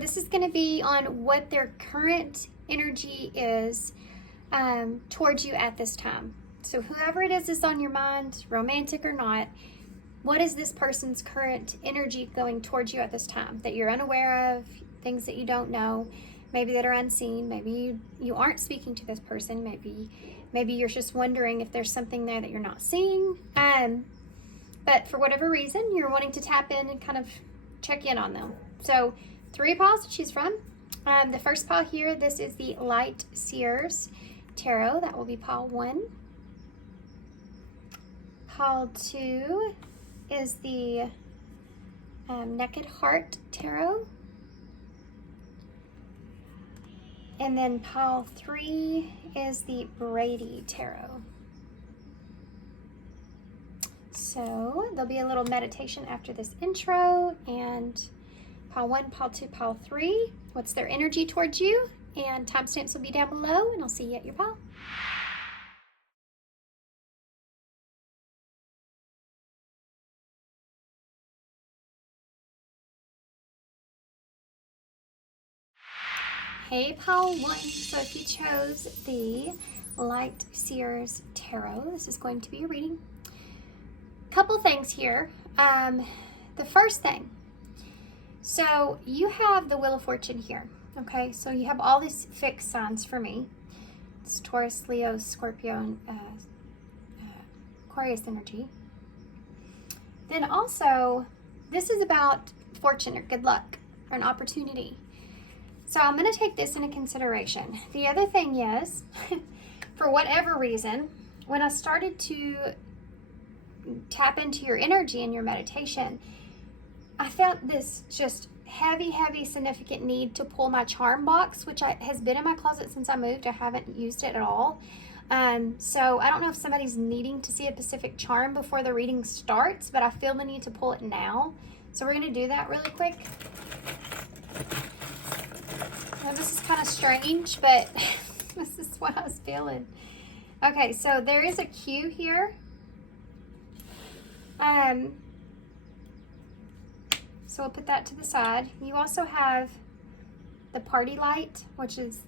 this is going to be on what their current energy is towards you at this time. So whoever it is on your mind, romantic or not, what is this person's current energy going towards you at this time that you're unaware of, things that you don't know, maybe that are unseen, maybe you aren't speaking to this person, maybe you're just wondering if there's something there that you're not seeing. But for whatever reason, you're wanting to tap in and kind of check in on them. So 3 piles to choose from. The first pile here, this is the Light Seers Tarot. That will be pile 1. Pile 2 is the Naked Heart Tarot. And then pile 3 is the Brady Tarot. So there'll be a little meditation after this intro, and pile 1, pile 2, pile 3, what's their energy towards you, and timestamps will be down below, and I'll see you at your pile. Hey, pile 1, so if you chose the Light Seers Tarot, this is going to be your reading. Couple things here. The first thing, so you have the Wheel of Fortune here, okay? So you have all these fixed signs for me. It's Taurus, Leo, Scorpio, and Aquarius energy. Then also, this is about fortune or good luck or an opportunity. So I'm going to take this into consideration. The other thing is, for whatever reason, when I started to tap into your energy in your meditation, I felt this just heavy, significant need to pull my charm box, which has been in my closet since I moved. I haven't used it at all. So I don't know if somebody's needing to see a specific charm before the reading starts, but I feel the need to pull it now. So we're going to do that really quick. Now, this is kind of strange, but this is what I was feeling. Okay, so there is a cue here. So we'll put that to the side. You also have the party light, which is,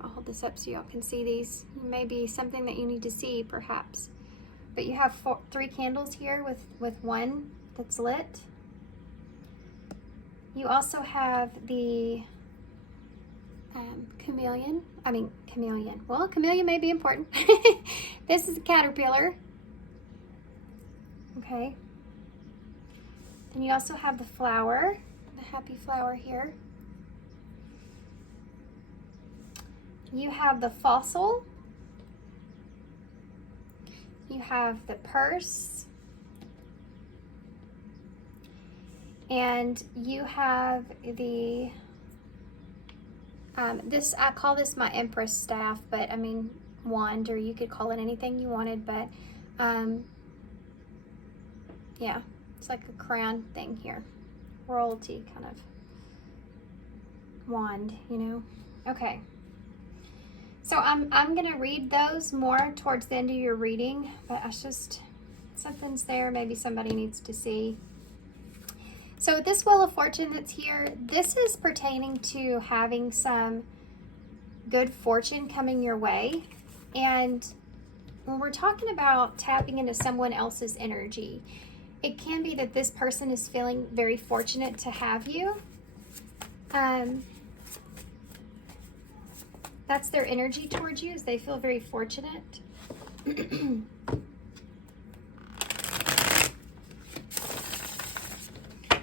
I'll hold this up so y'all can see these. Maybe something that you need to see, perhaps. But you have 3 candles here with 1 that's lit. You also have the chameleon. Well, chameleon may be important. This is a caterpillar. Okay. Then you also have the flower, the happy flower here. You have the fossil. You have the purse. And you have the, this, I call this my Empress staff, but I mean wand, or you could call it anything you wanted, but yeah, it's like a crown thing here. Royalty kind of wand, you know? Okay. So I'm going to read those more towards the end of your reading, but it's just, something's there maybe somebody needs to see. So with this Wheel of Fortune that's here, this is pertaining to having some good fortune coming your way. And when we're talking about tapping into someone else's energy, it can be that this person is feeling very fortunate to have you. That's their energy towards you, is they feel very fortunate.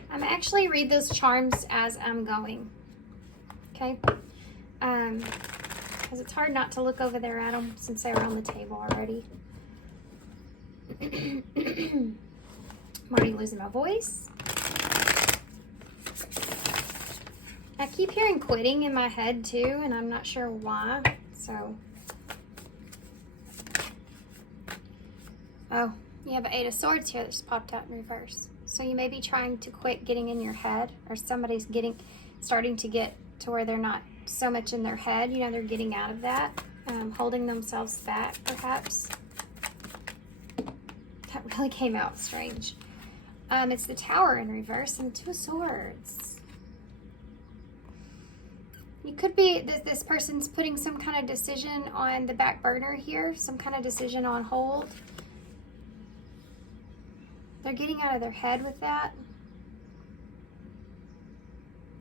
I'm actually read those charms as I'm going, okay? Because it's hard not to look over there at them since they were on the table already. I'm already losing my voice. I keep hearing quitting in my head too, and I'm not sure why, so. Oh, you have an 8 of Swords here that just popped out in reverse. So you may be trying to quit getting in your head, or somebody's starting to get to where they're not so much in their head. You know, they're getting out of that, holding themselves back, perhaps. That really came out strange. It's the Tower in reverse and 2 of Swords. You could be, this person's putting some kind of decision on the back burner here, some kind of decision on hold. They're getting out of their head with that.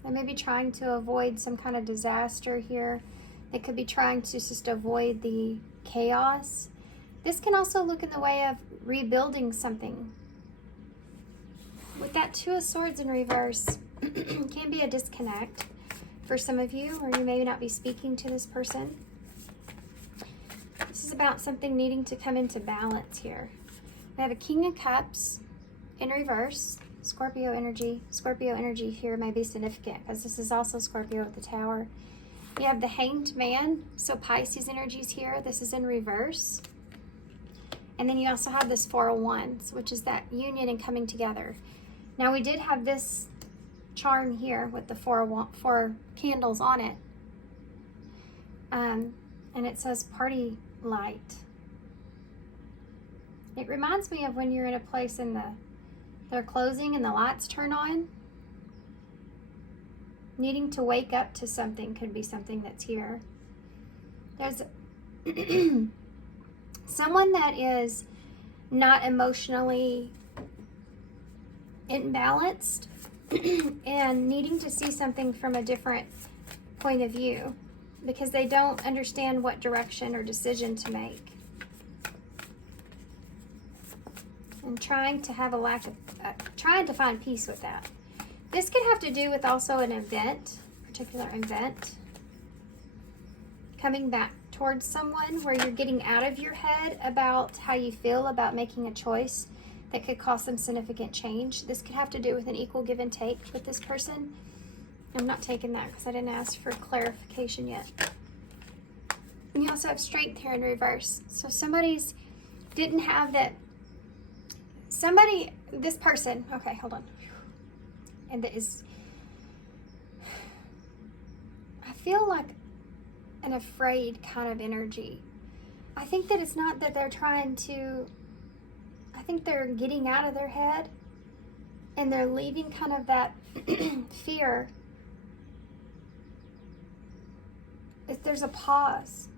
They may be trying to avoid some kind of disaster here. They could be trying to just avoid the chaos. This can also look in the way of rebuilding something. With that Two of Swords in reverse, it can be a disconnect for some of you, or you may not be speaking to this person. This is about something needing to come into balance here. We have a King of Cups in reverse, Scorpio energy. Scorpio energy here may be significant because this is also Scorpio at the Tower. You have the Hanged Man, so Pisces energies here. This is in reverse. And then you also have this Four of Wands, which is that union and coming together. Now we did have this charm here with the four candles on it. And it says party light. It reminds me of when you're in a place and they're closing and the lights turn on. Needing to wake up to something could be something that's here. There's someone that is not emotionally imbalanced and needing to see something from a different point of view because they don't understand what direction or decision to make. And trying to have a lack of, trying to find peace with that. This could have to do with also an event, particular event, coming back towards someone where you're getting out of your head about how you feel about making a choice that could cause some significant change. This could have to do with an equal give and take with this person. I'm not taking that because I didn't ask for clarification yet. And you also have Strength here in reverse. So somebody's didn't have that. Somebody, this person, okay, hold on. And that is, I feel like an afraid kind of energy. I think that it's not that they're trying to, I think they're getting out of their head and they're leaving kind of that fear. If there's a pause,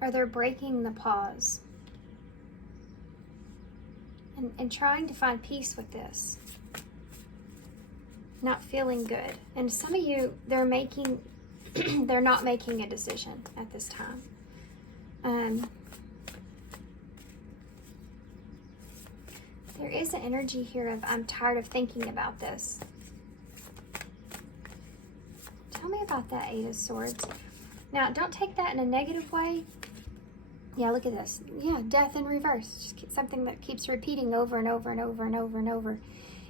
or they're breaking the pause. And trying to find peace with this. Not feeling good. And some of you, they're not making a decision at this time. There is an energy here of, I'm tired of thinking about this. Tell me about that Eight of Swords. Now, don't take that in a negative way. Yeah, look at this. Yeah, death in reverse. Just something that keeps repeating over and over and over and over and over.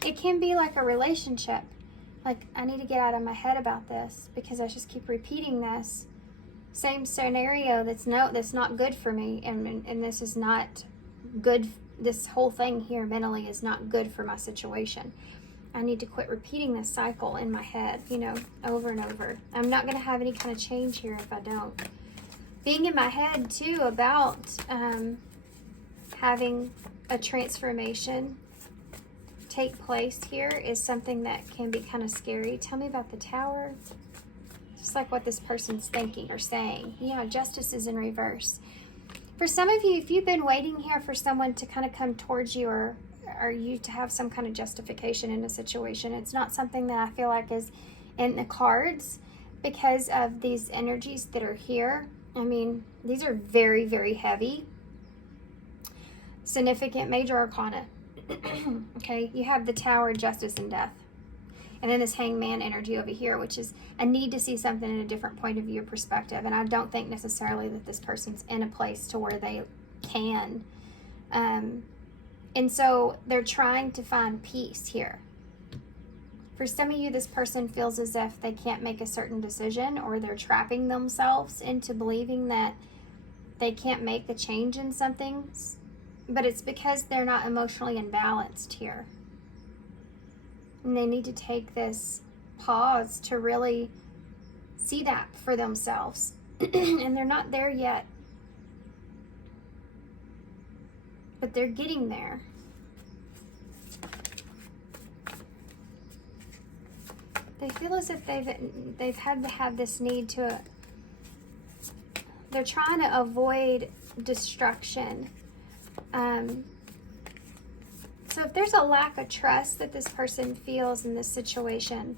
It can be like a relationship. Like, I need to get out of my head about this because I just keep repeating this same scenario that's not good for me. And this is not good. This whole thing here mentally is not good for my situation. I need to quit repeating this cycle in my head, over and over. I'm not going to have any kind of change here if I don't. Being in my head too about having a transformation take place here is something that can be kind of scary. Tell me about the Tower. Just like what this person's thinking or saying. Justice is in reverse. For some of you, if you've been waiting here for someone to kind of come towards you or you to have some kind of justification in a situation, it's not something that I feel like is in the cards because of these energies that are here. I mean, these are very, very heavy. Significant major arcana. Okay, you have the Tower, Justice, and Death. And then this Hangman energy over here, which is a need to see something in a different point of view or perspective. And I don't think necessarily that this person's in a place to where they can. And so they're trying to find peace here. For some of you, this person feels as if they can't make a certain decision or they're trapping themselves into believing that they can't make the change in something, but it's because they're not emotionally imbalanced here. And they need to take this pause to really see that for themselves. And they're not there yet, but they're getting there. They feel as if they've had to have this need to, they're trying to avoid destruction. So if there's a lack of trust that this person feels in this situation,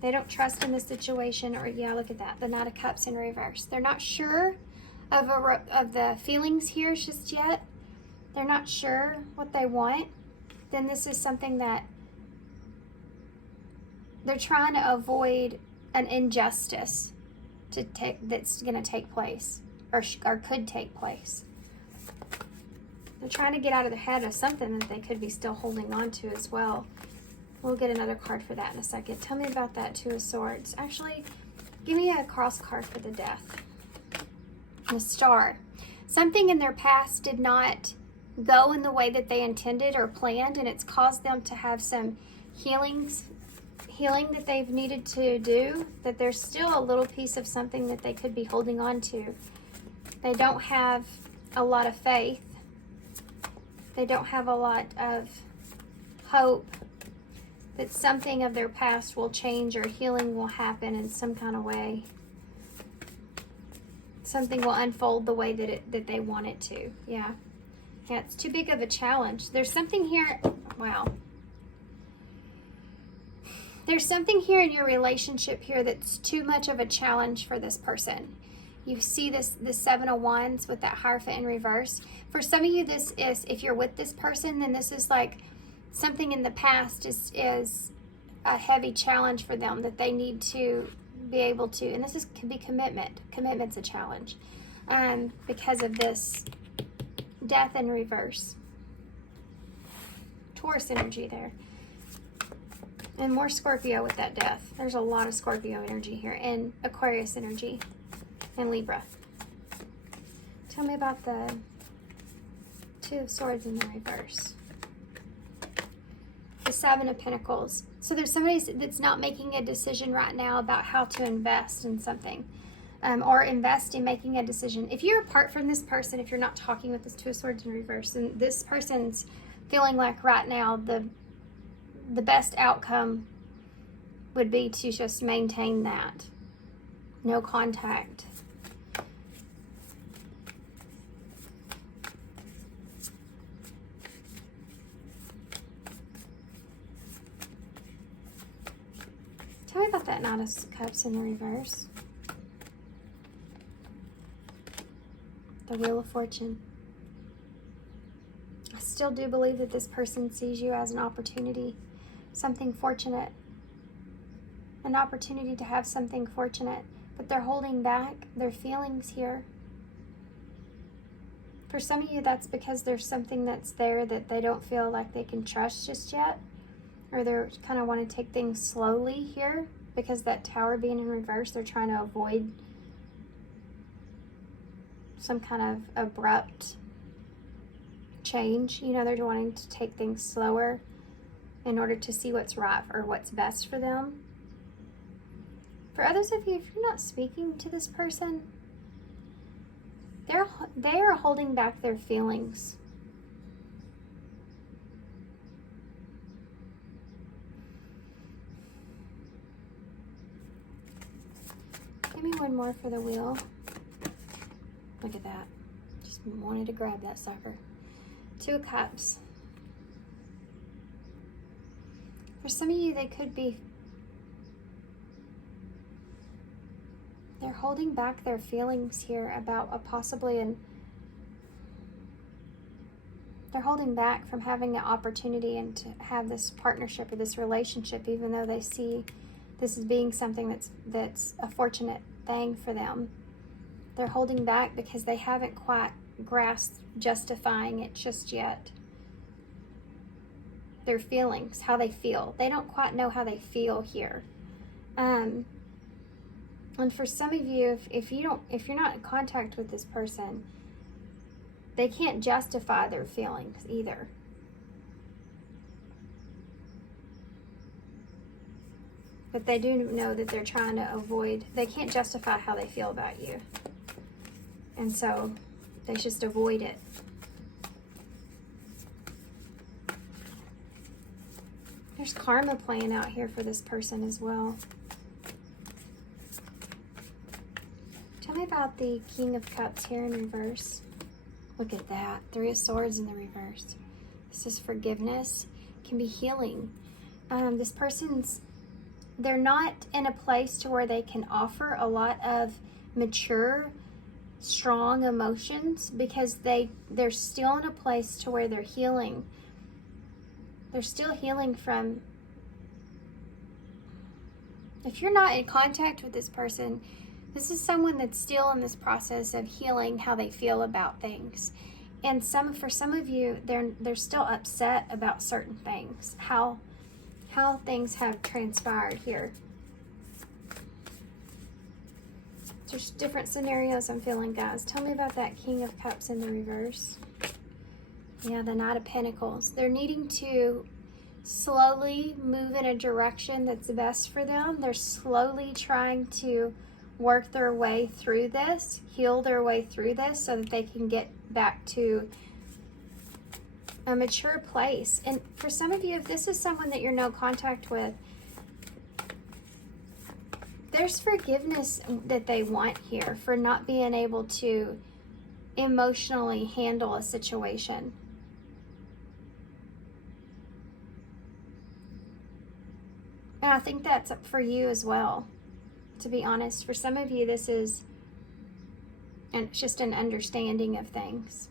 they don't trust in this situation, or yeah, look at that, the Knight of Cups in reverse. They're not sure of the feelings here just yet. They're not sure what they want. Then this is something that they're trying to avoid an injustice that's going to take place, or could take place. They're trying to get out of their head of something that they could be still holding on to as well. We'll get another card for that in a second. Tell me about that Two of Swords. Actually, give me a cross card for the Death. And a Star. Something in their past did not go in the way that they intended or planned, and it's caused them to have some healing that they've needed to do, that there's still a little piece of something that they could be holding on to. They don't have a lot of faith. They don't have a lot of hope that something of their past will change or healing will happen in some kind of way. Something will unfold the way that they want it to. Yeah. Yeah, it's too big of a challenge. There's something here. Wow. There's something here in your relationship here that's too much of a challenge for this person. You see this Seven of Wands with that Hierophant in reverse. For some of you, this is, if you're with this person, then this is like something in the past is a heavy challenge for them that they need to be able to, and this could be commitment. Commitment's a challenge because of this Death in reverse. Taurus energy there. And more Scorpio with that Death. There's a lot of Scorpio energy here, and Aquarius energy. And Libra. Tell me about the Two of Swords in the reverse. The Seven of Pentacles. So there's somebody that's not making a decision right now about how to invest in something. Or invest in making a decision. If you're apart from this person, if you're not talking with this Two of Swords in reverse, then this person's feeling like right now the best outcome would be to just maintain that. No contact. Tell me about that Knight of Cups in the reverse. The Wheel of Fortune. I still do believe that this person sees you as an opportunity, something fortunate, an opportunity to have something fortunate, but they're holding back their feelings here. For some of you, that's because there's something that's there that they don't feel like they can trust just yet, or they're kind of want to take things slowly here because that Tower being in reverse, they're trying to avoid some kind of abrupt change. You know, they're wanting to take things slower in order to see what's right or what's best for them. For others of you, if you're not speaking to this person, they are holding back their feelings. Give me one more for the wheel. Look at that. Just wanted to grab that sucker. Two of Cups. For some of you, they could be, they're holding back their feelings here about they're holding back from having an opportunity and to have this partnership or this relationship, even though they see this as being something that's a fortunate thing for them. They're holding back because they haven't quite grasped justifying it just yet. Their feelings, how they feel. They don't quite know how they feel here. And for some of you, if you're not in contact with this person, they can't justify their feelings either. But they do know that they're trying to avoid, they can't justify how they feel about you. And so they just avoid it. There's karma playing out here for this person as well. Tell me about the King of Cups here in reverse. Look at that. 3 of Swords in the reverse. This is forgiveness. It can be healing. This person's, they're not in a place to where they can offer a lot of mature, strong emotions because they're still in a place to where they're healing. They're still healing from, if you're not in contact with this person, this is someone that's still in this process of healing how they feel about things. And for some of you, they're still upset about certain things, how things have transpired here. There's different scenarios I'm feeling, guys. Tell me about that King of Cups in the reverse. Yeah, the Knight of Pentacles. They're needing to slowly move in a direction that's best for them. They're slowly trying to work their way through this, heal their way through this so that they can get back to a mature place. And for some of you, if this is someone that you're no contact with, there's forgiveness that they want here for not being able to emotionally handle a situation. And I think that's up for you as well, to be honest. For some of you, this is just an understanding of things,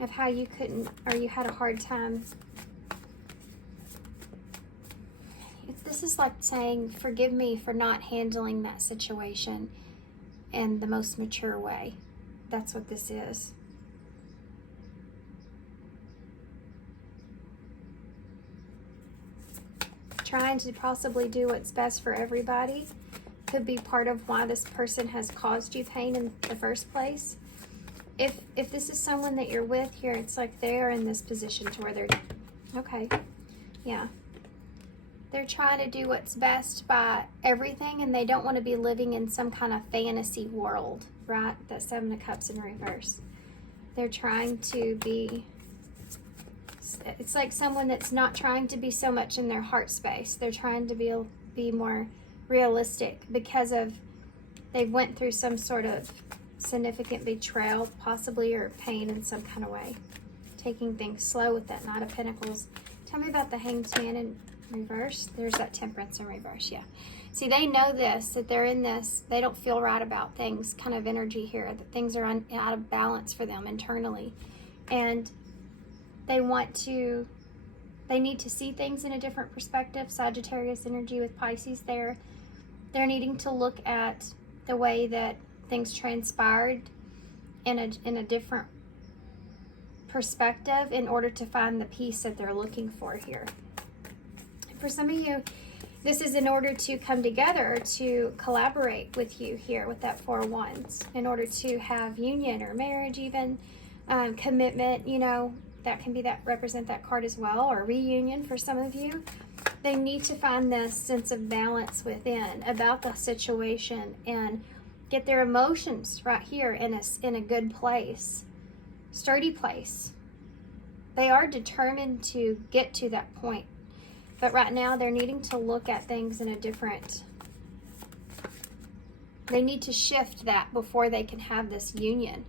of how you couldn't, or you had a hard time. This is like saying, forgive me for not handling that situation in the most mature way. That's what this is. Trying to possibly do what's best for everybody could be part of why this person has caused you pain in the first place. If this is someone that you're with here, it's like they're in this position to where they're, okay, yeah. They're trying to do what's best by everything, and they don't want to be living in some kind of fantasy world, right? That 7 of Cups in reverse. They're trying to be, it's like someone that's not trying to be so much in their heart space. They're trying to be more realistic because of, they went through some sort of significant betrayal, possibly, or pain in some kind of way. Taking things slow with that Knight of Pentacles. Tell me about the Hanged Man in reverse. There's that Temperance in reverse. Yeah. See, they know this, that they're in this, they don't feel right about things, kind of energy here, that things are out of balance for them internally. And they need to see things in a different perspective. Sagittarius energy with Pisces there. They're needing to look at the way that things transpired in a different perspective in order to find the peace that they're looking for here. For some of you, this is in order to come together to collaborate with you here with that 4 of Wands, in order to have union or marriage even, commitment, you know, that can be that, represent that card as well, or reunion for some of you. They need to find this sense of balance within about the situation and get their emotions right here in a good place, sturdy place. They are determined to get to that point. But right now, they're needing to look at things in a different, they need to shift that before they can have this union.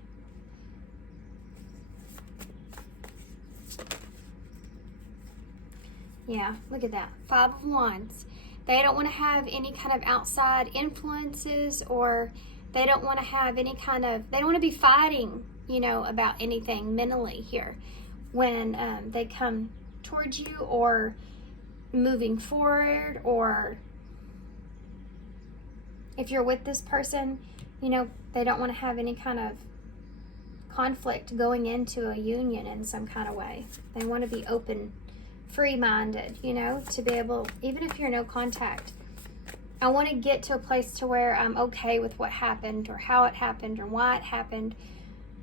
Yeah, look at that. 5 of Wands. They don't want to have any kind of outside influences, or they don't want to have any kind of, they don't want to be fighting, you know, about anything mentally here when they come towards you, or moving forward, or if you're with this person, you know, they don't want to have any kind of conflict going into a union in some kind of way. They want to be open, free-minded, you know, to be able, even if you're no contact, I want to get to a place to where I'm okay with what happened, or how it happened, or why it happened,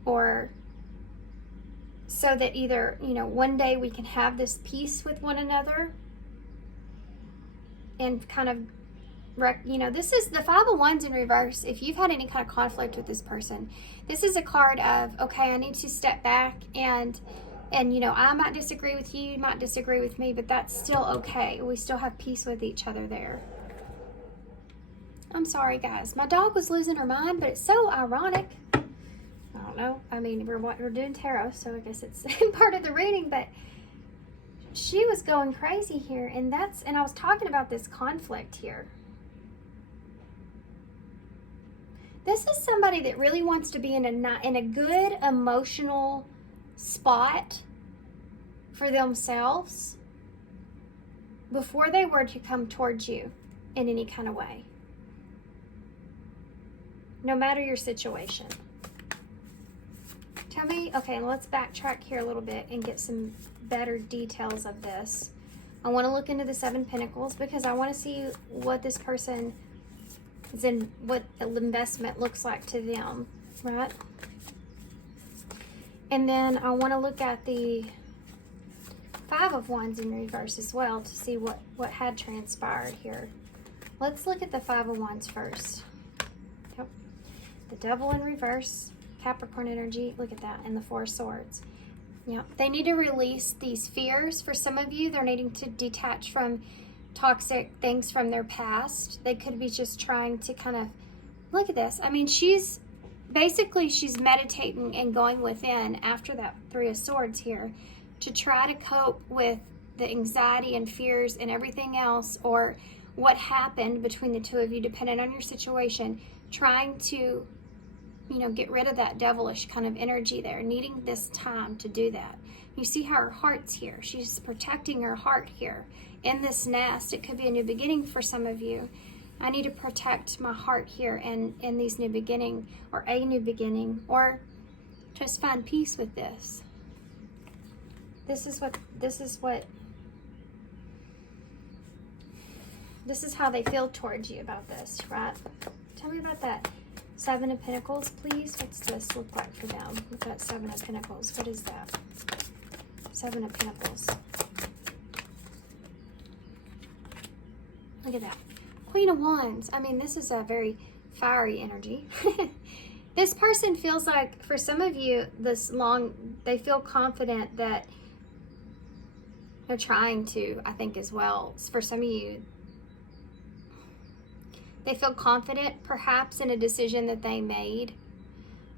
or so that either, you know, one day we can have this peace with one another and kind of, you know, this is the 5 of Wands in reverse. If you've had any kind of conflict with this person, this is a card of, okay, I need to step back and And, you know, I might disagree with you, you might disagree with me, but that's still okay. We still have peace with each other there. I'm sorry, guys. My dog was losing her mind, but it's so ironic. I don't know. I mean, we're doing tarot, so I guess it's part of the reading, but she was going crazy here, and I was talking about this conflict here. This is somebody that really wants to be in a good emotional spot for themselves before they were to come towards you in any kind of way, no matter your situation. Tell me, okay, let's backtrack here a little bit and get some better details of this. I want to look into the Seven Pentacles because I want to see what this person is in, what the investment looks like to them, right? And then I want to look at the Five of Wands in reverse as well to see what had transpired here. Let's look at the Five of Wands first. Yep. The Devil in reverse, Capricorn energy, look at that, and the Four of Swords. Yeah, they need to release these fears. For some of you, they're needing to detach from toxic things from their past. They could be just trying to kind of, look at this. I mean, she's meditating and going within after that Three of Swords here to try to cope with the anxiety and fears and everything else, or what happened between the two of you, depending on your situation, trying to, you know, get rid of that devilish kind of energy there, needing this time to do that. You see how her heart's here. She's protecting her heart here in this nest. It could be a new beginning for some of you. I need to protect my heart here and in these new beginning, or a new beginning, or just find peace with this. This is how they feel towards you about this, right? Tell me about that Seven of Pentacles, please. What's this look like for them? With that Seven of Pentacles, what is that? Seven of Pentacles. Look at that. Queen of Wands. I mean, this is a very fiery energy. This person feels like, for some of you, they feel confident that they're trying to, I think, as well. For some of you, they feel confident, perhaps, in a decision that they made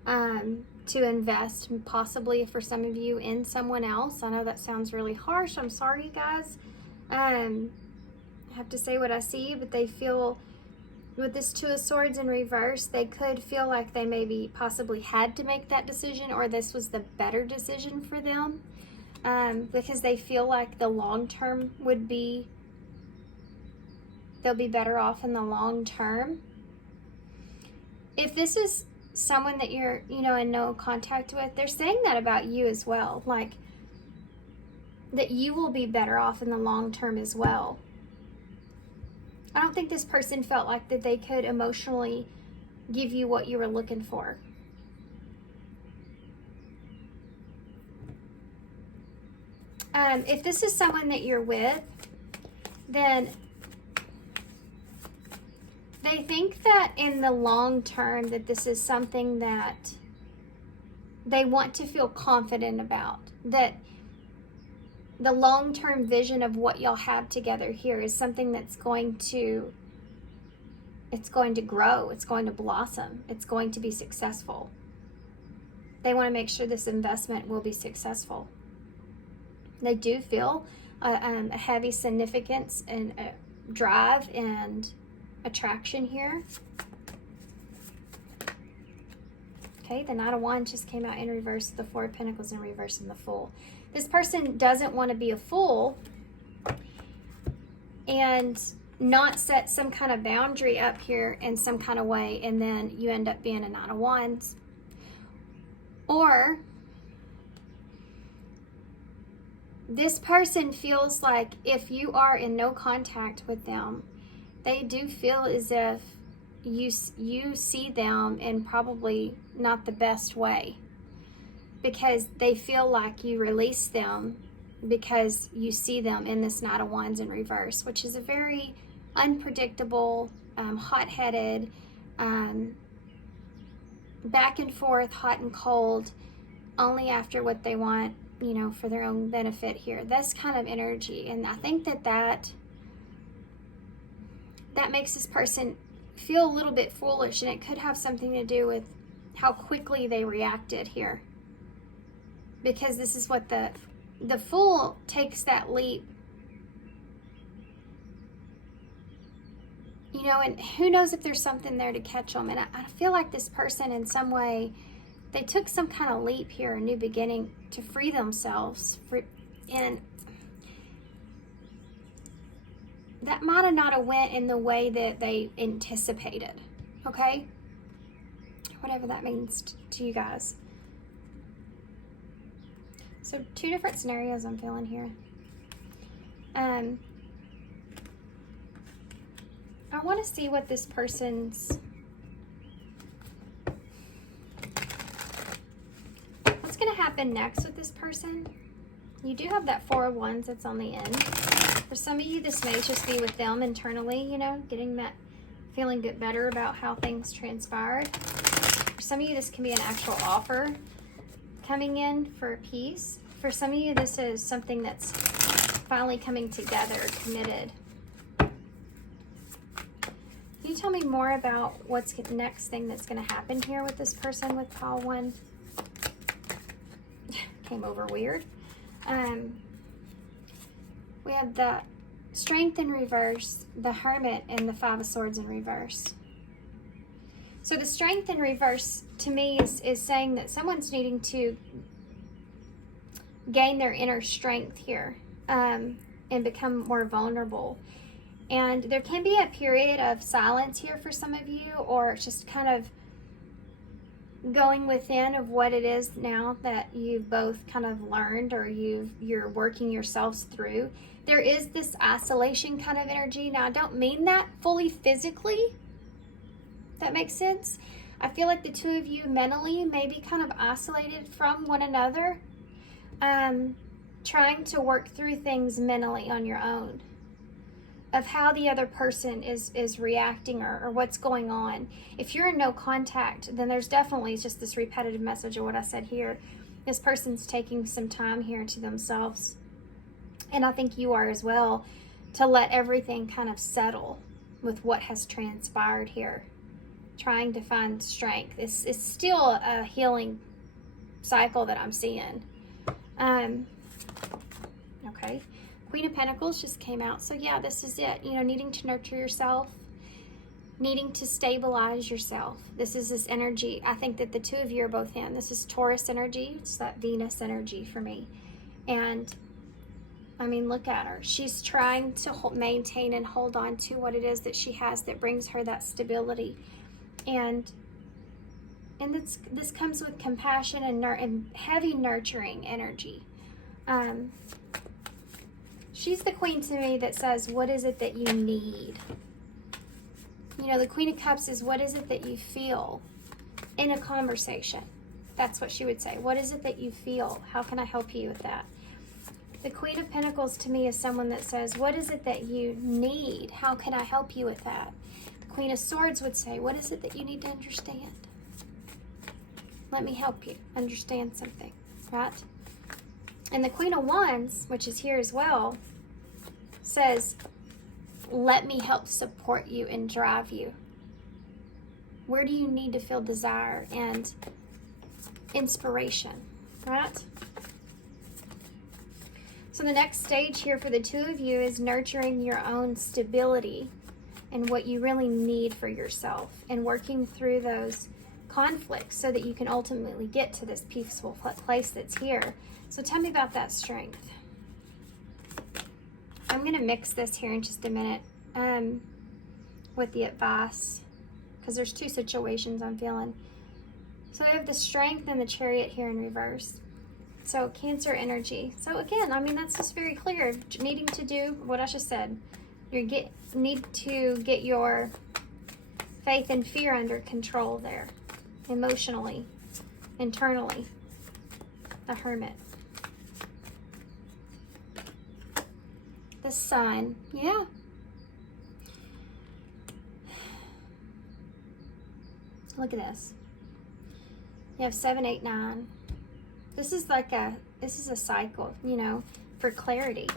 to invest, possibly for some of you, in someone else. I know that sounds really harsh. I'm sorry, you guys. I have to say what I see, but they feel, with this Two of Swords in reverse, they could feel like they maybe possibly had to make that decision, or this was the better decision for them, because they feel like the long term would be, they'll be better off in the long term. If this is someone that you're, you know, in no contact with, they're saying that about you as well, like that you will be better off in the long term as well. I don't think this person felt like that they could emotionally give you what you were looking for. If this is someone that you're with, then they think that in the long term that this is something that they want to feel confident about, that the long-term vision of what y'all have together here is something that's going to, it's going to grow, it's going to blossom, it's going to be successful. They want to make sure this investment will be successful. They do feel a heavy significance and drive and attraction here. Okay, the Knight of Wands just came out in reverse, the Four of Pentacles in reverse, and the Fool. This person doesn't want to be a fool and not set some kind of boundary up here in some kind of way, and then you end up being a Knight of Wands. Or this person feels like if you are in no contact with them, they do feel as if you see them in probably not the best way, because they feel like you release them because you see them in this Knight of Wands in reverse, which is a very unpredictable, hot-headed, back and forth, hot and cold, only after what they want, you know, for their own benefit here. That's kind of energy. And I think that makes this person feel a little bit foolish, and it could have something to do with how quickly they reacted here. Because this is what the Fool takes that leap. You know, and who knows if there's something there to catch them. And I feel like this person in some way, they took some kind of leap here, a new beginning, to free themselves. And that might have not have went in the way that they anticipated. Okay? Whatever that means to you guys. So 2 different scenarios I'm feeling here. I want to see what this person's... What's going to happen next with this person? You do have that 4 of Wands that's on the end. For some of you, this may just be with them internally, you know, getting that, feeling good, better about how things transpired. For some of you, this can be an actual offer coming in for peace. For some of you, this is something that's finally coming together, committed. Can you tell me more about what's the next thing that's going to happen here with this person with pile 1? Came over weird. We have the Strength in reverse, the Hermit, and the 5 of Swords in reverse. So the Strength in reverse to me is saying that someone's needing to gain their inner strength here and become more vulnerable. And there can be a period of silence here for some of you, or just kind of going within of what it is now that you've both kind of learned, or you're working yourselves through. There is this isolation kind of energy. Now, I don't mean that fully physically. That makes sense. I feel like the 2 of you mentally may be kind of isolated from one another, trying to work through things mentally on your own, of how the other person is reacting, or what's going on. If you're in no contact, then there's definitely just this repetitive message of what I said here. This person's taking some time here to themselves, and I think you are as well, to let everything kind of settle with what has transpired here, trying to find strength. It's still a healing cycle that I'm seeing. Okay. Queen of Pentacles just came out. So yeah, this is it. You know, needing to nurture yourself, needing to stabilize yourself. This is this energy. I think that the 2 of you are both in. This is Taurus energy. It's that Venus energy for me. And I mean, look at her. She's trying to maintain and hold on to what it is that she has that brings her that stability. And this comes with compassion and heavy nurturing energy. She's the queen to me that says, what is it that you need? You know, the Queen of Cups is, what is it that you feel in a conversation? That's what she would say. What is it that you feel? How can I help you with that? The Queen of Pentacles to me is someone that says, what is it that you need? How can I help you with that? The Queen of Swords would say, what is it that you need to understand? Let me help you understand something, right? And the Queen of Wands, which is here as well, says, let me help support you and drive you. Where do you need to feel desire and inspiration, right? So the next stage here for the 2 of you is nurturing your own stability and what you really need for yourself, and working through those conflicts so that you can ultimately get to this peaceful place that's here. So tell me about that strength. I'm going to mix this here in just a minute with the advice, because there's 2 situations I'm feeling. So I have the Strength and the Chariot here in reverse. So Cancer energy. So again, I mean, that's just very clear. Needing to do what I just said. You need to get your faith and fear under control there. Emotionally, internally. The Hermit. The Sun. Yeah. Look at this. You have 7, 8, 9. This is like This is a cycle, you know, for clarity.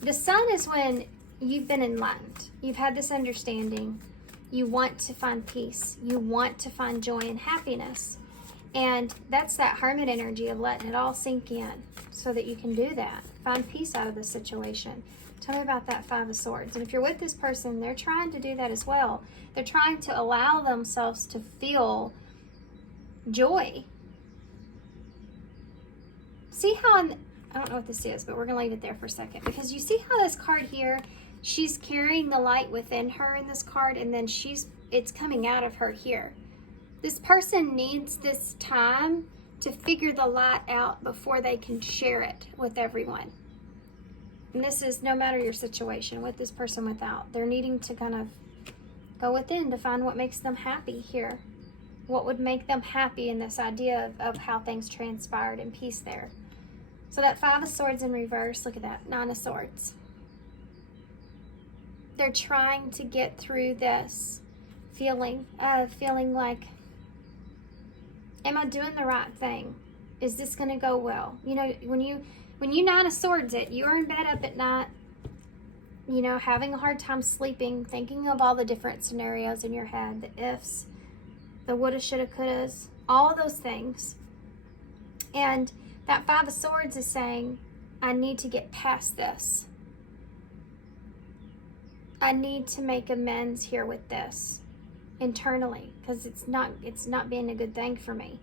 The sun is when you've been enlightened. You've had this understanding. You want to find peace. You want to find joy and happiness. And that's that hermit energy of letting it all sink in so that you can do that. Find peace out of the situation. Tell me about that Five of Swords. And if you're with this person, they're trying to do that as well. They're trying to allow themselves to feel joy. See how, I don't know what this is, but we're going to leave it there for a second. Because you see how this card here, she's carrying the light within her in this card, and then it's coming out of her here. This person needs this time to figure the light out before they can share it with everyone. And this is no matter your situation, with this person, without. They're needing to kind of go within to find what makes them happy here. What would make them happy in this idea of how things transpired in peace there. So that Five of Swords in reverse, look at that, Nine of Swords. They're trying to get through this feeling like, am I doing the right thing? Is this going to go well? You know, when you Nine of Swords it, you're in bed up at night, you know, having a hard time sleeping, thinking of all the different scenarios in your head, the ifs, the woulda, shoulda, couldas, all those things. And that Five of Swords is saying, I need to get past this. I need to make amends here with this internally, because it's not being a good thing for me.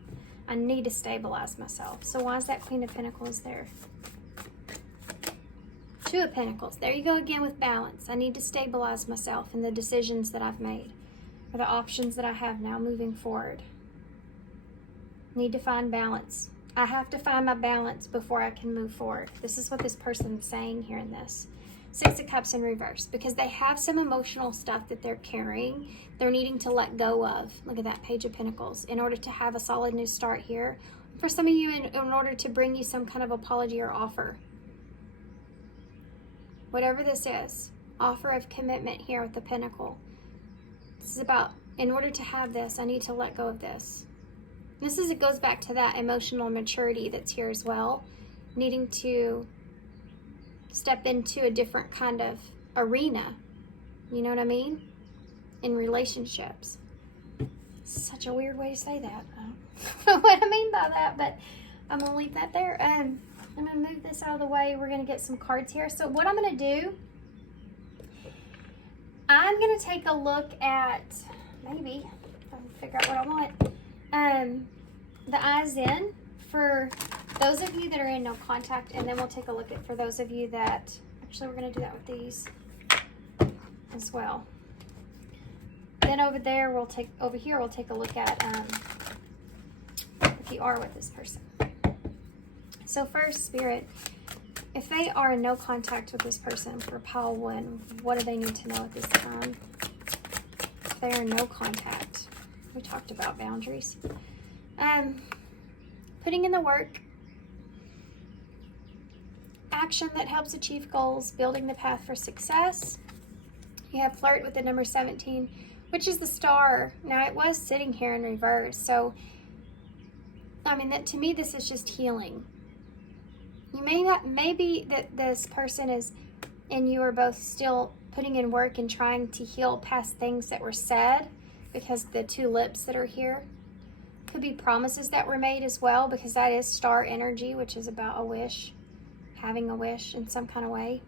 I need to stabilize myself. So why is that Queen of Pentacles there? Two of Pentacles. There you go again with balance. I need to stabilize myself in the decisions that I've made, or the options that I have now moving forward. Need to find balance. I have to find my balance before I can move forward. This is what this person is saying here in this. Six of Cups in reverse, because they have some emotional stuff that they're carrying. They're needing to let go of. Look at that Page of Pentacles in order to have a solid new start here. For some of you, in order to bring you some kind of apology or offer. Whatever this is, offer of commitment here with the Pentacle. This is about, in order to have this, I need to let go of this. It goes back to that emotional maturity that's here as well. Needing to step into a different kind of arena. You know what I mean? In relationships. Such a weird way to say that. I don't know what I mean by that, but I'm going to leave that there. I'm going to move this out of the way. We're going to get some cards here. So what I'm going to do, I'm going to take a look at, maybe, I'll figure out what I want. The eyes in for those of you that are in no contact, and then we'll take a look at for those of you that, actually we're going to do that with these as well. Then over here we'll take a look at if you are with this person. So first, Spirit, if they are in no contact with this person for pile one, what do they need to know at this time? If they are in no contact, we talked about boundaries. Putting in the work, action that helps achieve goals, building the path for success. You have flirt with the number 17, which is the star. Now it was sitting here in reverse, so I mean, that to me, this is just healing. You maybe that this person is, and you are both still putting in work and trying to heal past things that were said, because the two lips that are here. Could be promises that were made as well, because that is star energy, which is about a wish, having a wish in some kind of way.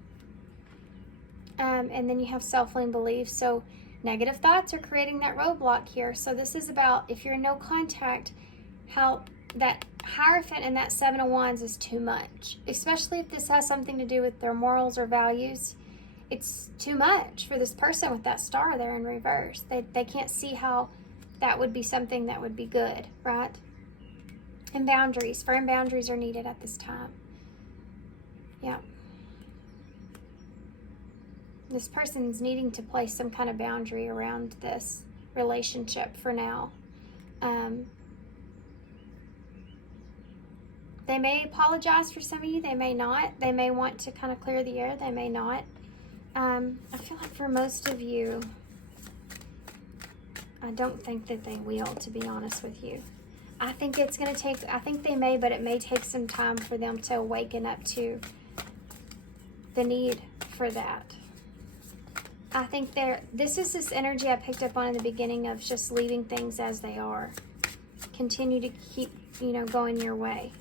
And then you have self-limiting beliefs. So negative thoughts are creating that roadblock here. So this is about, if you're in no contact, how that Hierophant and that Seven of Wands is too much, especially if this has something to do with their morals or values. It's too much for this person with that star there in reverse. They can't see how that would be something that would be good, right? And boundaries, firm boundaries are needed at this time. Yeah. This person's needing to place some kind of boundary around this relationship for now. They may apologize for some of you, they may not. They may want to kind of clear the air, they may not. I feel like for most of you, I don't think that they will, to be honest with you. I think it's going to take, I think they may, but it may take some time for them to awaken up to the need for that. I think this is this energy I picked up on in the beginning of just leaving things as they are. Continue to keep, you know, going your way.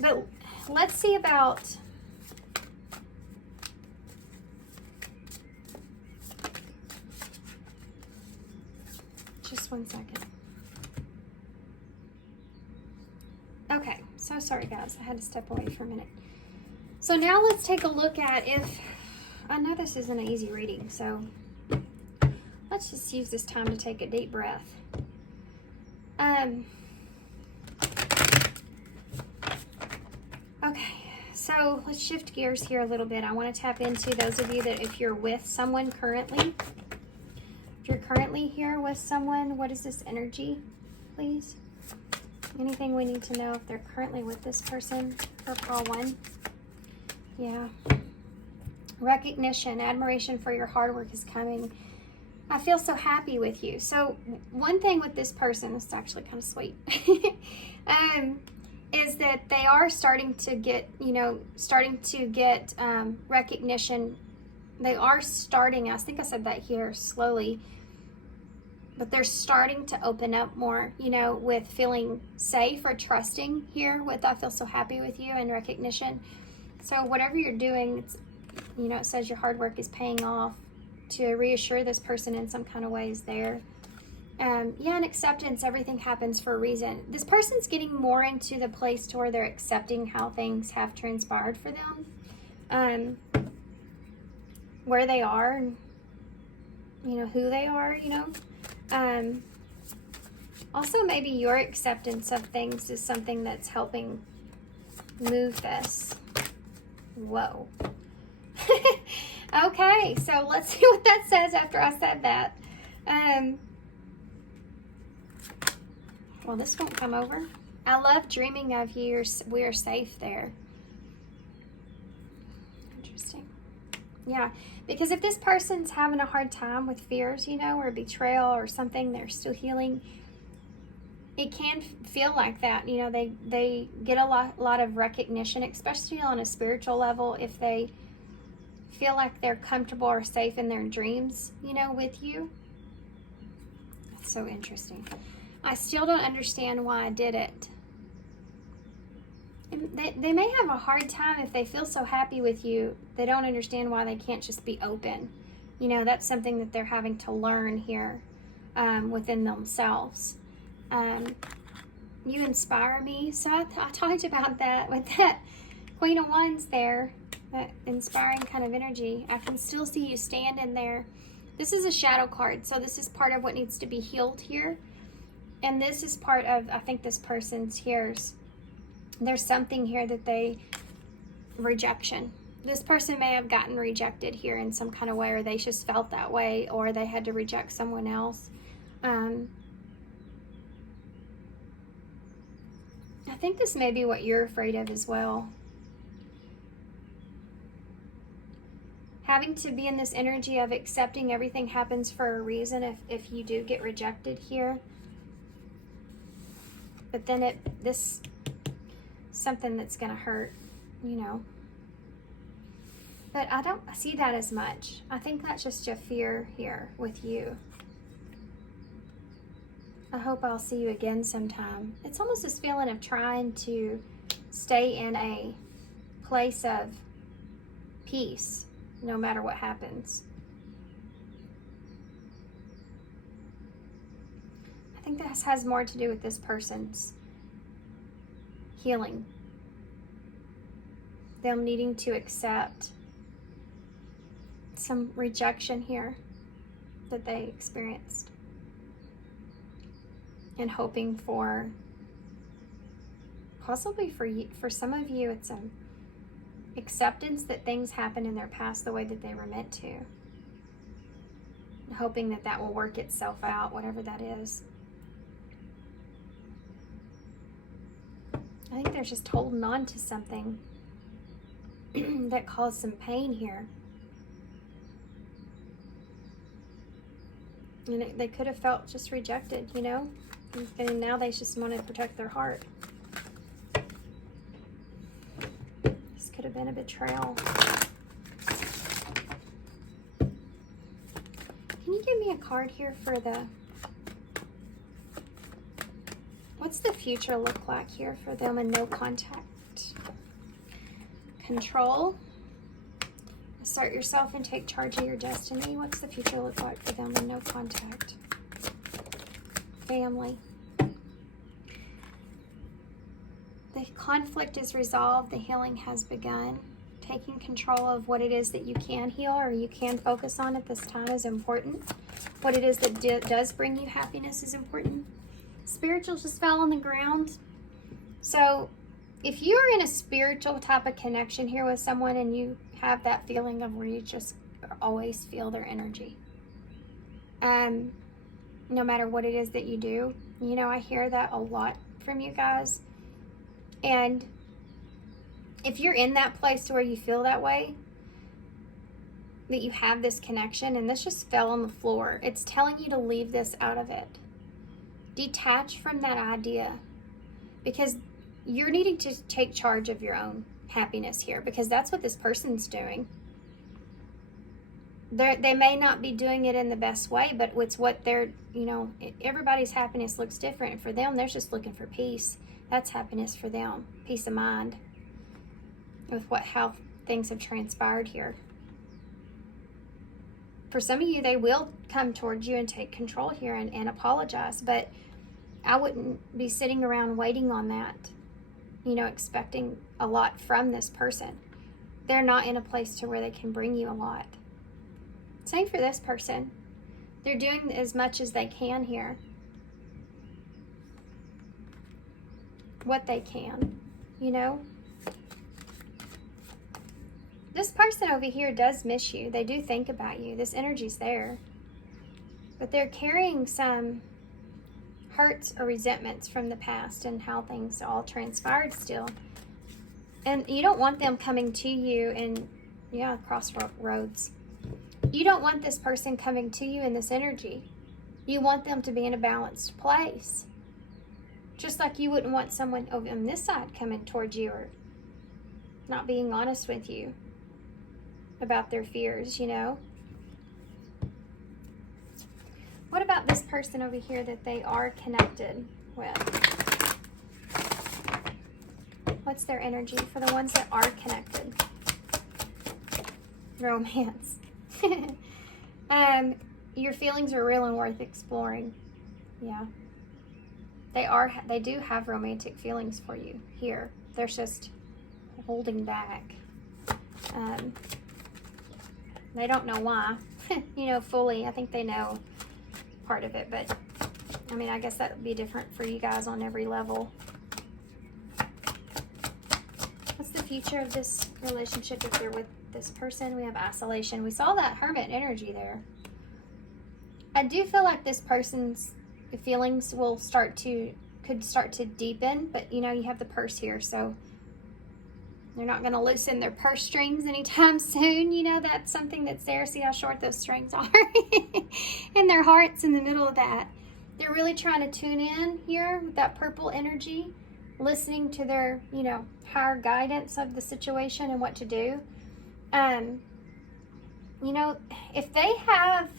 But let's see about just one second. Okay, so sorry guys, I had to step away for a minute. So now let's take a look at if, I know this isn't an easy reading, so let's just use this time to take a deep breath. Okay, so let's shift gears here a little bit. I want to tap into those of you that if you're with someone currently, if you're currently here with someone, what is this energy, please? Anything we need to know if they're currently with this person for call 1? Yeah. Recognition, admiration for your hard work is coming. I feel so happy with you. So one thing with this person, this is actually kind of sweet, is that they are starting to get, you know, recognition. They are starting, I think I said that here slowly, but they're starting to open up more, you know, with feeling safe or trusting here with I feel so happy with you and recognition. So whatever you're doing, it's, you know, it says your hard work is paying off. To reassure this person in some kind of way is there. Yeah, and acceptance, everything happens for a reason. This person's getting more into the place to where they're accepting how things have transpired for them. Where they are, and, you know, who they are, you know. Also, maybe your acceptance of things is something that's helping move this. Whoa. Okay, so let's see what that says after I said that. Well, this won't come over. I love dreaming of you. We're safe there. Interesting. Yeah, because if this person's having a hard time with fears, you know, or betrayal or something, they're still healing. It can feel like that. You know, they get a lot of recognition, especially on a spiritual level, if they feel like they're comfortable or safe in their dreams, you know, with you. That's so interesting. I still don't understand why I did it. They may have a hard time if they feel so happy with you. They don't understand why they can't just be open. You know, that's something that they're having to learn here within themselves. You inspire me. So I talked about that with that Queen of Wands there. That inspiring kind of energy. I can still see you standing there. This is a shadow card, so this is part of what needs to be healed here. And this is part of, I think, this person's here's. There's something here that rejection. This person may have gotten rejected here in some kind of way, or they just felt that way, or they had to reject someone else. I think this may be what you're afraid of as well. Having to be in this energy of accepting everything happens for a reason if you do get rejected here. But then this something that's going to hurt, you know. But I don't see that as much. I think that's just your fear here with you. I hope I'll see you again sometime. It's almost this feeling of trying to stay in a place of peace no matter what happens. I think this has more to do with this person's healing. Them needing to accept some rejection here that they experienced. And hoping for, possibly for some of you, it's an acceptance that things happened in their past the way that they were meant to. And hoping that that will work itself out, whatever that is. I think they're just holding on to something that caused some pain here. And they could have felt just rejected, you know? And now they just want to protect their heart. This could have been a betrayal. Can you give me a card here for what's the future look like here for them and no contact? Control. Assert yourself and take charge of your destiny. What's the future look like for them and no contact? Family. The conflict is resolved. The healing has begun. Taking control of what it is that you can heal or you can focus on at this time is important. What it is that does bring you happiness is important. Spiritual just fell on the ground. So if you're in a spiritual type of connection here with someone and you have that feeling of where you just always feel their energy, no matter what it is that you do, you know, I hear that a lot from you guys. And if you're in that place where you feel that way, that you have this connection, and this just fell on the floor, it's telling you to leave this out of it. Detach from that idea, because you're needing to take charge of your own happiness here, because that's what this person's doing. They may not be doing it in the best way, but it's what they're, you know, everybody's happiness looks different. For them, they're just looking for peace. That's happiness for them, peace of mind with how things have transpired here. For some of you, they will come towards you and take control here and apologize, but I wouldn't be sitting around waiting on that, you know, expecting a lot from this person. They're not in a place to where they can bring you a lot. Same for this person. They're doing as much as they can here. What they can, you know. This person over here does miss you. They do think about you. This energy's there. But they're carrying some hurts or resentments from the past and how things all transpired still. And you don't want them coming to you and, yeah, crossroads. You don't want this person coming to you in this energy. You want them to be in a balanced place. Just like you wouldn't want someone over on this side coming towards you or not being honest with you about their fears, you know. What about this person over here that they are connected with? What's their energy for the ones that are connected? Romance. Your feelings are real and worth exploring. Yeah. They do have romantic feelings for you here. They're just holding back. They don't know why, you know, fully. I think they know part of it, but I mean, I guess that would be different for you guys on every level. What's the future of this relationship if they're with this person? We have isolation. We saw that hermit energy there. I do feel like this person's feelings could start to deepen, but you know, you have the purse here, so they're not going to loosen their purse strings anytime soon. You know, that's something that's there. See how short those strings are? And their heart's in the middle of that. They're really trying to tune in here with that purple energy, listening to their, you know, higher guidance of the situation and what to do. You know, if they have,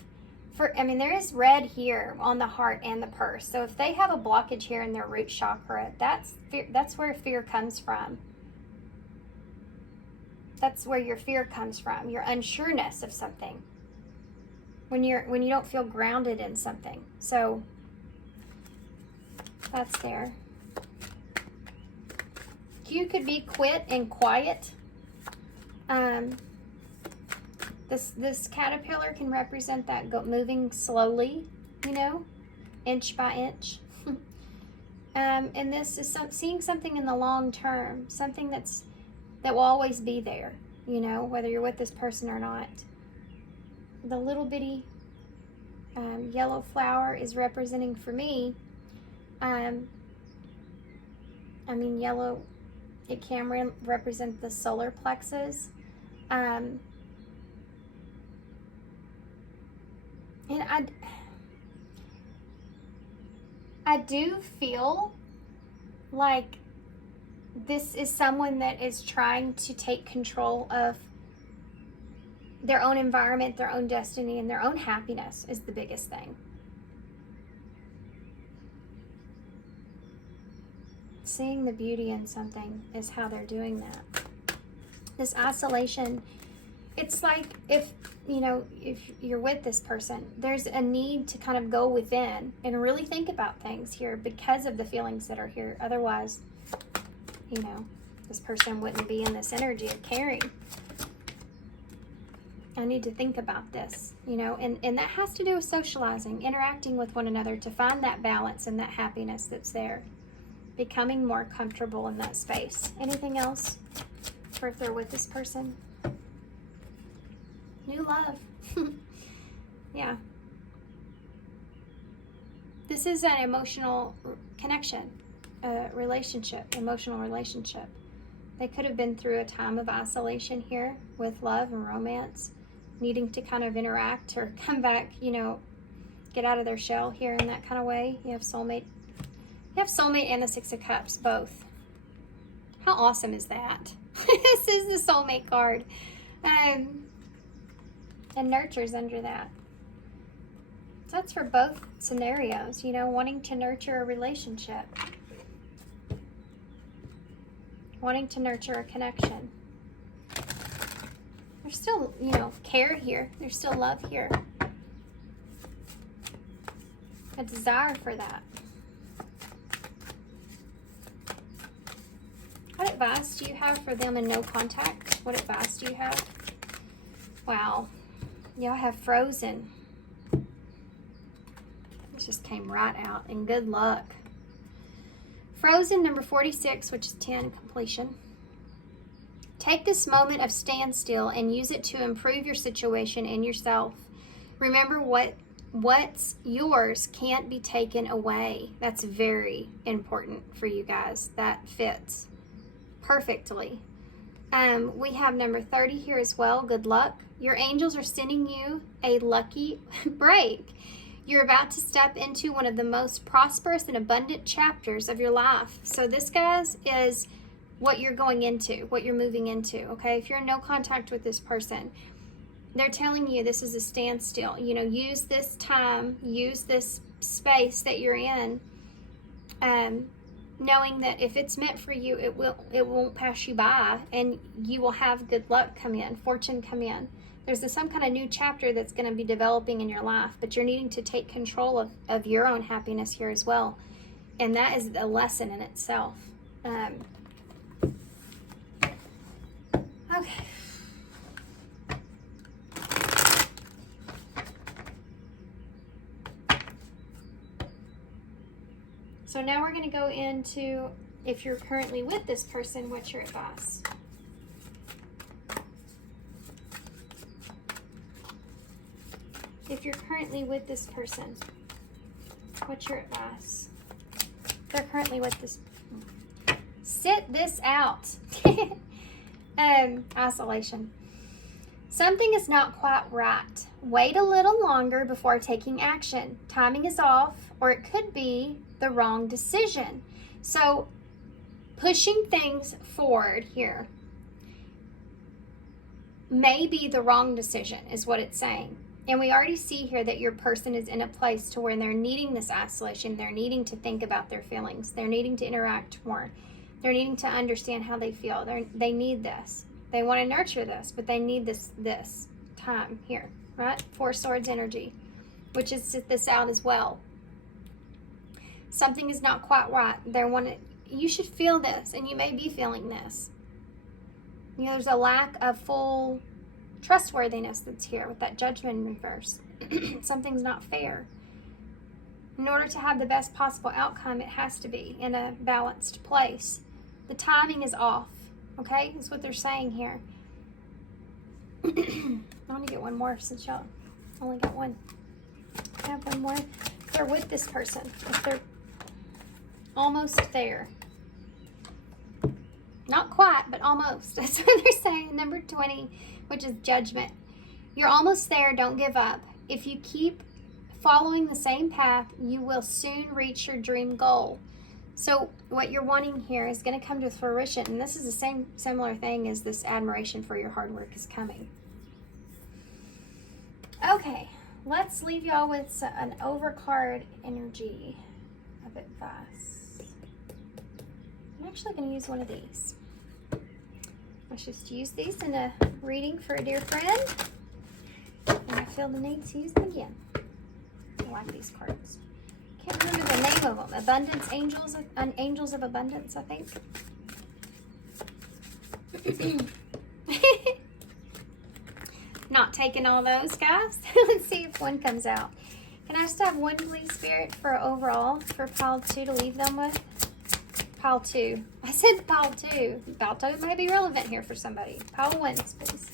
there is red here on the heart and the purse. So if they have a blockage here in their root chakra, that's where fear comes from. That's where your fear comes from, your unsureness of something. When you don't feel grounded in something. So that's there. You could be quit and quiet. This caterpillar can represent that moving slowly, you know, inch by inch. And this is seeing something in the long term, something that will always be there, you know, whether you're with this person or not. The little bitty yellow flower is representing for me, yellow, it can represent the solar plexus. And I do feel like this is someone that is trying to take control of their own environment, their own destiny, and their own happiness is the biggest thing. Seeing the beauty in something is how they're doing that. This isolation, it's like if you're with this person, there's a need to kind of go within and really think about things here because of the feelings that are here. Otherwise, this person wouldn't be in this energy of caring. I need to think about this, and that has to do with socializing, interacting with one another to find that balance and that happiness that's there. Becoming more comfortable in that space. Anything else for if they're with this person? New love. Yeah. This is an emotional connection, relationship, emotional relationship. They could have been through a time of isolation here with love and romance, needing to kind of interact or come back, get out of their shell here in that kind of way. You have soulmate. You have soulmate and the Six of Cups, both. How awesome is that? This is the soulmate card. And nurture's under that. So that's for both scenarios, wanting to nurture a relationship. Wanting to nurture a connection. There's still, care here. There's still love here. A desire for that. What advice do you have for them in no contact? What advice do you have? Wow. Y'all have frozen. This just came right out. And good luck. Frozen, number 46, which is 10, completion. Take this moment of standstill and use it to improve your situation and yourself. Remember what's yours can't be taken away. That's very important for you guys. That fits perfectly. We have number 30 here as well. Good luck. Your angels are sending you a lucky break. You're about to step into one of the most prosperous and abundant chapters of your life. So this, guys, is what you're going into, what you're moving into, okay? If you're in no contact with this person, they're telling you this is a standstill. Use this time, use this space that you're in, knowing that if it's meant for you, it won't pass you by, and you will have good luck come in, fortune come in. There's some kind of new chapter that's going to be developing in your life, but you're needing to take control of your own happiness here as well. And that is a lesson in itself. Okay. So now we're going to go into, if you're currently with this person, what's your advice? If you're currently with this person, what's your advice? They're currently with this. Sit this out. Isolation. Something is not quite right. Wait a little longer before taking action. Timing is off, or it could be the wrong decision. So pushing things forward here may be the wrong decision, is what it's saying. And we already see here that your person is in a place to where they're needing this isolation. They're needing to think about their feelings. They're needing to interact more. They're needing to understand how they feel. They need this. They want to nurture this, but they need this time here, right? Four Swords energy, which is sit this out as well. Something is not quite right. You should feel this, and you may be feeling this. There's a lack of full trustworthiness that's here with that Judgment in reverse. Something's not fair. In order to have the best possible outcome, it has to be in a balanced place. The timing is off, okay? That's what they're saying here. I want to get one more since y'all only got one. I have one more. If they're with this person, if they're almost there. Not quite, but almost. That's what they're saying. Number 20, which is Judgment. You're almost there. Don't give up. If you keep following the same path, you will soon reach your dream goal. So what you're wanting here is going to come to fruition. And this is the same similar thing as this admiration for your hard work is coming. Okay, let's leave y'all with an overcard energy of advice. I'm actually going to use one of these. Let's just use these in a reading for a dear friend. And I feel the need to use them again. I like these cards. Can't remember the name of them. Abundance Angels, Angels of Abundance, I think. Not taking all those, guys. Let's see if one comes out. Can I just have one, please, Spirit, for overall, for pile 2 to leave them with? Pile 2. I said pile 2. Pile 2 may be relevant here for somebody. Pile 1s, please.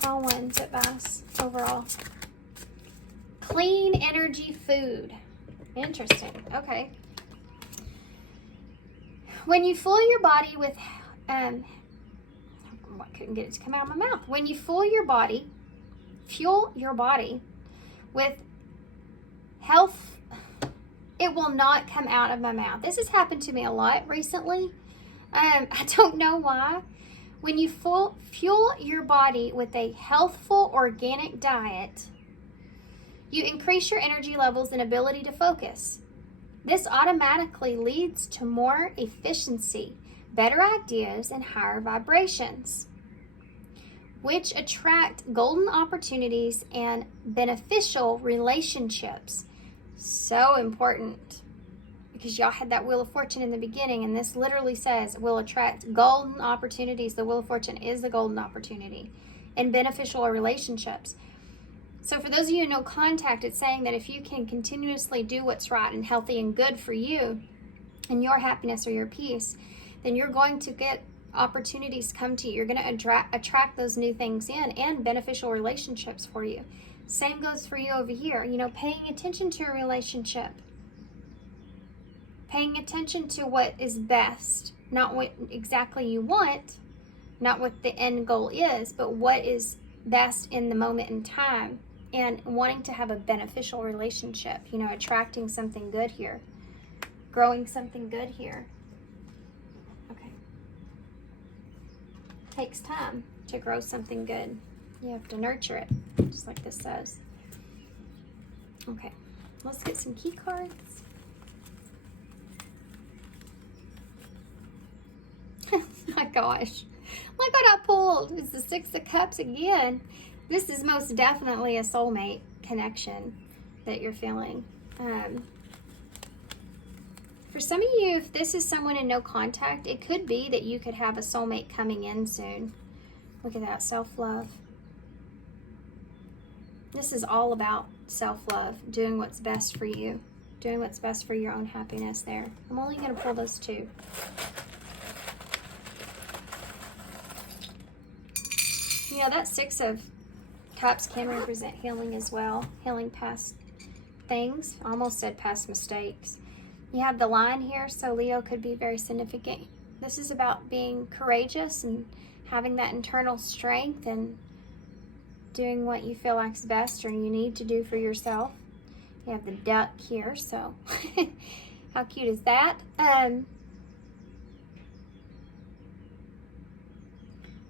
Pile 1's advice overall. Clean energy food. Interesting. Okay. When you fuel your body with, I couldn't get it to come out of my mouth. When you fuel your body with health, it will not come out of my mouth. This has happened to me a lot recently. I don't know why. When you fuel your body with a healthful organic diet, you increase your energy levels and ability to focus. This automatically leads to more efficiency, better ideas, and higher vibrations, which attract golden opportunities and beneficial relationships. So important, because y'all had that Wheel of Fortune in the beginning, and this literally says will attract golden opportunities. The Wheel of Fortune is the golden opportunity, and beneficial relationships. So for those of you who know contact, it's saying that if you can continuously do what's right and healthy and good for you and your happiness or your peace, then you're going to get opportunities come to you. You're going to attract those new things in and beneficial relationships for you. Same goes for you over here. You know, paying attention to a relationship. Paying attention to what is best. Not what exactly you want, not what the end goal is, but what is best in the moment in time. And wanting to have a beneficial relationship, you know, attracting something good here, growing something good here. Okay. Takes time to grow something good. You have to nurture it, just like this says. Okay, let's get some key cards. Oh my gosh, look what I pulled. It's the Six of Cups again. This is most definitely a soulmate connection that you're feeling. For some of you, if this is someone in no contact, it could be that you could have a soulmate coming in soon. Look at that, self-love. This is all about self-love, doing what's best for you, doing what's best for your own happiness there. I'm only going to pull those 2. You know, that Six of Cups can represent healing as well, healing past things. I almost said past mistakes. You have the Lion here, so Leo could be very significant. This is about being courageous and having that internal strength and doing what you feel like is best or you need to do for yourself. You have the Duck here, so how cute is that?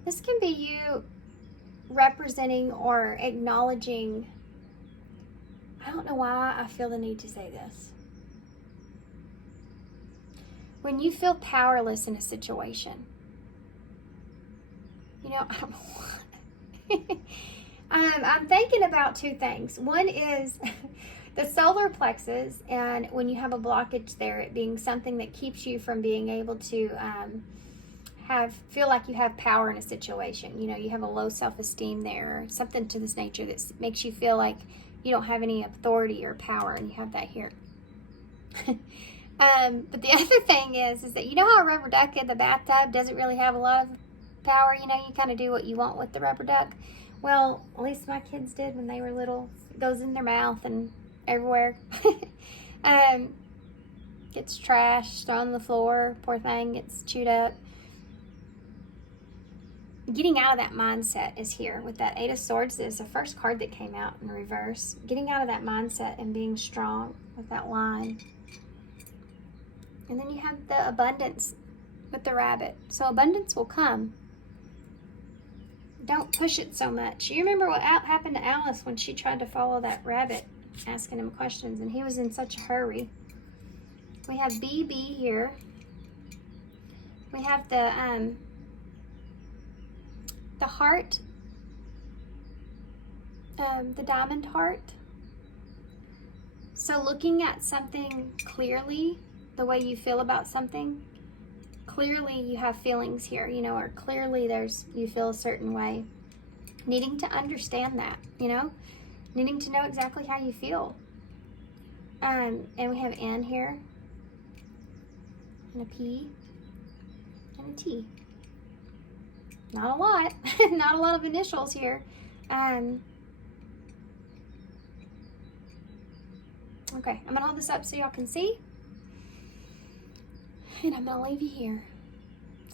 This can be you representing or acknowledging, I don't know why I feel the need to say this. When you feel powerless in a situation, you know, I don't know why. I'm thinking about 2 things. One is the solar plexus, and when you have a blockage there, it being something that keeps you from being able to feel like you have power in a situation. You know, you have a low self-esteem there, or something to this nature that makes you feel like you don't have any authority or power, and you have that here. But the other thing is that you know how a rubber duck in the bathtub doesn't really have a lot of power? You know, you kind of do what you want with the rubber duck. Well, at least my kids did when they were little. It goes in their mouth and everywhere. Gets trashed, thrown on the floor. Poor thing gets chewed up. getting out of that mindset is here with that Eight of Swords. Is the first card that came out in reverse. Getting out of that mindset and being strong with that line. And then you have the abundance with the rabbit. So abundance will come. Don't push it so much. You remember what happened to Alice when she tried to follow that rabbit, asking him questions, and he was in such a hurry. We have BB here. We have the heart, the diamond heart. So looking at something clearly, the way you feel about something, clearly you have feelings here, you know, or clearly you feel a certain way. Needing to understand that, you know, needing to know exactly how you feel. And we have N here, and a P, and a T. Not a lot, not a lot of initials here. Okay, I'm gonna hold this up so y'all can see. And I'm gonna leave you here.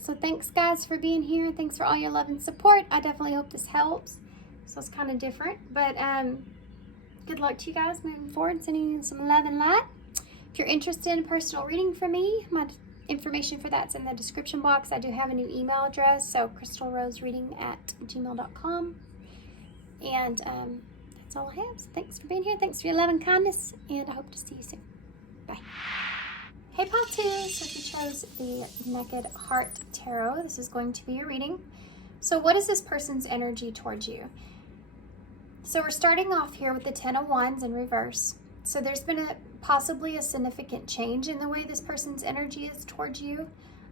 So thanks guys for being here. Thanks for all your love and support. I definitely hope this helps. So it's kind of different, but good luck to you guys moving forward. Sending you some love and light. If you're interested in a personal reading from me, my information for that's in the description box. I do have a new email address, so crystalrosereading@gmail.com. And that's all I have. So thanks for being here. Thanks for your love and kindness, and I hope to see you soon. Bye. Hey Patu, so if you chose the Naked Heart Tarot, this is going to be your reading. So what is this person's energy towards you? So we're starting off here with the Ten of Wands in reverse. So there's been possibly a significant change in the way this person's energy is towards you.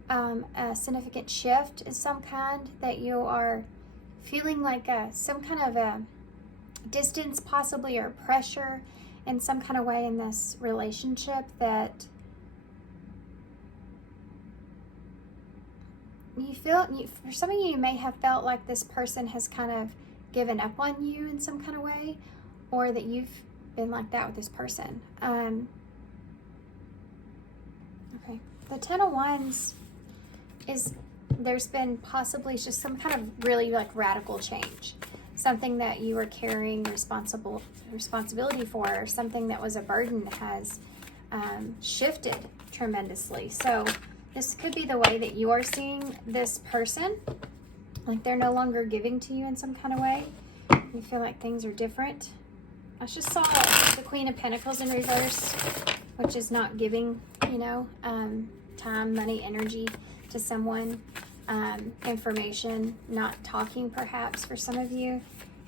A significant shift of some kind, that you are feeling like some kind of a distance possibly, or pressure in some kind of way in this relationship, that you feel, for some of you may have felt like this person has kind of given up on you in some kind of way, or that you've been like that with this person. Okay, the Ten of Wands is, there's been possibly just some kind of really like radical change. Something that you were carrying responsibility for, or something that was a burden has shifted tremendously. So this could be the way that you are seeing this person, like they're no longer giving to you in some kind of way. You feel like things are different. I just saw the Queen of Pentacles in reverse, which is not giving, you know, time, money, energy to someone, information, not talking perhaps for some of you.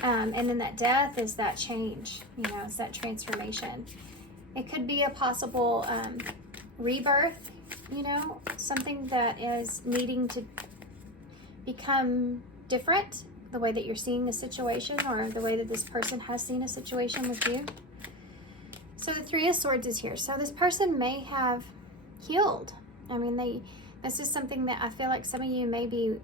And then that Death is that change, you know, it's that transformation. It could be a possible rebirth, you know, something that is needing to become different, the way that you're seeing the situation, or the way that this person has seen a situation with you. So the Three of Swords is here. So this person may have healed. I mean, this is something that I feel like some of you may be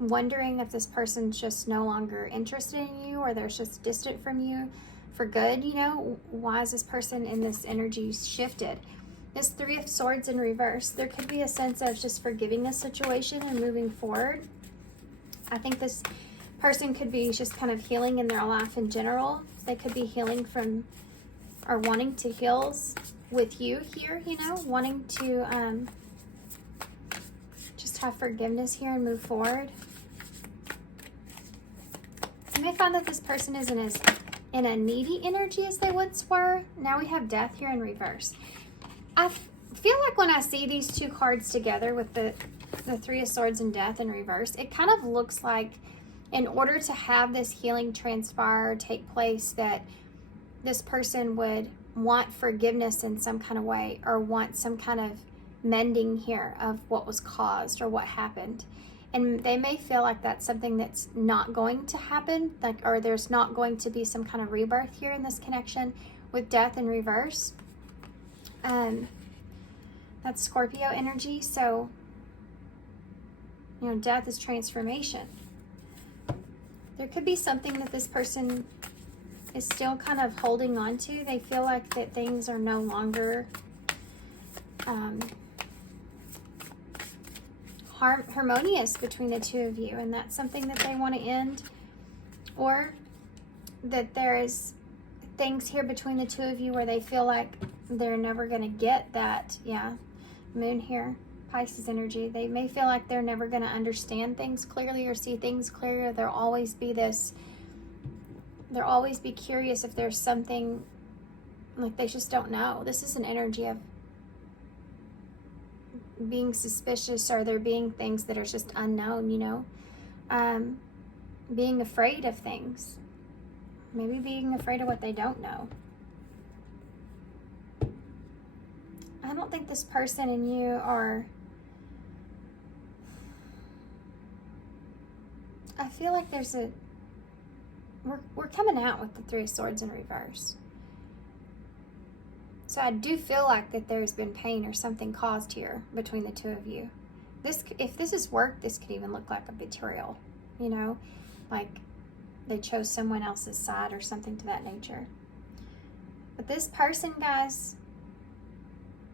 wondering if this person's just no longer interested in you, or they're just distant from you for good, you know. Why is this person in this energy shifted? This Three of Swords in reverse. There could be a sense of just forgiving the situation and moving forward. I think this person could be just kind of healing in their life in general. They could be healing from, or wanting to heal with you here, you know, wanting to just have forgiveness here and move forward. You may find that this person isn't as in a needy energy as they once were. Now we have Death here in reverse. I feel like when I see these two cards together with the Three of Swords and Death in reverse, it kind of looks like, in order to have this healing transpire, take place, that this person would want forgiveness in some kind of way, or want some kind of mending here of what was caused or what happened. And they may feel like that's something that's not going to happen, like, or there's not going to be some kind of rebirth here in this connection with Death in reverse. That's Scorpio energy. So, you know, Death is transformation. There could be something that this person is still kind of holding on to. They feel like that things are no longer harmonious between the two of you, and that's something that they want to end, or that there is things here between the two of you where they feel like they're never going to get that. Yeah, moon here, Pisces energy. They may feel like they're never going to understand things clearly or see things clearly. There'll always be curious if there's something, like they just don't know. This is an energy of being suspicious, or there being things that are just unknown, you know, being afraid of things, maybe being afraid of what they don't know. I don't think this person and you are, I feel like there's we're coming out with the Three of Swords in reverse. So I do feel like that there's been pain or something caused here between the two of you. If this is work, this could even look like a betrayal, you know, like they chose someone else's side or something to that nature. But this person, guys,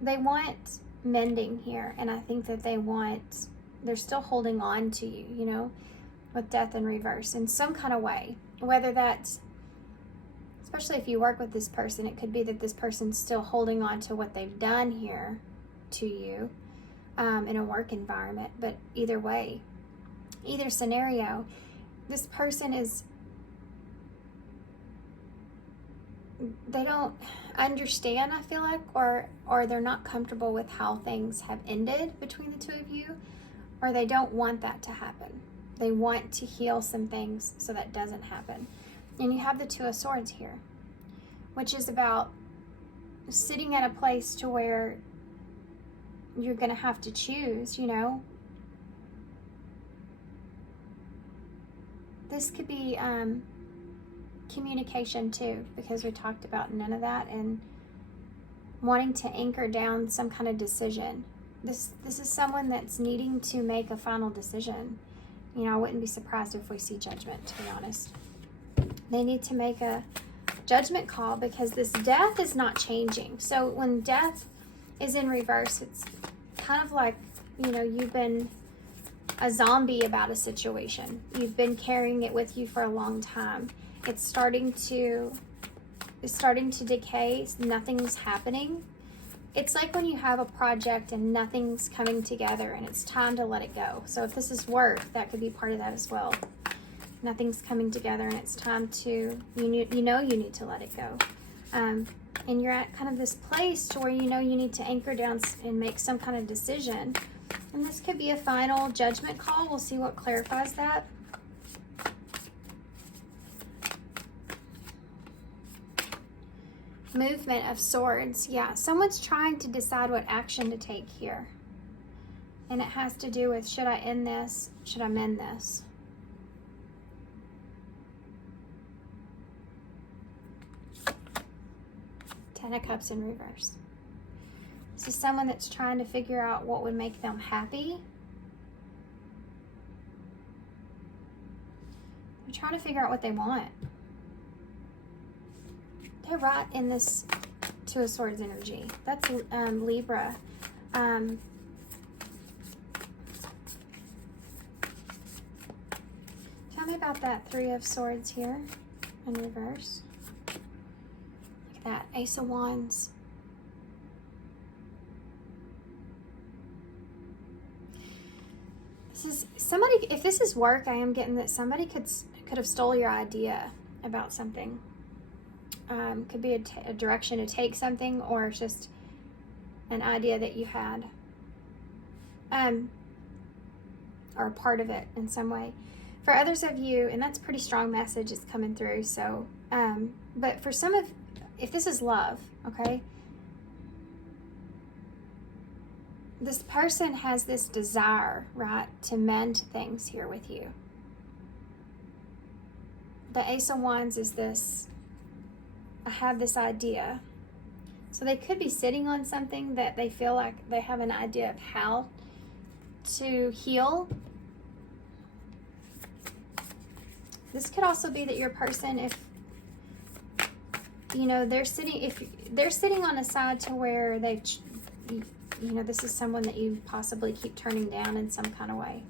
they want mending here, and I think that they're still holding on to you, you know, with Death in reverse in some kind of way, whether that's, especially if you work with this person, it could be that this person's still holding on to what they've done here to you in a work environment. But either way, either scenario, this person they don't understand, I feel like, or they're not comfortable with how things have ended between the two of you, or they don't want that to happen. They want to heal some things so that doesn't happen. And you have the Two of Swords here, which is about sitting at a place to where you're going to have to choose, you know. This could be communication too, because we talked about none of that, and wanting to anchor down some kind of decision. This is someone that's needing to make a final decision. You know, I wouldn't be surprised if we see Judgment, to be honest. They need to make a judgment call because this Death is not changing. So when Death is in reverse, it's kind of like, you know, you've been a zombie about a situation. You've been carrying it with you for a long time. It's starting to decay. Nothing's happening. It's like when you have a project and nothing's coming together and it's time to let it go. So if this is work, that could be part of that as well. Nothing's coming together and it's time to, you need to let it go. And you're at kind of this place to where you know you need to anchor down and make some kind of decision. And this could be a final judgment call. We'll see what clarifies that. Movement of Swords. Yeah, someone's trying to decide what action to take here. And it has to do with, should I end this? Should I mend this? Ten of Cups in reverse. This is someone that's trying to figure out what would make them happy. They're trying to figure out what they want. They're right in this Two of Swords energy. That's Libra. Tell me about that Three of Swords here in reverse. Look at that, Ace of Wands. This is somebody, if this is work, I am getting that somebody could have stole your idea about something. Could be a direction to take something, or just an idea that you had, or a part of it in some way. For others of you, and that's a pretty strong message is coming through. So, but for some of, if this is love, okay, this person has this desire, right, to mend things here with you. The Ace of Wands is this, I have this idea. So they could be sitting on something that they feel like they have an idea of how to heal. This could also be that your person, if you know, they're sitting on a side to where you know, this is someone that you possibly keep turning down in some kind of way.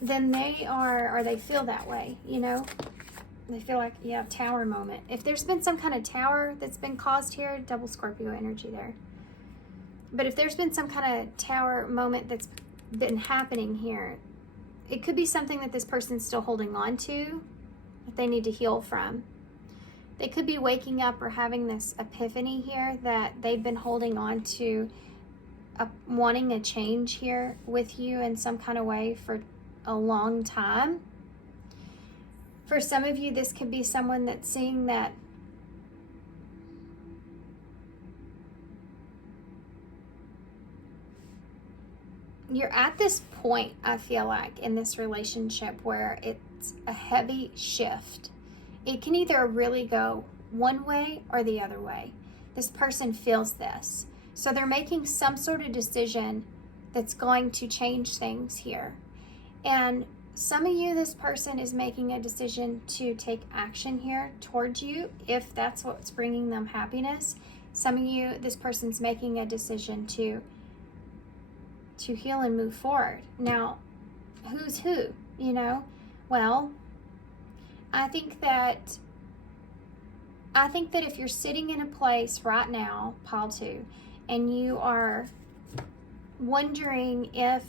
Then they are, or they feel that way, you know. They feel like, yeah, tower moment. If there's been some kind of tower that's been caused here, double Scorpio energy there. But if there's been some kind of tower moment that's been happening here, it could be something that this person's still holding on to, that they need to heal from. They could be waking up or having this epiphany here that they've been holding on to, wanting a change here with you in some kind of way for a long time. For some of you, this could be someone that's seeing that you're at this point, I feel like, in this relationship where it's a heavy shift. It can either really go one way or the other way. This person feels this. So they're making some sort of decision that's going to change things here. And some of you, this person is making a decision to take action here towards you, if that's what's bringing them happiness. Some of you, this person's making a decision to heal and move forward. Now, who's who, you know? Well, I think that if you're sitting in a place right now, pile 2, and you are wondering if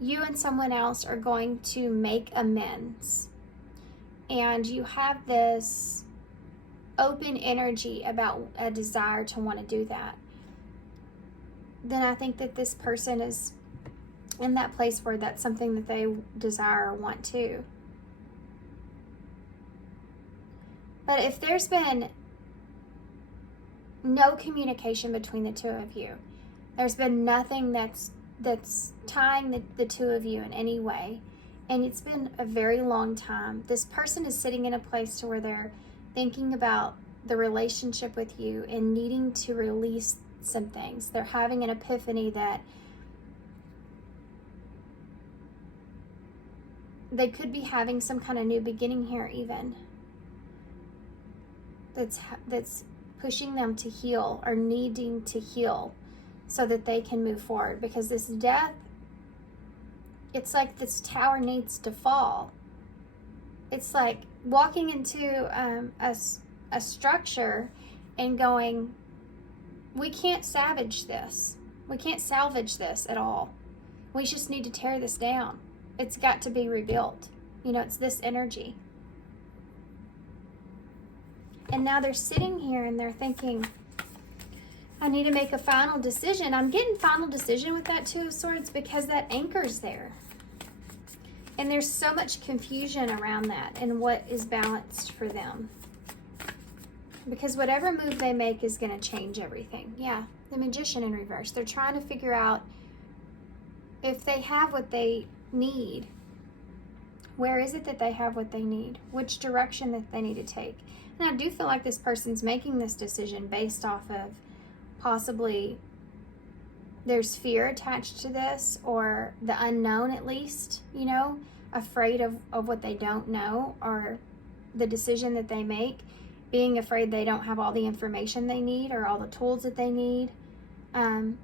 you and someone else are going to make amends, and you have this open energy about a desire to want to do that, then I think that this person is in that place where that's something that they desire or want to. But if there's been no communication between the two of you, there's been nothing that's tying the two of you in any way, and it's been a very long time, this person is sitting in a place to where they're thinking about the relationship with you and needing to release some things. They're having an epiphany that they could be having some kind of new beginning here, even that's pushing them to heal or needing to heal so that they can move forward. Because this death, it's like this tower needs to fall. It's like walking into a structure and going, we can't salvage this. We can't salvage this at all. We just need to tear this down. It's got to be rebuilt. You know, it's this energy. And now they're sitting here and they're thinking, I need to make a final decision. I'm getting final decision with that 2 of Swords because that anchor's there. And there's so much confusion around that and what is balanced for them. Because whatever move they make is going to change everything. Yeah, the Magician in reverse. They're trying to figure out if they have what they need. Where is it that they have what they need? Which direction that they need to take? And I do feel like this person's making this decision based off of possibly there's fear attached to this, or the unknown at least, you know, afraid of what they don't know, or the decision that they make, being afraid they don't have all the information they need or all the tools that they need.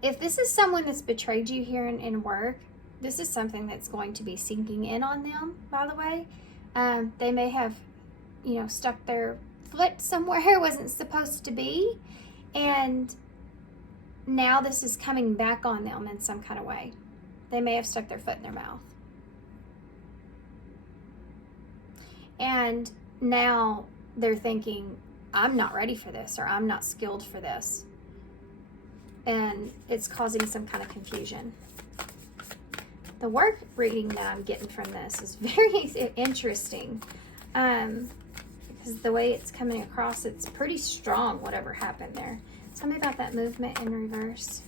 If this is someone that's betrayed you here in work, this is something that's going to be sinking in on them, by the way. They may have, you know, stuck their foot somewhere it wasn't supposed to be, and now this is coming back on them in some kind of way. They may have stuck their foot in their mouth. And now they're thinking, I'm not ready for this, or I'm not skilled for this. And it's causing some kind of confusion. The work reading that I'm getting from this is very interesting. Because the way it's coming across, it's pretty strong, whatever happened there. Tell me about that movement in reverse.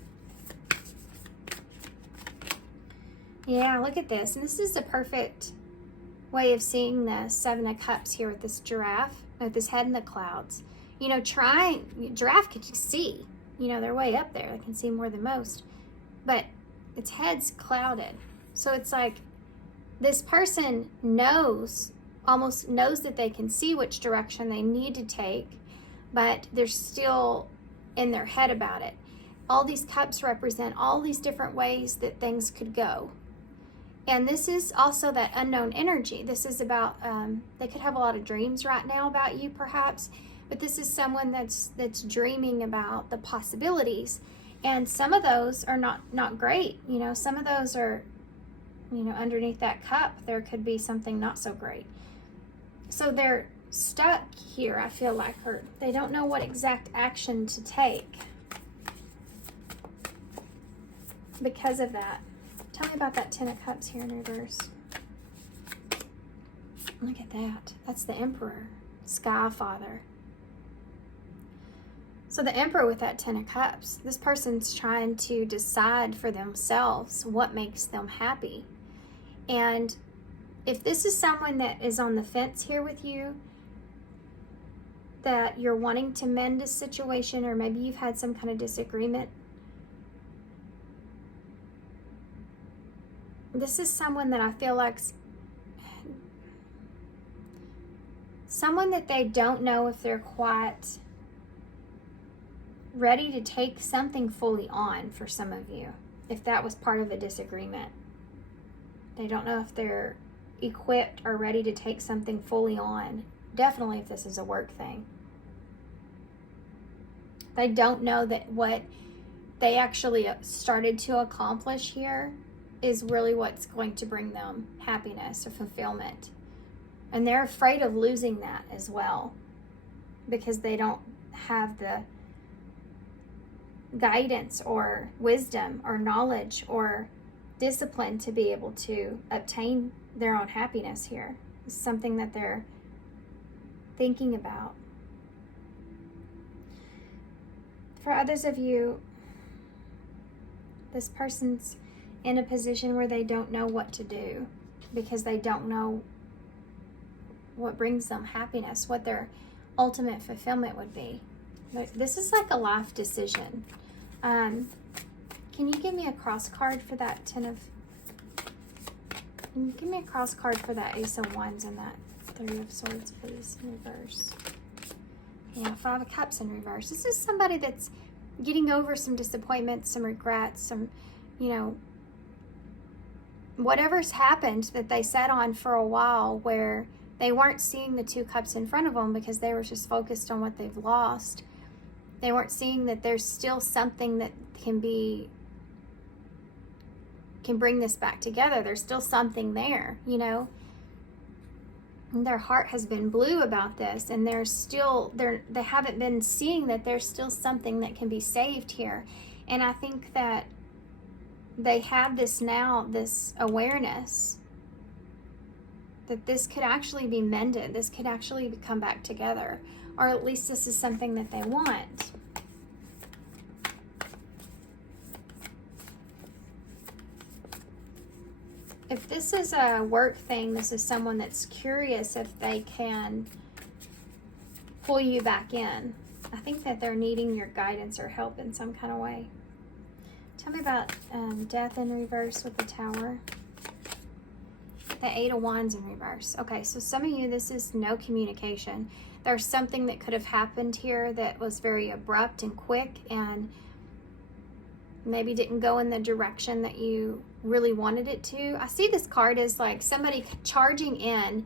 Yeah, look at this. And this is a perfect way of seeing the 7 of Cups here with this giraffe, with his head in the clouds. You know, giraffe can see. You know, they're way up there. They can see more than most. But its head's clouded. So it's like this person almost knows that they can see which direction they need to take, but there's still in their head about it. All these cups represent all these different ways that things could go. And this is also that unknown energy. This is about, they could have a lot of dreams right now about you perhaps, but this is someone that's dreaming about the possibilities. And some of those are not great. You know, some of those are, you know, underneath that cup, there could be something not so great. So they're stuck here, I feel like, or they don't know what exact action to take because of that. Tell me about that Ten of Cups here in reverse. Look at that. That's the Emperor, Sky Father. So the Emperor with that Ten of Cups, this person's trying to decide for themselves what makes them happy. And if this is someone that is on the fence here with you, that you're wanting to mend a situation, or maybe you've had some kind of disagreement, this is someone that I feel like someone that they don't know if they're quite ready to take something fully on for some of you. If that was part of a disagreement, they don't know if they're equipped or ready to take something fully on. Definitely if this is a work thing. They don't know that what they actually started to accomplish here is really what's going to bring them happiness or fulfillment. And they're afraid of losing that as well, because they don't have the guidance or wisdom or knowledge or discipline to be able to obtain their own happiness here. It's something that they're thinking about. For others of you, this person's in a position where they don't know what to do because they don't know what brings them happiness, what their ultimate fulfillment would be. This is like a life decision. Can you give me a cross card for that Can you give me a cross card for that Ace of Wands and that Three of Swords, please, in reverse? Yeah, Five of Cups in reverse. This is somebody that's getting over some disappointments, some regrets, some, you know, whatever's happened that they sat on for a while, where they weren't seeing the Two Cups in front of them because they were just focused on what they've lost. They weren't seeing that there's still something that can bring this back together. There's still something there, you know. And their heart has been blue about this, and they haven't been seeing that there's still something that can be saved here. And I think that they have this now, this awareness that this could actually be mended. This could actually come back together, or at least this is something that they want. If this is a work thing, this is someone that's curious if they can pull you back in. I think that they're needing your guidance or help in some kind of way. Tell me about Death in reverse with the Tower. The Eight of Wands in reverse. Okay, so some of you, this is no communication. There's something that could have happened here that was very abrupt and quick and maybe didn't go in the direction that you really wanted it to. I see this card as like somebody charging in,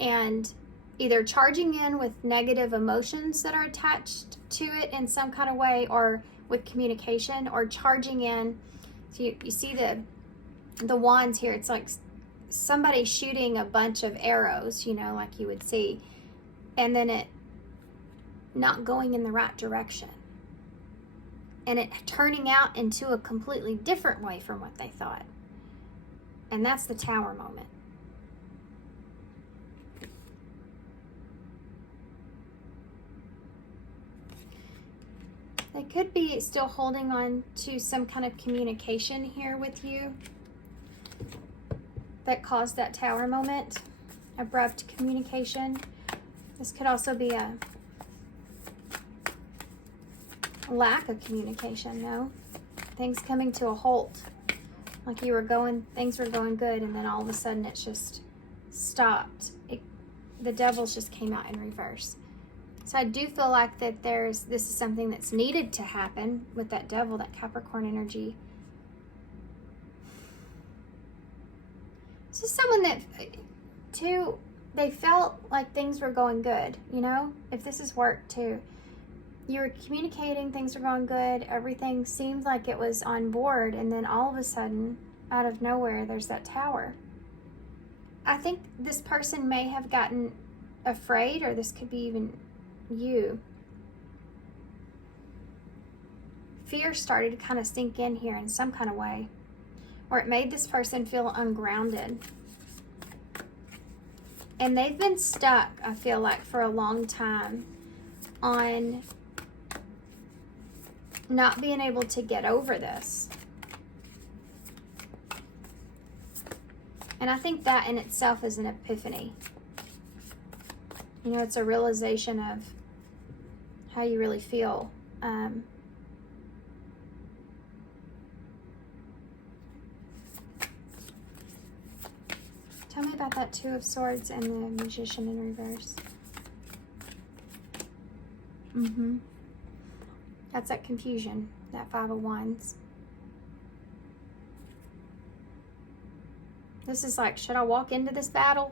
and either charging in with negative emotions that are attached to it in some kind of way, or with communication, or charging in. So you see the wands here. It's like somebody shooting a bunch of arrows, you know, like you would see, and then it not going in the right direction, and it turning out into a completely different way from what they thought. And that's the Tower moment. They could be still holding on to some kind of communication here with you that caused that Tower moment, abrupt communication. This could also be a lack of communication, no? Things coming to a halt. Like things were going good, and then all of a sudden it's just stopped. The Devils just came out in reverse. So I do feel like that this is something that's needed to happen with that devil, that Capricorn energy. This is someone that, too, they felt like things were going good, you know? If this is work, too. You were communicating, things were going good, everything seemed like it was on board, and then all of a sudden, out of nowhere, there's that Tower. I think this person may have gotten afraid, or this could be even you. Fear started to kind of sink in here in some kind of way, or it made this person feel ungrounded. And they've been stuck, I feel like, for a long time on not being able to get over this. And I think that in itself is an epiphany. You know, it's a realization of how you really feel. Tell me about that Two of Swords and the Magician in reverse. That's that confusion, that Five of Wands. This is like, should I walk into this battle?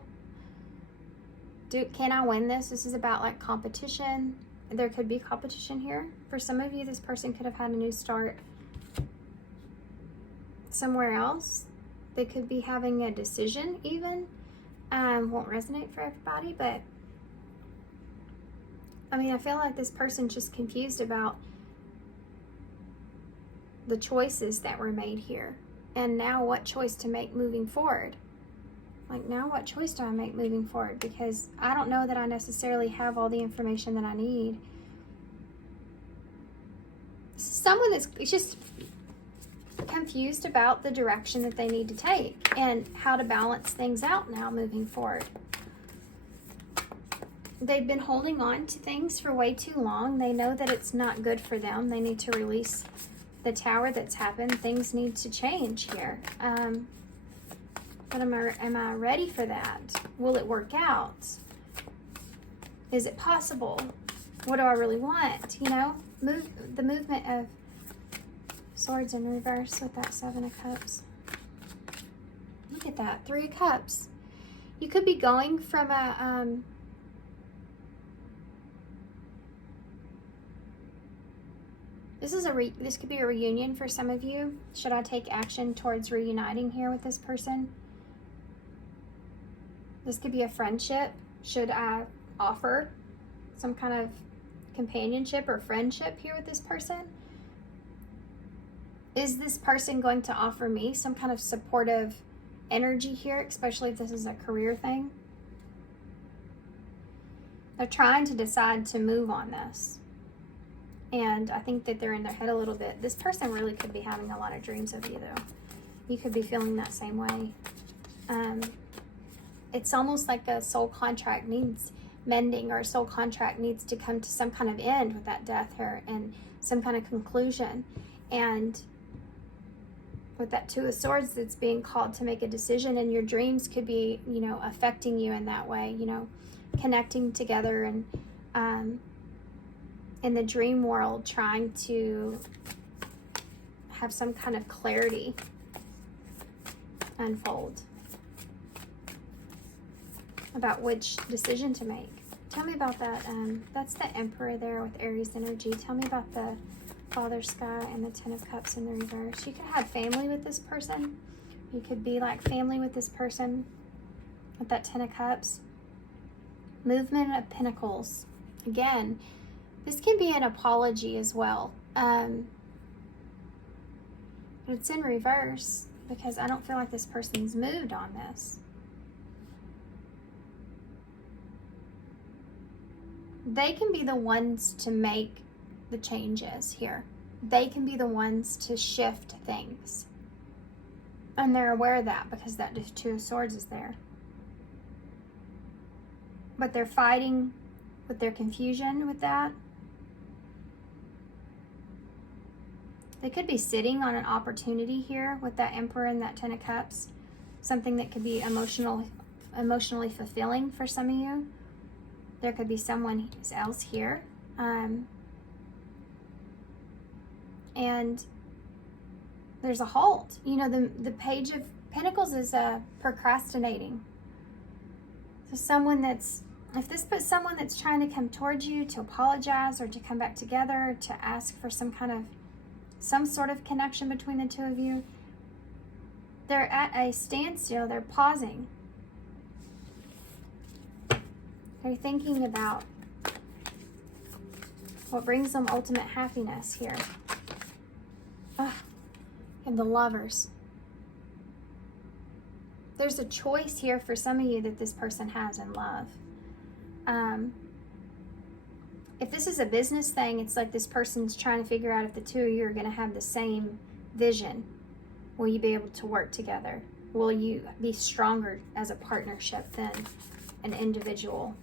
Can I win this? This is about like competition. There could be competition here. For some of you, this person could have had a new start somewhere else. They could be having a decision even. Won't resonate for everybody, but I mean, I feel like this person's just confused about the choices that were made here. And now what choice to make moving forward? Like, now what choice do I make moving forward? Because I don't know that I necessarily have all the information that I need. Someone that's just confused about the direction that they need to take and how to balance things out now moving forward. They've been holding on to things for way too long. They know that it's not good for them. They need to release the Tower that's happened. Things need to change here. But am I ready for that? Will it work out? Is it possible? What do I really want? You know, the movement of Swords in reverse with that Seven of Cups. Look at that, Three of Cups. You could be going from a this could be a reunion for some of you. Should I take action towards reuniting here with this person? This could be a friendship. Should I offer some kind of companionship or friendship here with this person? Is this person going to offer me some kind of supportive energy here, especially if this is a career thing? They're trying to decide to move on this. And I think that they're in their head a little bit. This person really could be having a lot of dreams of you, though. You could be feeling that same way. It's almost like a soul contract needs mending, or a soul contract needs to come to some kind of end with that Death here and some kind of conclusion. And with that Two of Swords, that's being called to make a decision, and your dreams could be, you know, affecting you in that way, you know, connecting together and in the dream world, trying to have some kind of clarity unfold about which decision to make. Tell me about that. That's the Emperor there with Aries energy. Tell me about the Father Sky and the Ten of Cups in the reverse. You could have family with this person. You could be like family with this person with that Ten of Cups. Movement of Pentacles. Again, this can be an apology as well. But it's in reverse because I don't feel like this person's moved on this. They can be the ones to make the changes here. They can be the ones to shift things. And they're aware of that because that Two of Swords is there. But they're fighting with their confusion with that. They could be sitting on an opportunity here with that Emperor and that Ten of Cups. Something that could be emotionally fulfilling for some of you. There could be someone else here. And there's a halt. You know, the Page of Pentacles is procrastinating. So someone that's, if this puts someone that's trying to come towards you to apologize or to come back together, to ask for some sort of connection between the two of you, they're at a standstill. They're pausing. They're thinking about what brings them ultimate happiness here. And the Lovers. There's a choice here for some of you that this person has in love. If this is a business thing, it's like this person's trying to figure out if the two of you are going to have the same vision. Will you be able to work together? Will you be stronger as a partnership than an individual?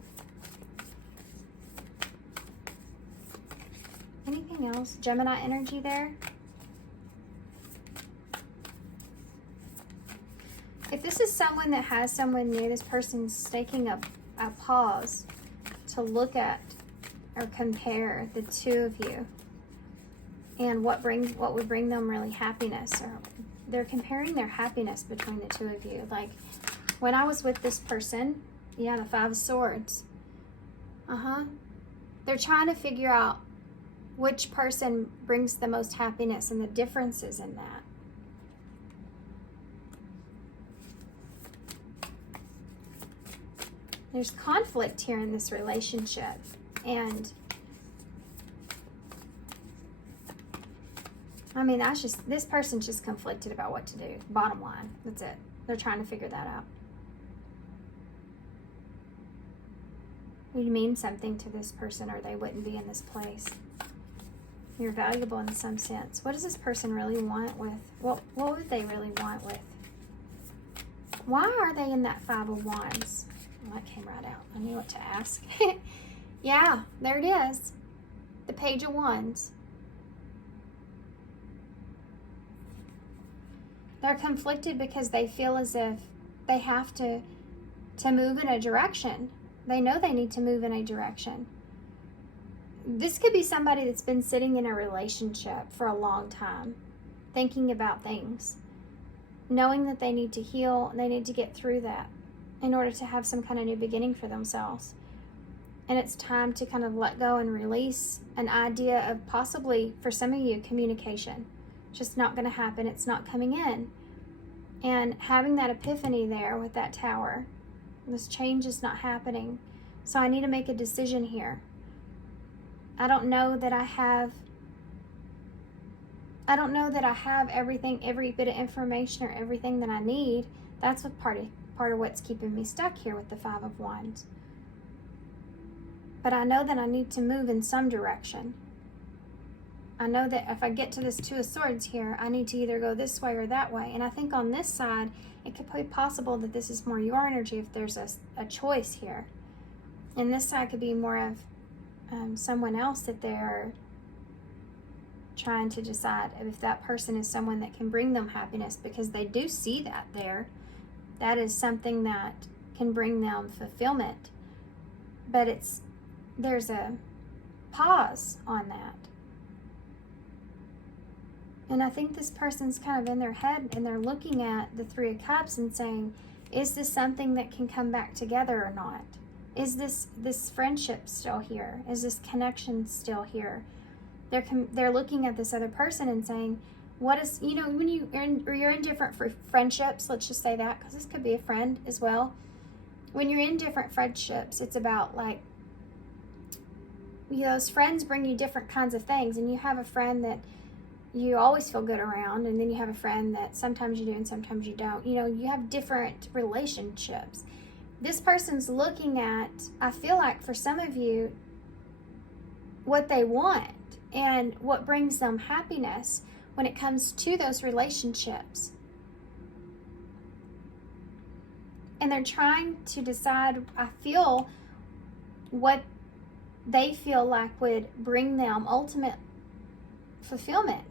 Anything else? Gemini energy there? If this is someone that has someone near, this person's taking a pause to look at or compare the two of you and what would bring them really happiness. Or they're comparing their happiness between the two of you. Like when I was with this person, yeah, the Five of Swords. They're trying to figure out which person brings the most happiness and the differences in that. There's conflict here in this relationship, and I mean, that's just, this person's just conflicted about what to do. Bottom line, that's it. They're trying to figure that out. You mean something to this person or they wouldn't be in this place. You're valuable in some sense. What does this person really want with, what would they really want with? Why are they in that Five of Wands? Well, that came right out. I knew what to ask. Yeah, there it is. The Page of Wands. They're conflicted because they feel as if they have to move in a direction. They know they need to move in a direction. This could be somebody that's been sitting in a relationship for a long time, thinking about things, knowing that they need to heal, and they need to get through that in order to have some kind of new beginning for themselves. And it's time to kind of let go and release an idea of possibly, for some of you, communication. Just not going to happen. It's not coming in. And having that epiphany there with that Tower, this change is not happening. So I need to make a decision here. I don't know that I have everything, every bit of information or everything that I need. That's what part of what's keeping me stuck here with the Five of Wands. But I know that I need to move in some direction. I know that if I get to this Two of Swords here, I need to either go this way or that way. And I think on this side, it could be possible that this is more your energy if there's a choice here. And this side could be more of someone else that they're trying to decide if that person is someone that can bring them happiness, because they do see that there. That is something that can bring them fulfillment. But there's a pause on that. And I think this person's kind of in their head and they're looking at the Three of Cups and saying, is this something that can come back together or not? Is this friendship still here? Is this connection still here? They're looking at this other person and saying, what is, you know, when you're in different friendships, let's just say that, because this could be a friend as well. When you're in different friendships, it's about like, those friends bring you different kinds of things, and you have a friend that you always feel good around, and then you have a friend that sometimes you do and sometimes you don't. You know, you have different relationships. This person's looking at, I feel like for some of you, what they want and what brings them happiness when it comes to those relationships. And they're trying to decide, I feel, what they feel like would bring them ultimate fulfillment.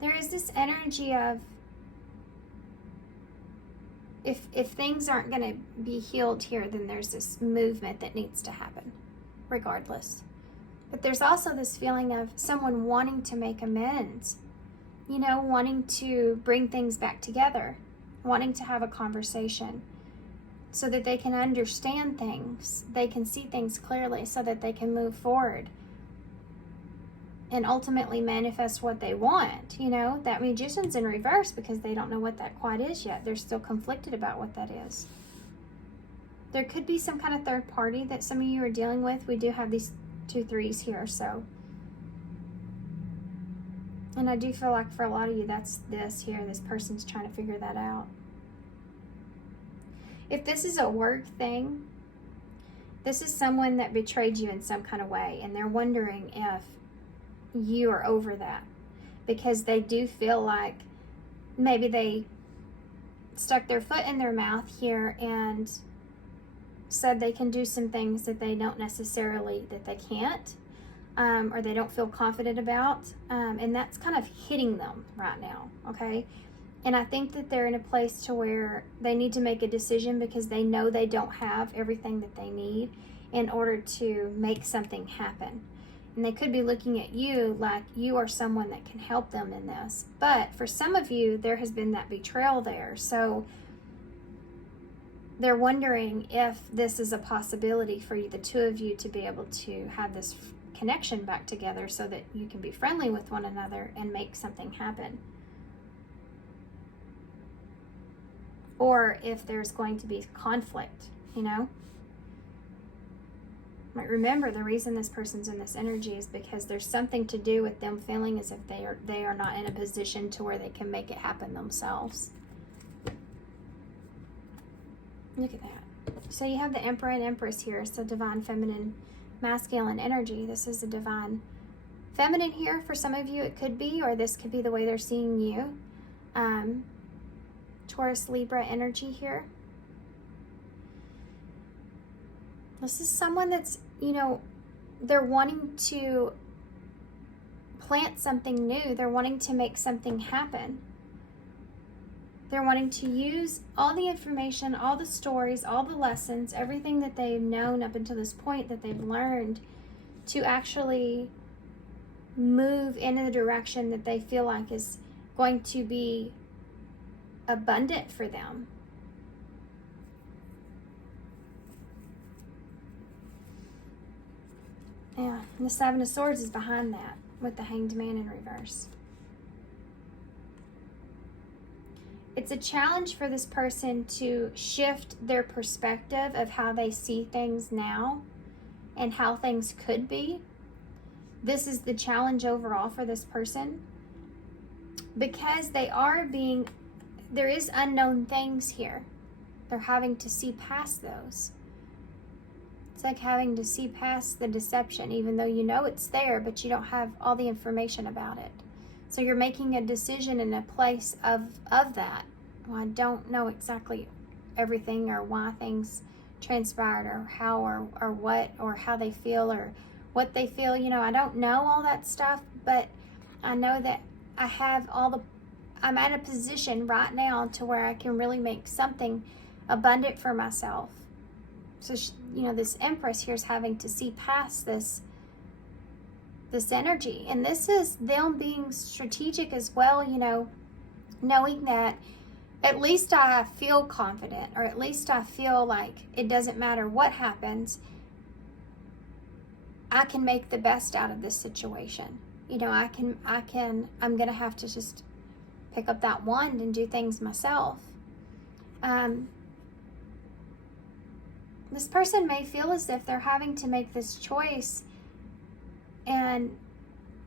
There is this energy of if things aren't going to be healed here, then there's this movement that needs to happen regardless. But there's also this feeling of someone wanting to make amends, you know, wanting to bring things back together, wanting to have a conversation so that they can understand things, they can see things clearly so that they can move forward and ultimately manifest what they want. You know, that Magician's in reverse because they don't know what that quite is yet. They're still conflicted about what that is. There could be some kind of third party that some of you are dealing with. We do have these 2 3s here, so. And I do feel like for a lot of you, that's this here. This person's trying to figure that out. If this is a work thing, this is someone that betrayed you in some kind of way, and they're wondering if you are over that, because they do feel like maybe they stuck their foot in their mouth here and said they can do some things that they don't necessarily, that they can't, or they don't feel confident about, and that's kind of hitting them right now, okay? And I think that they're in a place to where they need to make a decision because they know they don't have everything that they need in order to make something happen. And they could be looking at you like you are someone that can help them in this. But for some of you, there has been that betrayal there. So they're wondering if this is a possibility for you, the 2 of you, to be able to have this connection back together so that you can be friendly with one another and make something happen. Or if there's going to be conflict, you know? But remember, the reason this person's in this energy is because there's something to do with them feeling as if they are not in a position to where they can make it happen themselves. Look at that. So you have the Emperor and Empress here. So divine feminine, masculine energy. This is a divine feminine here. For some of you it could be, or this could be the way they're seeing you. Taurus, Libra energy here. This is someone that's, you know, they're wanting to plant something new. They're wanting to make something happen. They're wanting to use all the information, all the stories, all the lessons, everything that they've known up until this point that they've learned to actually move in the direction that they feel like is going to be abundant for them. Yeah, and the 7 of Swords is behind that with the Hanged Man in reverse. It's a challenge for this person to shift their perspective of how they see things now and how things could be. This is the challenge overall for this person, because they are being, there is unknown things here. They're having to see past those. It's like having to see past the deception, even though you know it's there, but you don't have all the information about it. So you're making a decision in a place of that. Well, I don't know exactly everything or why things transpired or how or what or how they feel or what they feel. You know, I don't know all that stuff, but I know that I have I'm at a position right now to where I can really make something abundant for myself. So, you know, this Empress here is having to see past this energy. And this is them being strategic as well, you know, knowing that at least I feel confident, or at least I feel like it doesn't matter what happens, I can make the best out of this situation. You know, I'm going to have to just pick up that wand and do things myself. This person may feel as if they're having to make this choice, and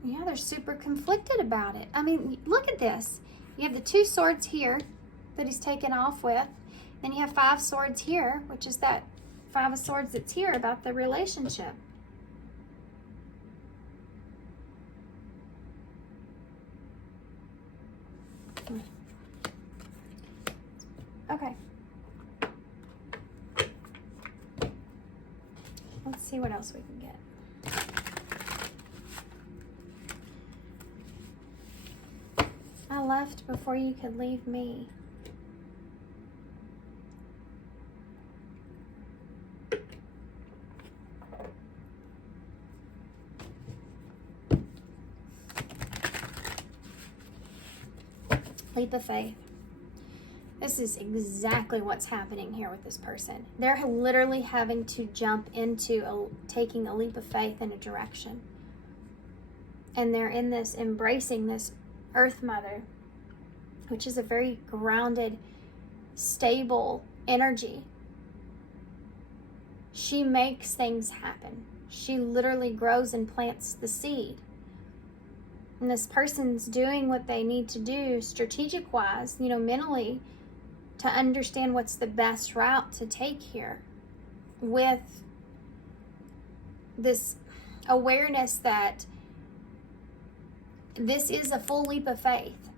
yeah, they're super conflicted about it. I mean, look at this. You have the 2 swords here that he's taken off with. Then you have 5 swords here, which is that 5 of swords that's here about the relationship. Okay. Let's see what else we can get. I left before you could leave me. Leap of faith. This is exactly what's happening here with this person. They're literally having to jump into taking a leap of faith in a direction. And they're in this, embracing this Earth Mother, which is a very grounded, stable energy. She makes things happen. She literally grows and plants the seed. And this person's doing what they need to do strategic-wise, mentally, to understand what's the best route to take here, with this awareness that this is a full leap of faith.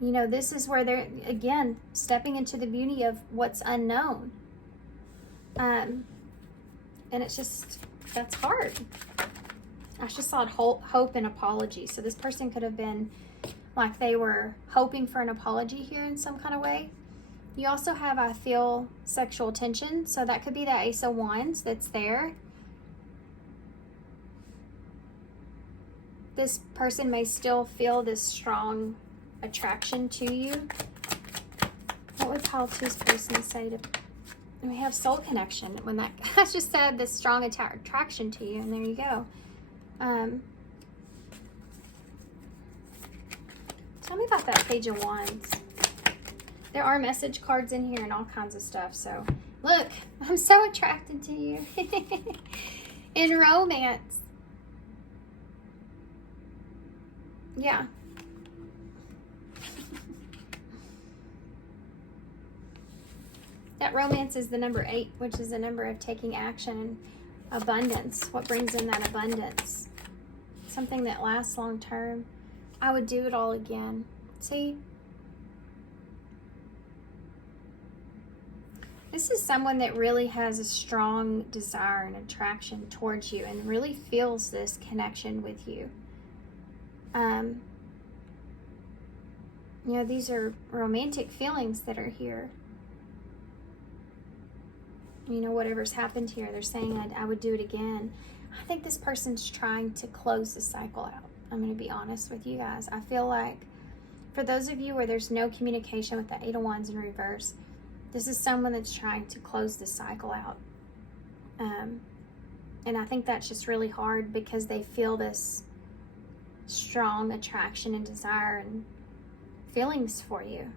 This is where they're, again, stepping into the beauty of what's unknown. And it's just, that's hard. I just saw hope and apology. So this person could have been like they were hoping for an apology here in some kind of way. You also have, I feel, sexual tension. So that could be that Ace of Wands that's there. This person may still feel this strong attraction to you. What would Pile 2's person say to... We have soul connection. When that I just said this strong attraction to you, and there you go. Tell me about that Page of Wands. There are message cards in here and all kinds of stuff. So, look, I'm so attracted to you. In romance. Yeah. That romance is the number 8, which is the number of taking action and abundance. What brings in that abundance? Something that lasts long term. I would do it all again. See? This is someone that really has a strong desire and attraction towards you and really feels this connection with you. These are romantic feelings that are here. Whatever's happened here, they're saying, I would do it again. I think this person's trying to close the cycle out. I'm going to be honest with you guys. I feel like for those of you where there's no communication with the Eight of Wands in reverse, this is someone that's trying to close the cycle out. And I think that's just really hard because they feel this strong attraction and desire and feelings for you.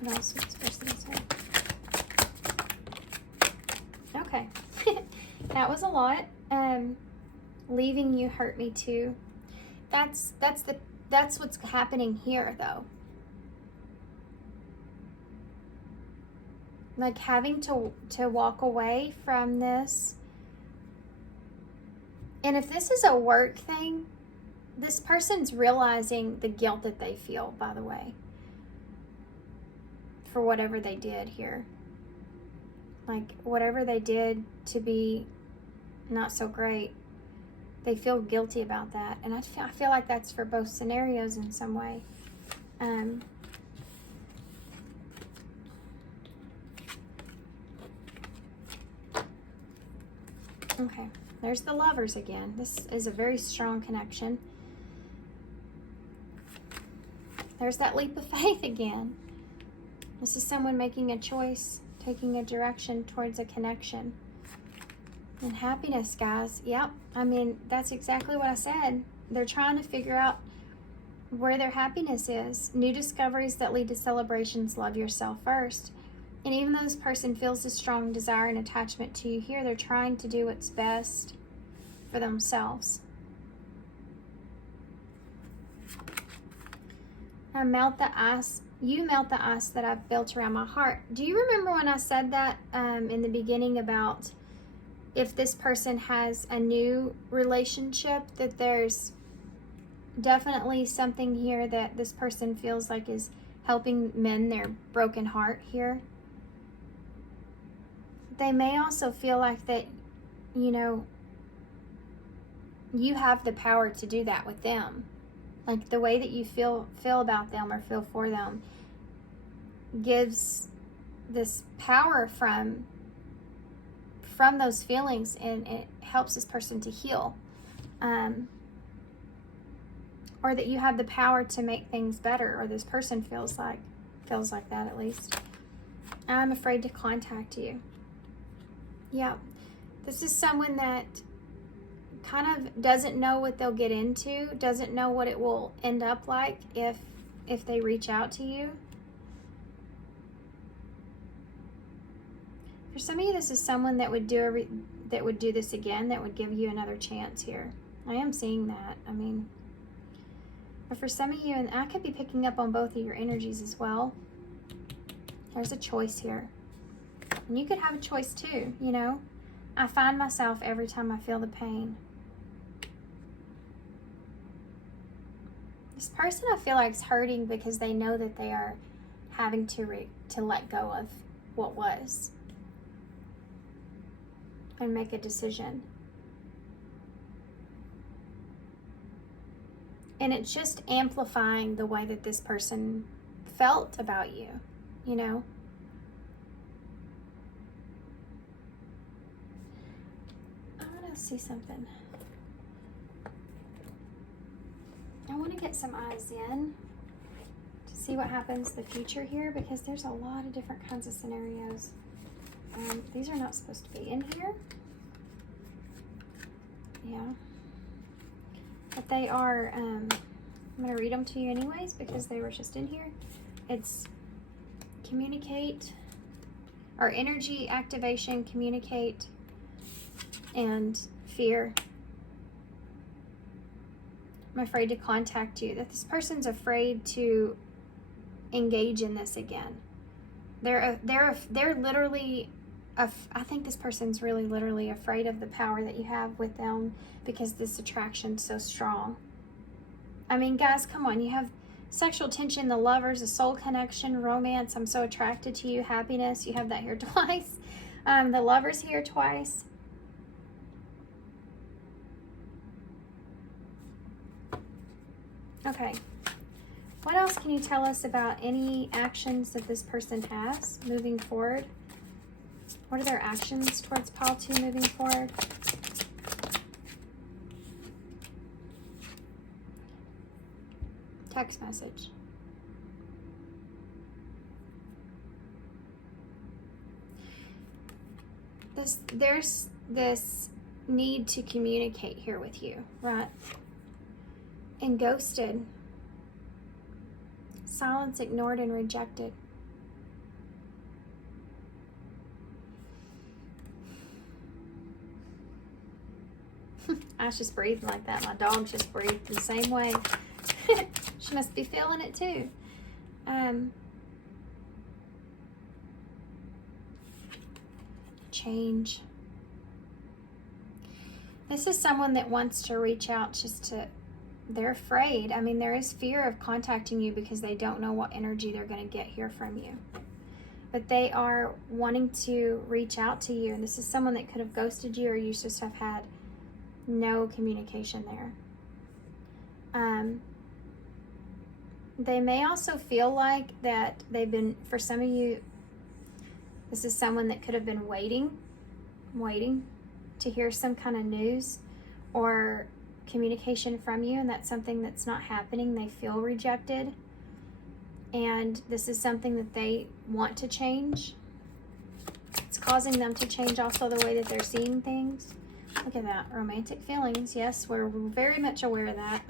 What else would this person say? Okay. That was a lot. Leaving you hurt me too. That's what's happening here, though. Like having to walk away from this. And if this is a work thing, this person's realizing the guilt that they feel, by the way, for whatever they did here. Like whatever they did to be not so great, they feel guilty about that. And I feel like that's for both scenarios in some way. Okay, there's the Lovers again. This is a very strong connection. There's that leap of faith again. This is someone making a choice, taking a direction towards a connection. And happiness, guys. Yep. I mean, that's exactly what I said. They're trying to figure out where their happiness is. New discoveries that lead to celebrations. Love yourself first. And even though this person feels a strong desire and attachment to you here, they're trying to do what's best for themselves. I melt the ice. You melt the ice that I've built around my heart. Do you remember when I said that in the beginning about if this person has a new relationship, that there's definitely something here that this person feels like is helping mend their broken heart here? They may also feel like that, you have the power to do that with them. Like the way that you feel about them or feel for them gives this power from those feelings, and it helps this person to heal. Or that you have the power to make things better, or this person feels like that at least. I'm afraid to contact you. Yeah, this is someone that kind of doesn't know what they'll get into, doesn't know what it will end up like if they reach out to you. For some of you, this is someone that would do this again, that would give you another chance here. I am seeing that. I mean, but for some of you, and I could be picking up on both of your energies as well, there's a choice here. And you could have a choice too, you know. I find myself every time I feel the pain. This person, I feel like, is hurting because they know that they are having to let go of what was and make a decision. And it's just amplifying the way that this person felt about you, you know? I want to see something. I want to get some eyes in to see what happens in the future here, because there's a lot of different kinds of scenarios. These are not supposed to be in here. Yeah. But they are, I'm going to read them to you anyways because they were just in here. It's communicate, or energy activation, communicate, and fear. I'm afraid to contact you. That this person's afraid to engage in this again. They're literally, I think this person's really literally afraid of the power that you have with them because this attraction's so strong. I mean, guys, come on. You have sexual tension, the lovers, the soul connection, romance, I'm so attracted to you, happiness. You have that here twice. The lovers here twice. Okay. What else can you tell us about any actions that this person has moving forward? What are their actions towards pile 2 moving forward? Text message. There's this need to communicate here with you, right? And ghosted. Silence, ignored, and rejected. I was just breathing like that. My dog just breathed the same way. She must be feeling it too. Change. This is someone that wants to reach out they're afraid. I mean, there is fear of contacting you because they don't know what energy they're going to get here from you. But they are wanting to reach out to you. And this is someone that could have ghosted you, or you just have had no communication there. They may also feel like that for some of you, this is someone that could have been waiting to hear some kind of news or communication from you, and that's something that's not happening. They feel rejected, and this is something that they want to change. It's causing them to change also the way that they're seeing things. Look at that. Romantic feelings. Yes, we're very much aware of that.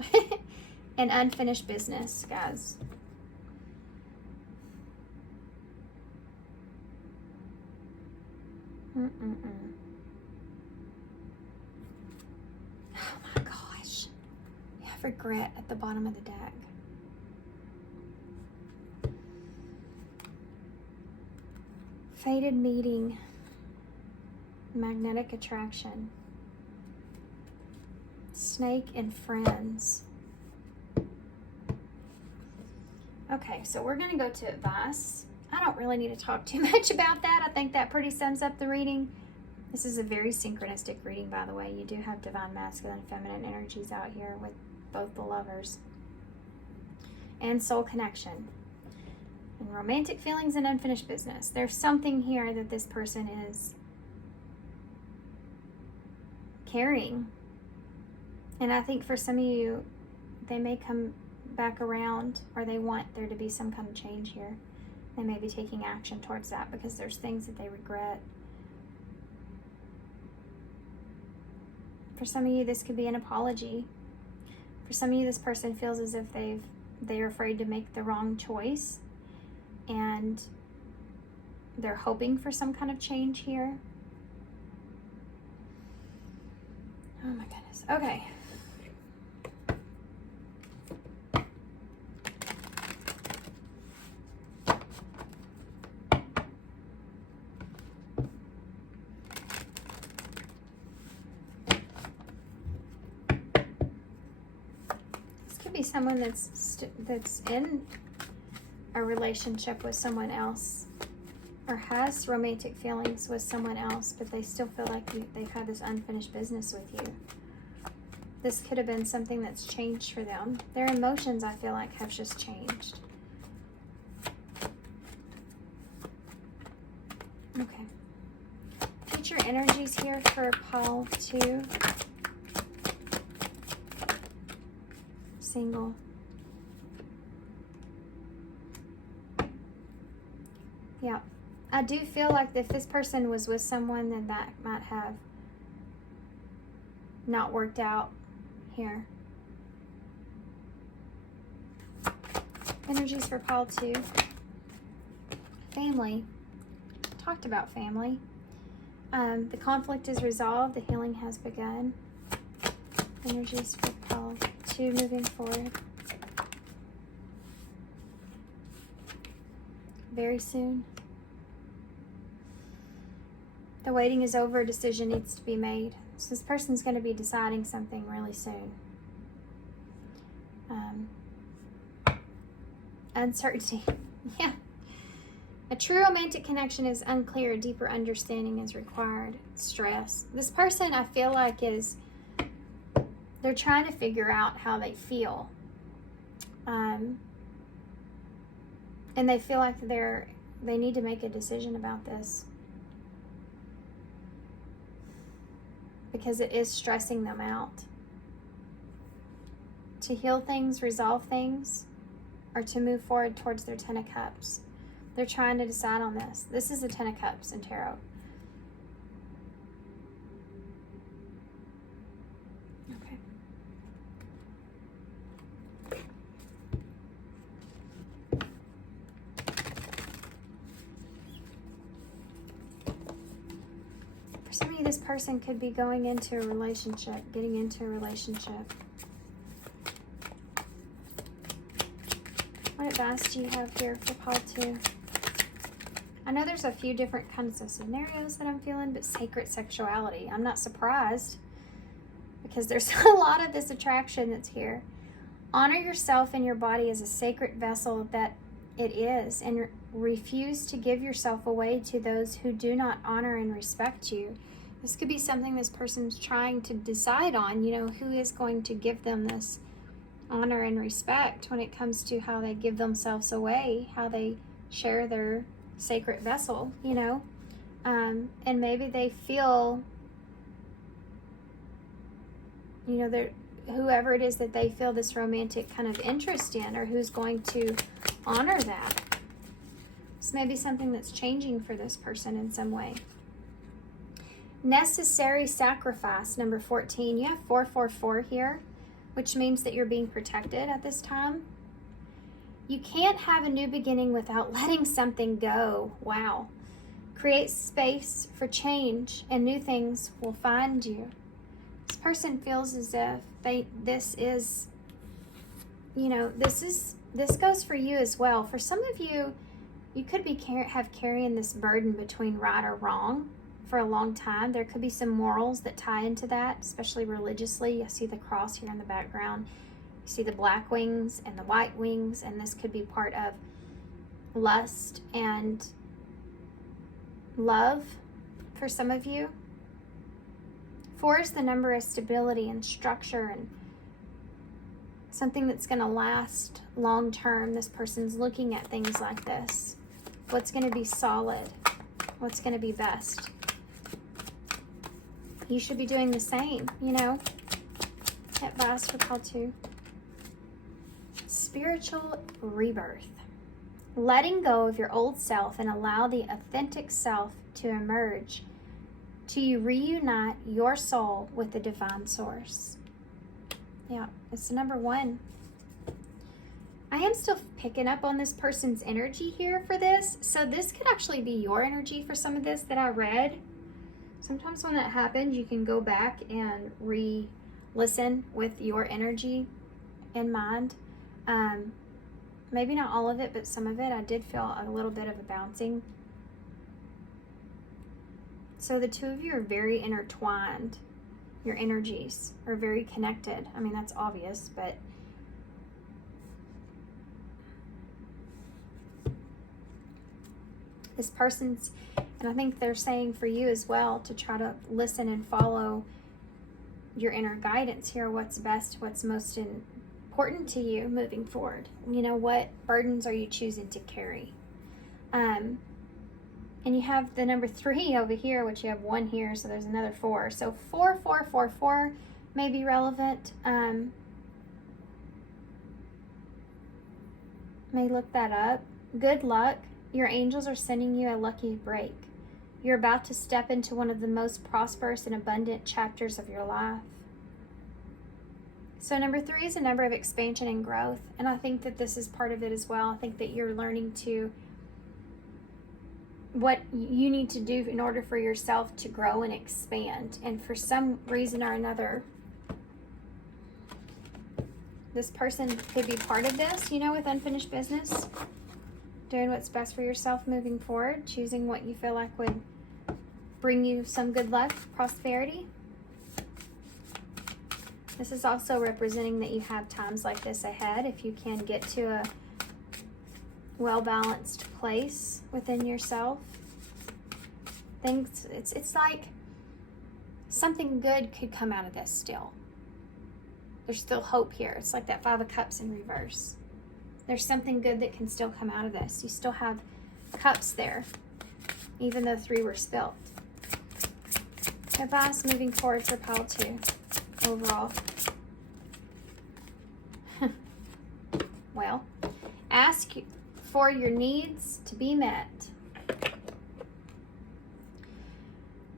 And unfinished business, guys. Oh my gosh. You have regret at the bottom of the deck. Fated meeting. Magnetic attraction. Snake and friends. Okay, so we're going to go to advice. I don't really need to talk too much about that. I think that pretty sums up the reading. This is a very synchronistic reading, by the way. You do have divine masculine and feminine energies out here with both the lovers. And soul connection. And romantic feelings and unfinished business. There's something here that this person is caring. And I think for some of you, they may come back around, or they want there to be some kind of change here. They may be taking action towards that because there's things that they regret. For some of you, this could be an apology. For some of you, this person feels as if they're afraid to make the wrong choice, and they're hoping for some kind of change here. Oh my goodness. Okay. Someone that's in a relationship with someone else, or has romantic feelings with someone else, but they still feel like they've had this unfinished business with you. This could have been something that's changed for them. Their emotions, I feel like, have just changed. Okay. Future energies here for pile 2. Single. Yeah, I do feel like if this person was with someone, then that might have not worked out here. Energies for pile 2. Family. Talked about family. The conflict is resolved. The healing has begun. Energies for pile 2 moving forward. Very soon. The waiting is over. A decision needs to be made. So this person's going to be deciding something really soon. Uncertainty. Yeah. A true romantic connection is unclear. A deeper understanding is required. Stress. This person, I feel like, they're trying to figure out how they feel. And they feel like they need to make a decision about this, because it is stressing them out. To heal things, resolve things, or to move forward towards their 10 of Cups. They're trying to decide on this. This is the 10 of Cups in Tarot. Okay. For some of you, this person could be going into a relationship, getting into a relationship. What advice do you have here for pile 2? I know there's a few different kinds of scenarios that I'm feeling, but sacred sexuality. I'm not surprised, because there's a lot of this attraction that's here. Honor yourself and your body as a sacred vessel that it is, and refuse to give yourself away to those who do not honor and respect you. This could be something this person's trying to decide on, who is going to give them this honor and respect when it comes to how they give themselves away, how they share their sacred vessel, and maybe they feel, whoever it is that they feel this romantic kind of interest in, or who's going to honor that. This may be something that's changing for this person in some way. Necessary sacrifice, number 14. You have 444 here, which means that you're being protected at this time. You can't have a new beginning without letting something go. Wow. Create space for change, and new things will find you. This person feels as if this goes for you as well. For some of you, you could be carrying this burden between right or wrong for a long time. There could be some morals that tie into that, especially religiously. I see the cross here in the background. You see the black wings and the white wings, and this could be part of lust and love for some of you. 4 is the number of stability and structure and something that's going to last long term. This person's looking at things like this. What's going to be solid? What's going to be best? you should be doing the same, you know. Advice for call 2. Spiritual rebirth. Letting go of your old self and allow the authentic self to emerge to reunite your soul with the divine source. Yeah, it's number 1. I am still picking up on this person's energy here for this. So this could actually be your energy for some of this that I read. Sometimes when that happens, you can go back and re-listen with your energy in mind. Maybe not all of it, but some of it. I did feel a little bit of a bouncing. So the two of you are very intertwined. Your energies are very connected. I mean, that's obvious, but this person's, and I think they're saying for you as well, to try to listen and follow your inner guidance here. What's best, what's most important to you moving forward. You know, what burdens are you choosing to carry? And you have the number 3 over here, which you have 1 here, so there's another 4. So 4, 4, 4, 4 may be relevant. May look that up. Good luck. Your angels are sending you a lucky break. You're about to step into one of the most prosperous and abundant chapters of your life. So number 3 is a number of expansion and growth. And I think that this is part of it as well. I think that you're learning to what you need to do in order for yourself to grow and expand. And for some reason or another, this person could be part of this, you know, with unfinished business. Doing what's best for yourself moving forward. Choosing what you feel like would bring you some good luck, prosperity. This is also representing that you have times like this ahead if you can get to a well-balanced place within yourself. Things, it's like something good could come out of this still. There's still hope here. It's like that 5 of Cups in reverse. There's something good that can still come out of this. You still have cups there, even though 3 were spilled. Advice moving forward for pile 2 overall. Well, ask for your needs to be met.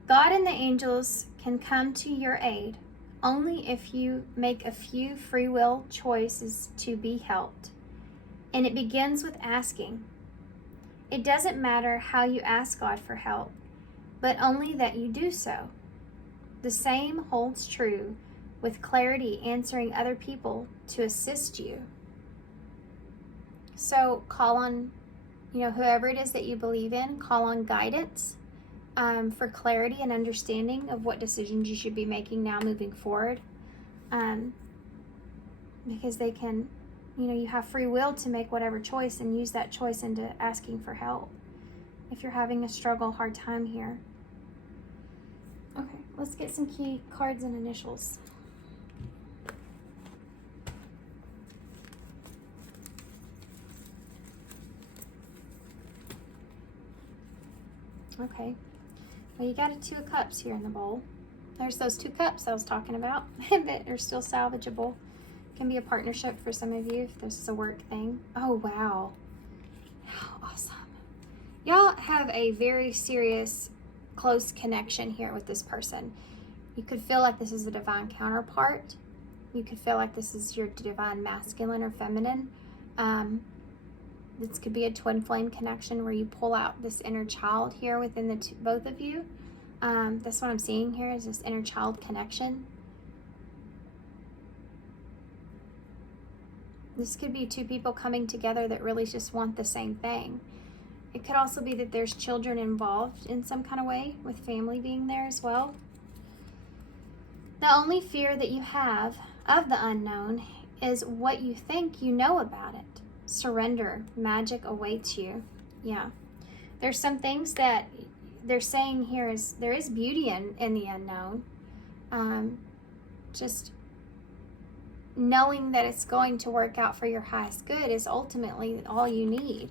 God and the angels can come to your aid only if you make a few free will choices to be helped. And it begins with asking. It doesn't matter how you ask God for help, but only that you do so. The same holds true with clarity answering other people to assist you. So call on, you know, whoever it is that you believe in, call on guidance for clarity and understanding of what decisions you should be making now moving forward. Because they can, you know, you have free will to make whatever choice and use that choice into asking for help if you're having a struggle, hard time here. Okay, let's get some key cards and initials. Okay, well, you got a 2 of Cups here in the bowl. There's those 2 cups I was talking about that are still salvageable. Can be a partnership for some of you if this is a work thing. Oh, wow. How awesome. Y'all have a very serious, close connection here with this person. You could feel like this is a divine counterpart. You could feel like this is your divine masculine or feminine. This could be a twin flame connection where you pull out this inner child here within the both of you. That's what I'm seeing here is this inner child connection. This could be 2 people coming together that really just want the same thing. It could also be that there's children involved in some kind of way, with family being there as well. The only fear that you have of the unknown is what you think you know about it. Surrender. Magic awaits you. Yeah. There's some things that they're saying here is there is beauty in the unknown. Just knowing that it's going to work out for your highest good is ultimately all you need.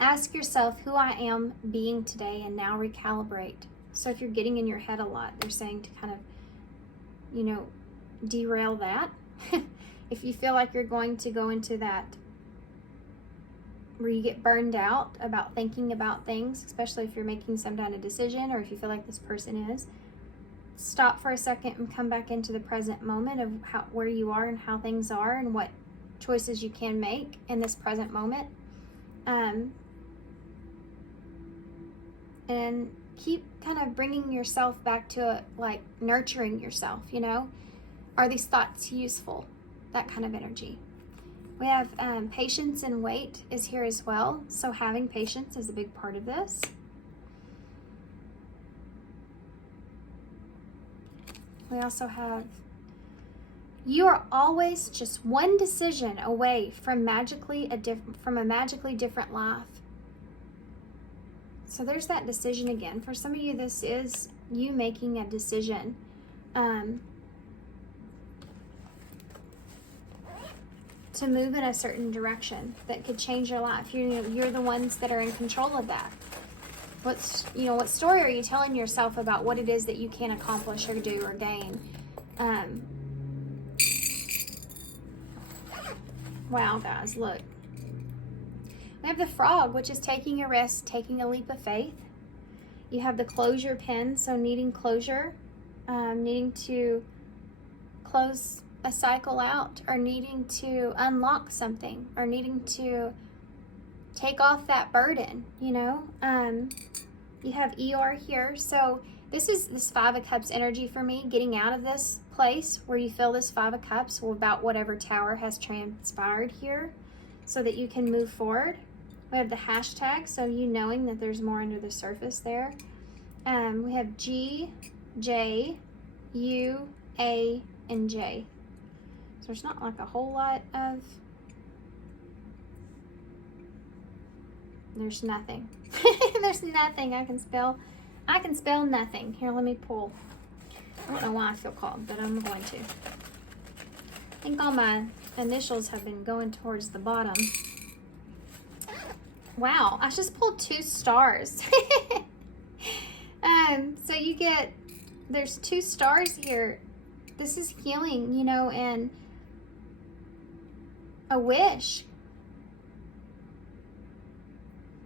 Ask yourself who I am being today and now recalibrate. So if you're getting in your head a lot, they're saying to kind of, you know, derail that. If you feel like you're going to go into that where you get burned out about thinking about things, especially if you're making some kind of decision, or if you feel like this person is, stop for a second and come back into the present moment of where you are and how things are and what choices you can make in this present moment. And keep kind of bringing yourself back to like nurturing yourself, you know. Are these thoughts useful? That kind of energy. We have patience and wait is here as well. So having patience is a big part of this. We also have, you are always just one decision away from a magically different life. So there's that decision again. For some of you, this is you making a decision. To move in a certain direction that could change your life. You're the ones that are in control of that. What story are you telling yourself about what it is that you can accomplish or do or gain? Wow, guys, look. We have the Frog, which is taking a risk, taking a leap of faith. You have the Closure pen, so needing closure, needing to close a cycle out, or needing to unlock something, or needing to take off that burden, you know. You have Eeyore here, so this is this Five of Cups energy for me, getting out of this place where you feel this Five of Cups about whatever tower has transpired here, so that you can move forward. We have the hashtag, so you knowing that there's more under the surface there. We have G, J, U, A, and J. So there's not like a whole lot of, there's nothing. There's nothing I can spell. I can spell nothing. Here, let me pull. I don't know why I feel called, but I'm going to. I think all my initials have been going towards the bottom. Wow, I just pulled 2 stars. So you get, there's 2 stars here. This is healing, you know, and a wish.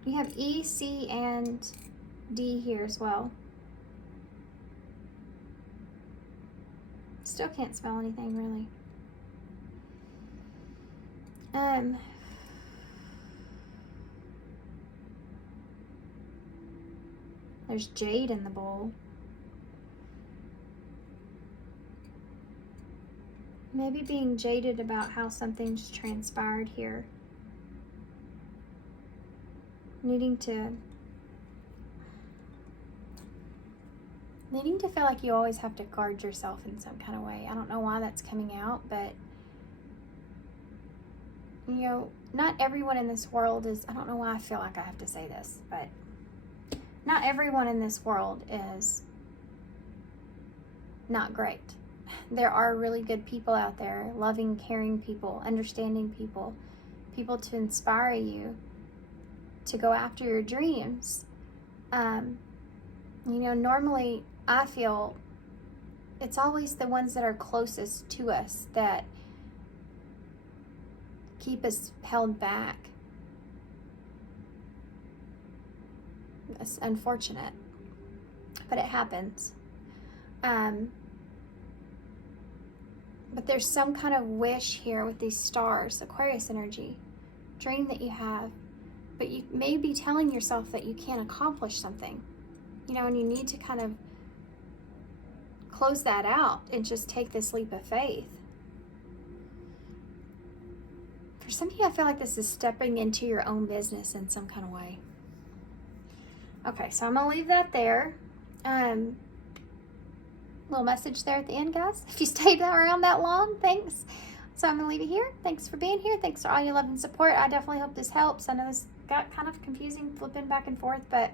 You have E, C, and D here as well. Still can't spell anything really. There's jade in the bowl. Maybe being jaded about how something's transpired here. Needing to feel like you always have to guard yourself in some kind of way. I don't know why that's coming out, but you know, not everyone in this world is, I don't know why I feel like I have to say this, but not everyone in this world is not great. There are really good people out there, loving, caring people, understanding people, people to inspire you to go after your dreams. You know, normally I feel it's always the ones that are closest to us that keep us held back. It's unfortunate, but it happens. But there's some kind of wish here with these stars, Aquarius energy, dream that you have, but you may be telling yourself that you can't accomplish something, you know, and you need to kind of close that out and just take this leap of faith. For some of you, I feel like this is stepping into your own business in some kind of way. Okay, so I'm going to leave that there. Little message there at the end, guys. If you stayed around that long, thanks. So I'm going to leave it here. Thanks for being here. Thanks for all your love and support. I definitely hope this helps. I know this got kind of confusing, flipping back and forth, but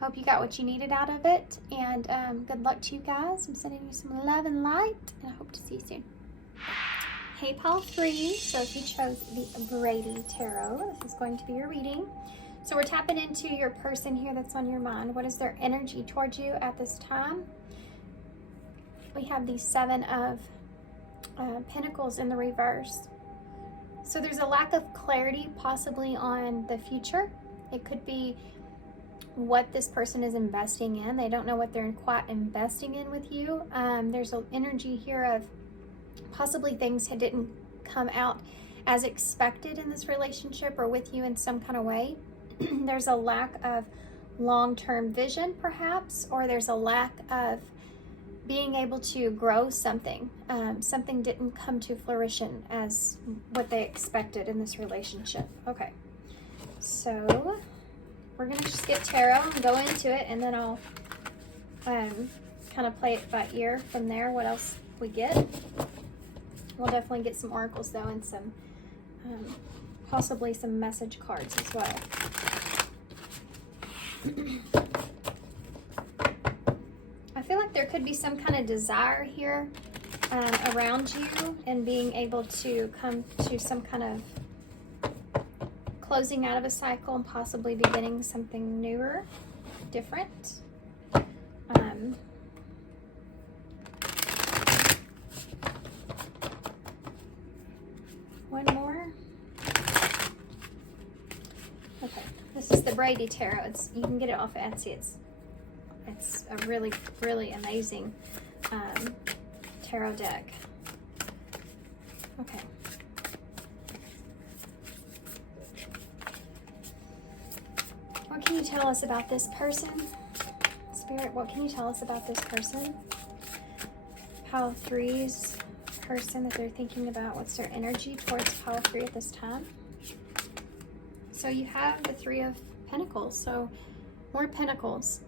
I hope you got what you needed out of it. And good luck to you guys. I'm sending you some love and light, and I hope to see you soon. Hey, Paul 3. So if you chose the Brady Tarot, this is going to be your reading. So we're tapping into your person here that's on your mind. What is their energy towards you at this time? We have the Seven of Pentacles in the reverse. So there's a lack of clarity possibly on the future. It could be what this person is investing in. They don't know what they're quite investing in with you. There's an energy here of possibly things that didn't come out as expected in this relationship or with you in some kind of way. There's a lack of long-term vision perhaps, or there's a lack of being able to grow something. Something didn't come to fruition as what they expected in this relationship. Okay, so we're gonna just get tarot and go into it, and then I'll kind of play it by ear from there, what else we get. We'll definitely get some oracles though, and some possibly some message cards as well. I feel like there could be some kind of desire here around you, and being able to come to some kind of closing out of a cycle and possibly beginning something newer, different. One more. Okay, this is the Brady Tarot. You can get it off Etsy. It's a really, really amazing tarot deck. Okay. What can you tell us about this person? Spirit, what can you tell us about this person? Pile of Threes person that they're thinking about. What's their energy towards Pile of Three at this time? So you have the Three of Pentacles. So more Pentacles.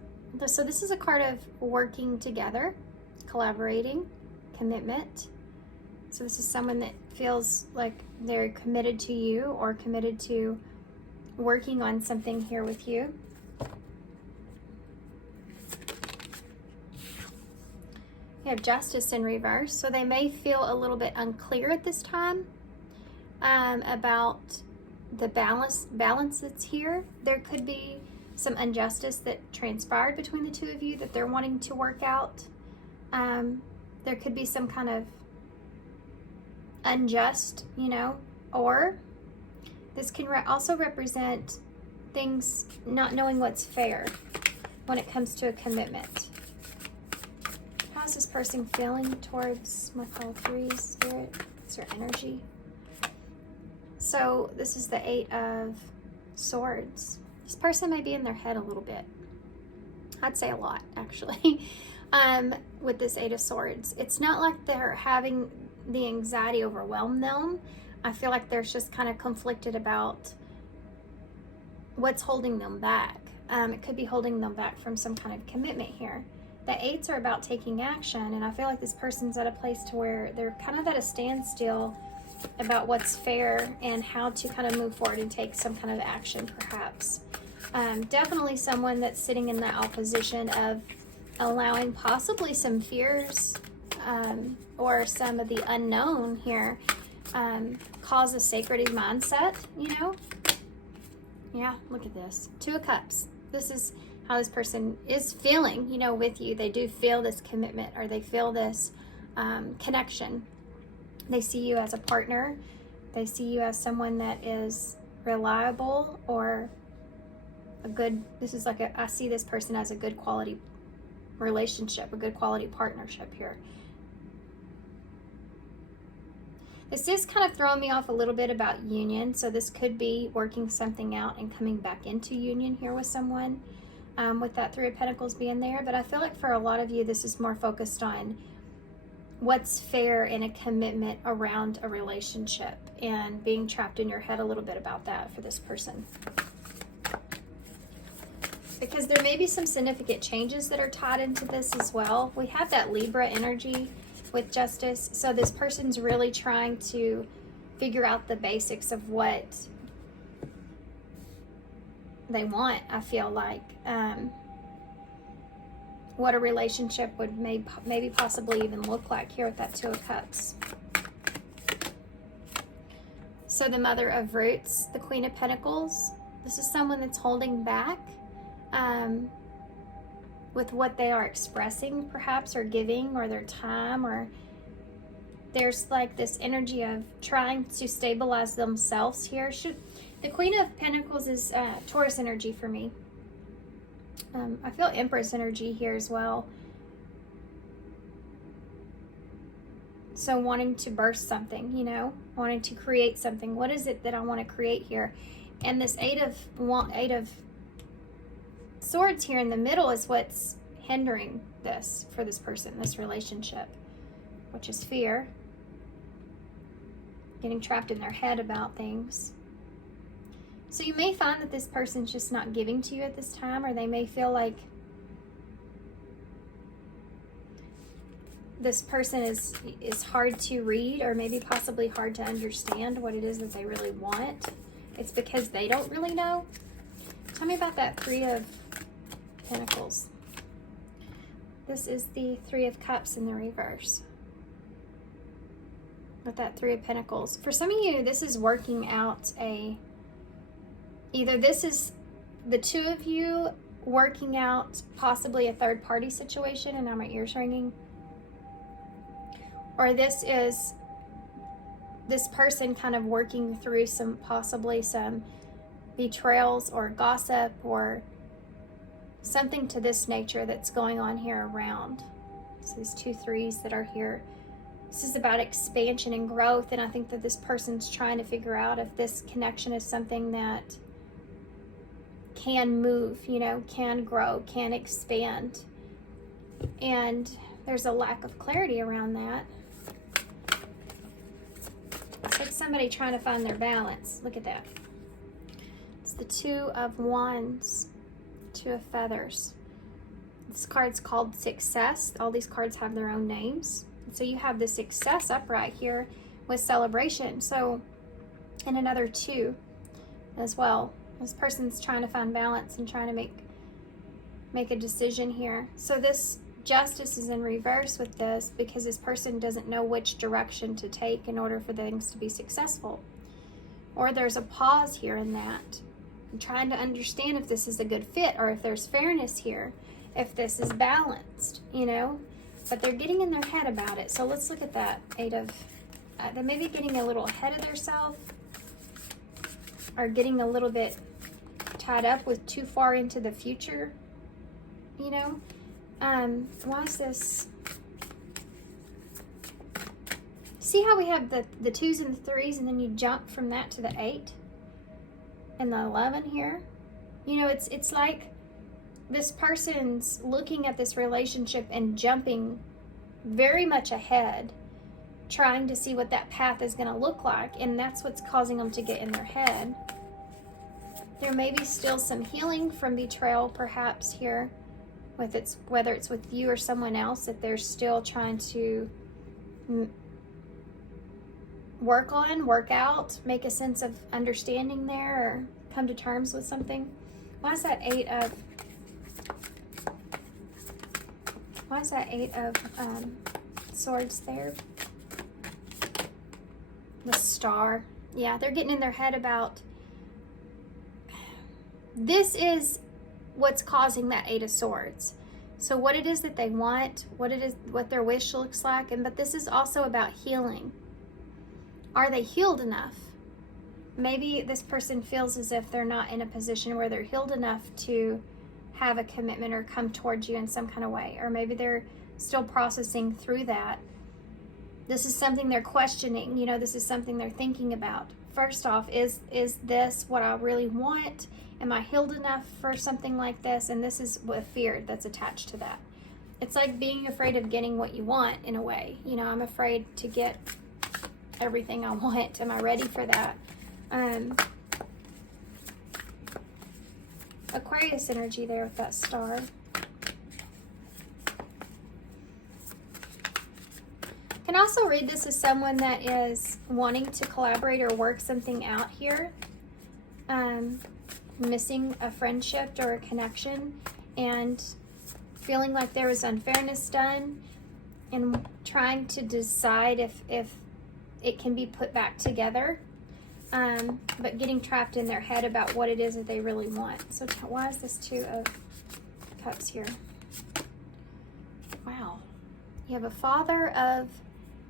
So this is a card of working together, collaborating, commitment. So this is someone that feels like they're committed to you, or committed to working on something here with you. You have Justice in reverse. So they may feel a little bit unclear at this time about the balance that's here. There could be some injustice that transpired between the two of you that they're wanting to work out. There could be some kind of unjust, or this can also represent things not knowing what's fair when it comes to a commitment. How's this person feeling towards my Pile of Threes, Spirit? What's their energy? So this is the Eight of Swords. This person may be in their head a little bit. I'd say a lot, actually, with this Eight of Swords. It's not like they're having the anxiety overwhelm them. I feel like they're just kind of conflicted about what's holding them back. It could be holding them back from some kind of commitment here. The Eights are about taking action, and I feel like this person's at a place to where they're kind of at a standstill about what's fair and how to kind of move forward and take some kind of action, perhaps. Definitely someone that's sitting in the opposition of allowing possibly some fears or some of the unknown here cause a sacred mindset, Yeah, look at this. Two of Cups. This is how this person is feeling, with you. They do feel this commitment, or they feel this connection. They see you as a partner. They see you as someone that is reliable, or a good, I see this person as a good quality relationship, a good quality partnership here. This is kind of throwing me off a little bit about union. So this could be working something out and coming back into union here with someone, with that Three of Pentacles being there. But I feel like for a lot of you, this is more focused on what's fair in a commitment around a relationship, and being trapped in your head a little bit about that for this person. Because there may be some significant changes that are tied into this as well. We have that Libra energy with Justice. So this person's really trying to figure out the basics of what they want, I feel like. What a relationship would maybe possibly even look like here with that Two of Cups. So the Mother of Roots, the Queen of Pentacles. This is someone that's holding back with what they are expressing, perhaps, or giving, or their time, or there's like this energy of trying to stabilize themselves here. The Queen of Pentacles is Taurus energy for me. I feel Empress energy here as well. So wanting to burst something, you know, wanting to create something. What is it that I want to create here? And this Eight of Swords here in the middle is what's hindering this for this person, this relationship, which is fear. Getting trapped in their head about things. So you may find that this person's just not giving to you at this time, or they may feel like this person is hard to read, or maybe possibly hard to understand what it is that they really want. It's because they don't really know. Tell me about that Three of Pentacles. This is the Three of Cups in the reverse. With that Three of Pentacles. For some of you, this is working out either this is the two of you working out possibly a third party situation, and now my ear's ringing. Or this is this person kind of working through possibly some betrayals or gossip or something to this nature that's going on here around. So these two threes that are here. This is about expansion and growth, and I think that this person's trying to figure out if this connection is something that can move, you know, can grow, can expand. And there's a lack of clarity around that. It's like somebody trying to find their balance. Look at that. It's the Two of Wands, Two of Feathers. This card's called Success. All these cards have their own names. So you have the Success upright here with celebration. So, and another two as well. This person's trying to find balance and trying to make a decision here. So this Justice is in reverse with this because this person doesn't know which direction to take in order for things to be successful. Or there's a pause here in that. I'm trying to understand if this is a good fit or if there's fairness here, if this is balanced, you know. But they're getting in their head about it. So let's look at that Eight of... they're maybe getting a little ahead of themselves, or getting a little bit tied up with too far into the future, you know. Why is this? See how we have the twos and the threes, and then you jump from that to the 8 and the 11 here? You know, it's like this person's looking at this relationship and jumping very much ahead, trying to see what that path is going to look like, and that's what's causing them to get in their head. There may be still some healing from betrayal, perhaps, here, whether it's with you or someone else, that they're still trying to work out, make a sense of understanding there, or come to terms with something. Why is that Eight of Swords there? The Star. Yeah, they're getting in their head about this is what's causing that Eight of Swords. So what it is that they want, what their wish looks like, but this is also about healing. Are they healed enough? Maybe this person feels as if they're not in a position where they're healed enough to have a commitment or come towards you in some kind of way. Or maybe they're still processing through that. This is something they're questioning. You know, this is something they're thinking about. First off, is this what I really want? Am I healed enough for something like this? And this is with fear that's attached to that. It's like being afraid of getting what you want in a way. You know, I'm afraid to get everything I want. Am I ready for that? Aquarius energy there with that Star. Can also read this as someone that is wanting to collaborate or work something out here. Missing a friendship or a connection and feeling like there was unfairness done and trying to decide if it can be put back together. but getting trapped in their head about what it is that they really want. So why is this 2 of Cups here? Wow. You have a Father of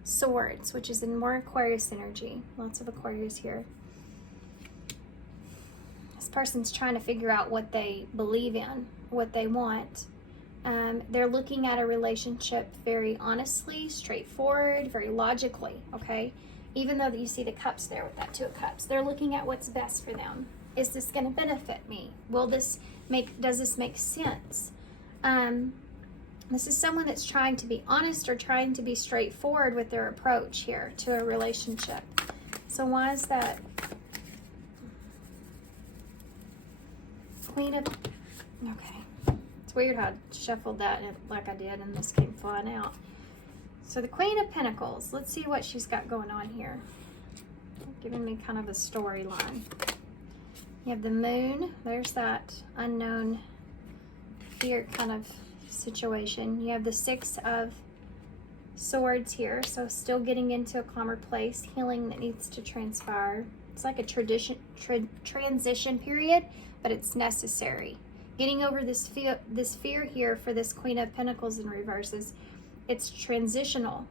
Swords, which is in more Aquarius energy. Lots of Aquarius here. This person's trying to figure out what they believe in, what they want. They're looking at a relationship very honestly, straightforward, very logically, okay? Even though you see the Cups there with that 2 of Cups, they're looking at what's best for them. Is this going to benefit me? Does this make sense? This is someone that's trying to be honest or trying to be straightforward with their approach here to a relationship. So why is that? Queen of... Okay. It's weird how I shuffled that like I did and this came flying out. So the Queen of Pentacles. Let's see what she's got going on here. Giving me kind of a storyline. You have the Moon. There's that unknown fear kind of situation. You have the 6 of Swords here. So still getting into a calmer place. Healing that needs to transpire. It's like a transition period, but it's necessary. Getting over this fear here for this Queen of Pentacles in reverse is it's transitional,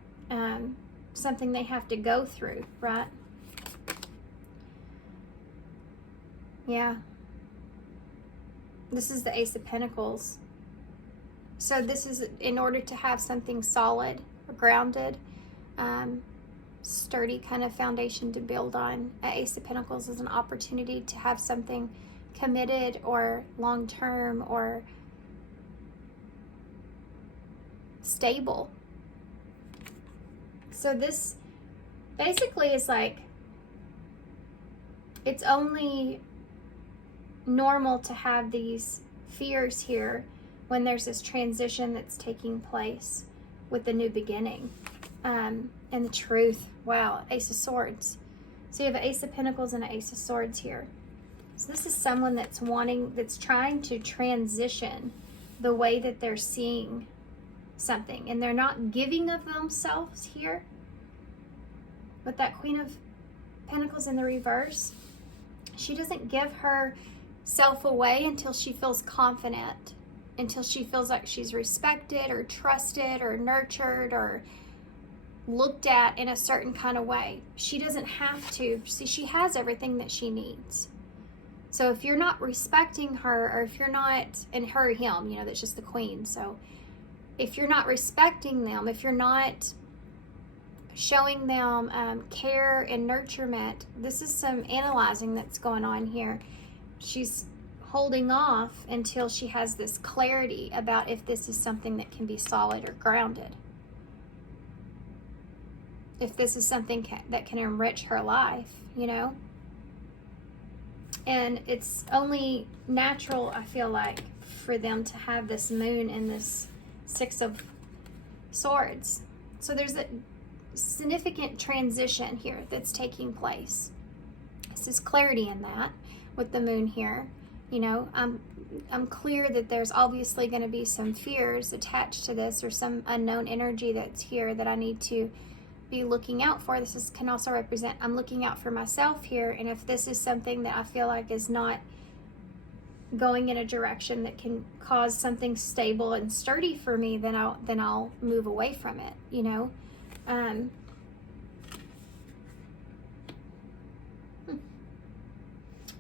something they have to go through, right? Yeah. This is the Ace of Pentacles. So this is in order to have something solid, grounded, sturdy kind of foundation to build on. Ace of Pentacles is an opportunity to have something committed or long-term or stable. So this basically is like, it's only normal to have these fears here when there's this transition that's taking place with the new beginning. And the truth. Wow, Ace of Swords. So you have an Ace of Pentacles and an Ace of Swords here. So this is someone that's trying to transition the way that they're seeing something, and they're not giving of themselves here. With that Queen of Pentacles in the reverse, she doesn't give herself away until she feels confident, until she feels like she's respected or trusted or nurtured or looked at in a certain kind of way. She doesn't have to. See, she has everything that she needs. So if you're not respecting her, or if you're not, and her, him, you know, that's just the Queen. So if you're not respecting them, if you're not showing them care and nurturement, this is some analyzing that's going on here. She's holding off until she has this clarity about if this is something that can be solid or grounded. If this is something that can enrich her life, you know? And it's only natural, I feel like, for them to have this Moon and this 6 of Swords. So there's a significant transition here that's taking place. This is clarity in that with the Moon here. You know, I'm clear that there's obviously going to be some fears attached to this, or some unknown energy that's here that I need to be looking out for. Can also represent I'm looking out for myself here, and if this is something that I feel like is not going in a direction that can cause something stable and sturdy for me, then I'll move away from it, you know.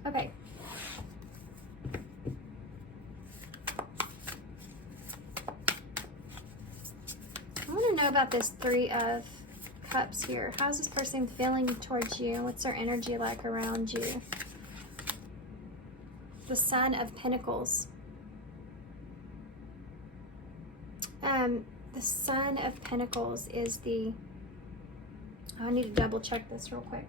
Okay. I want to know about this 3 of Cups here. How's this person feeling towards you? What's their energy like around you? The Sun of Pentacles. The Sun of Pentacles is I need to double check this real quick.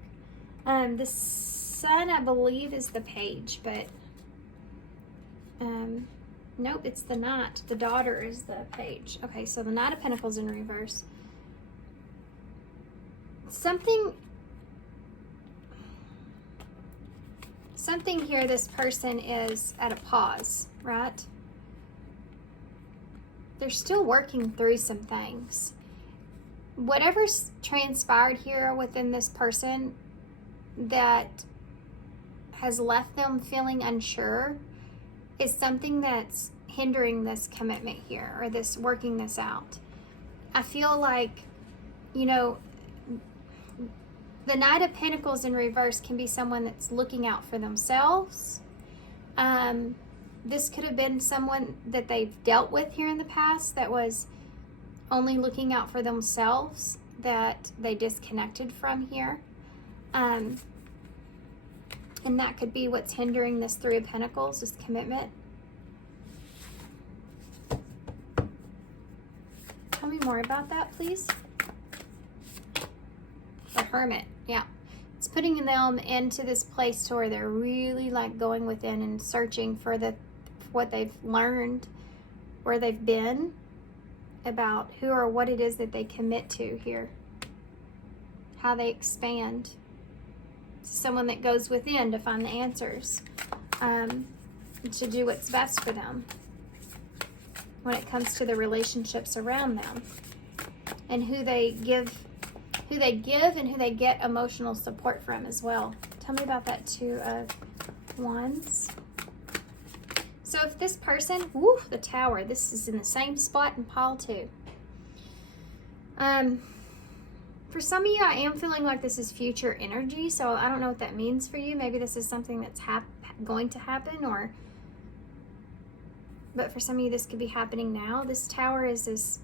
The Sun, I believe, is the Page, but nope, it's the Knight. The Daughter is the Page. Okay, so the Knight of Pentacles in reverse. Something here, this person is at a pause, right? They're still working through some things. Whatever's transpired here within this person that has left them feeling unsure is something that's hindering this commitment here, or this working this out. I feel like, you know, the Knight of Pentacles in reverse can be someone that's looking out for themselves. This could have been someone that they've dealt with here in the past that was only looking out for themselves, that they disconnected from here. And that could be what's hindering this Three of Pentacles, this commitment. Tell me more about that, please. The Hermit, yeah. It's putting them into this place where they're really like going within and searching for what they've learned, where they've been, about who or what it is that they commit to here. How they expand. Someone that goes within to find the answers, to do what's best for them when it comes to the relationships around them, and who they give and who they get emotional support from as well. Tell me about that Two of Wands. So if this person, the Tower, this is in the same spot in pile 2. For some of you, I am feeling like this is future energy, so I don't know what that means for you. Maybe this is something that's going to happen, but for some of you, this could be happening now. This Tower is this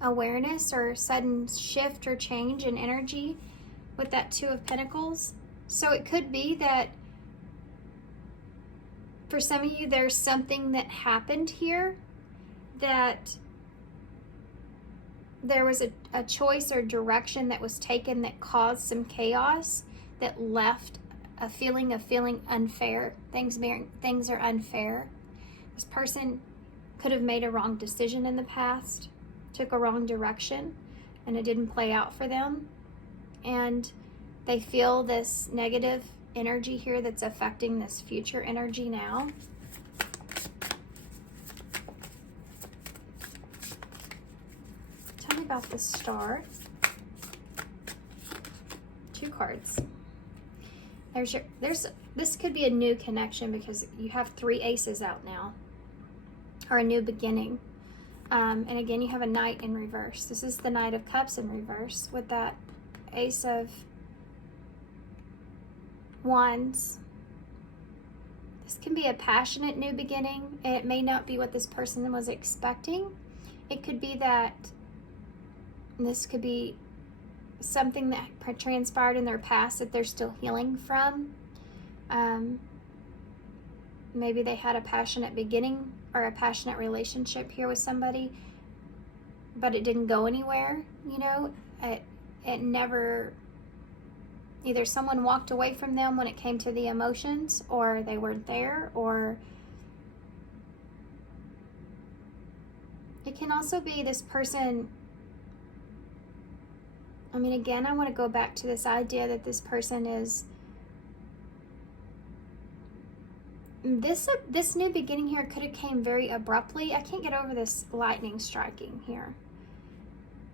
awareness or sudden shift or change in energy with that Two of Pentacles. So it could be that for some of you, there's something that happened here, that there was a choice or direction that was taken that caused some chaos, that left a feeling of feeling unfair. Things are unfair. This person could have made a wrong decision in the past, took a wrong direction, and it didn't play out for them. And they feel this negative energy here that's affecting this future energy now. Tell me about the Star. 2 cards. This could be a new connection because you have 3 aces out now, or a new beginning. And again, you have a Knight in reverse. This is the Knight of Cups in reverse with that Ace of Wands. This can be a passionate new beginning, and it may not be what this person was expecting. It could be that this could be something that transpired in their past that they're still healing from. Maybe they had a passionate beginning or a passionate relationship here with somebody, but it didn't go anywhere. You know, it never, either someone walked away from them when it came to the emotions, or they weren't there, or it can also be this person. I mean, again, I want to go back to this idea that this person is, this new beginning here could have came very abruptly. I can't get over this lightning striking here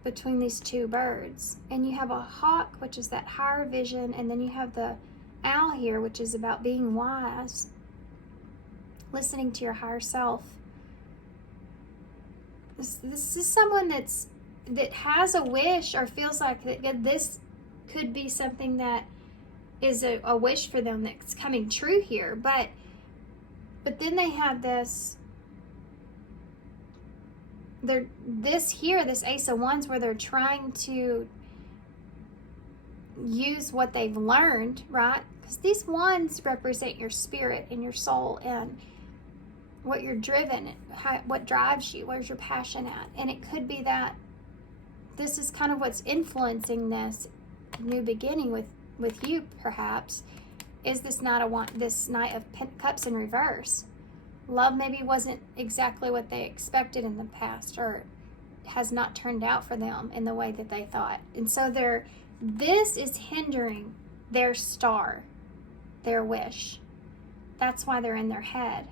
between these 2 birds. And you have a hawk, which is that higher vision, and then you have the owl here, which is about being wise, listening to your higher self. This is someone that has a wish, or feels like that this could be something that is a wish for them that's coming true here. But then they have this Ace of Wands, where they're trying to use what they've learned, right? Because these wands represent your spirit and your soul and what you're driven, what drives you, where's your passion at. And it could be that this is kind of what's influencing this new beginning with you, perhaps, is this Knight of Cups in reverse. Love maybe wasn't exactly what they expected in the past, or has not turned out for them in the way that they thought. And so this is hindering their star, their wish. That's why they're in their head.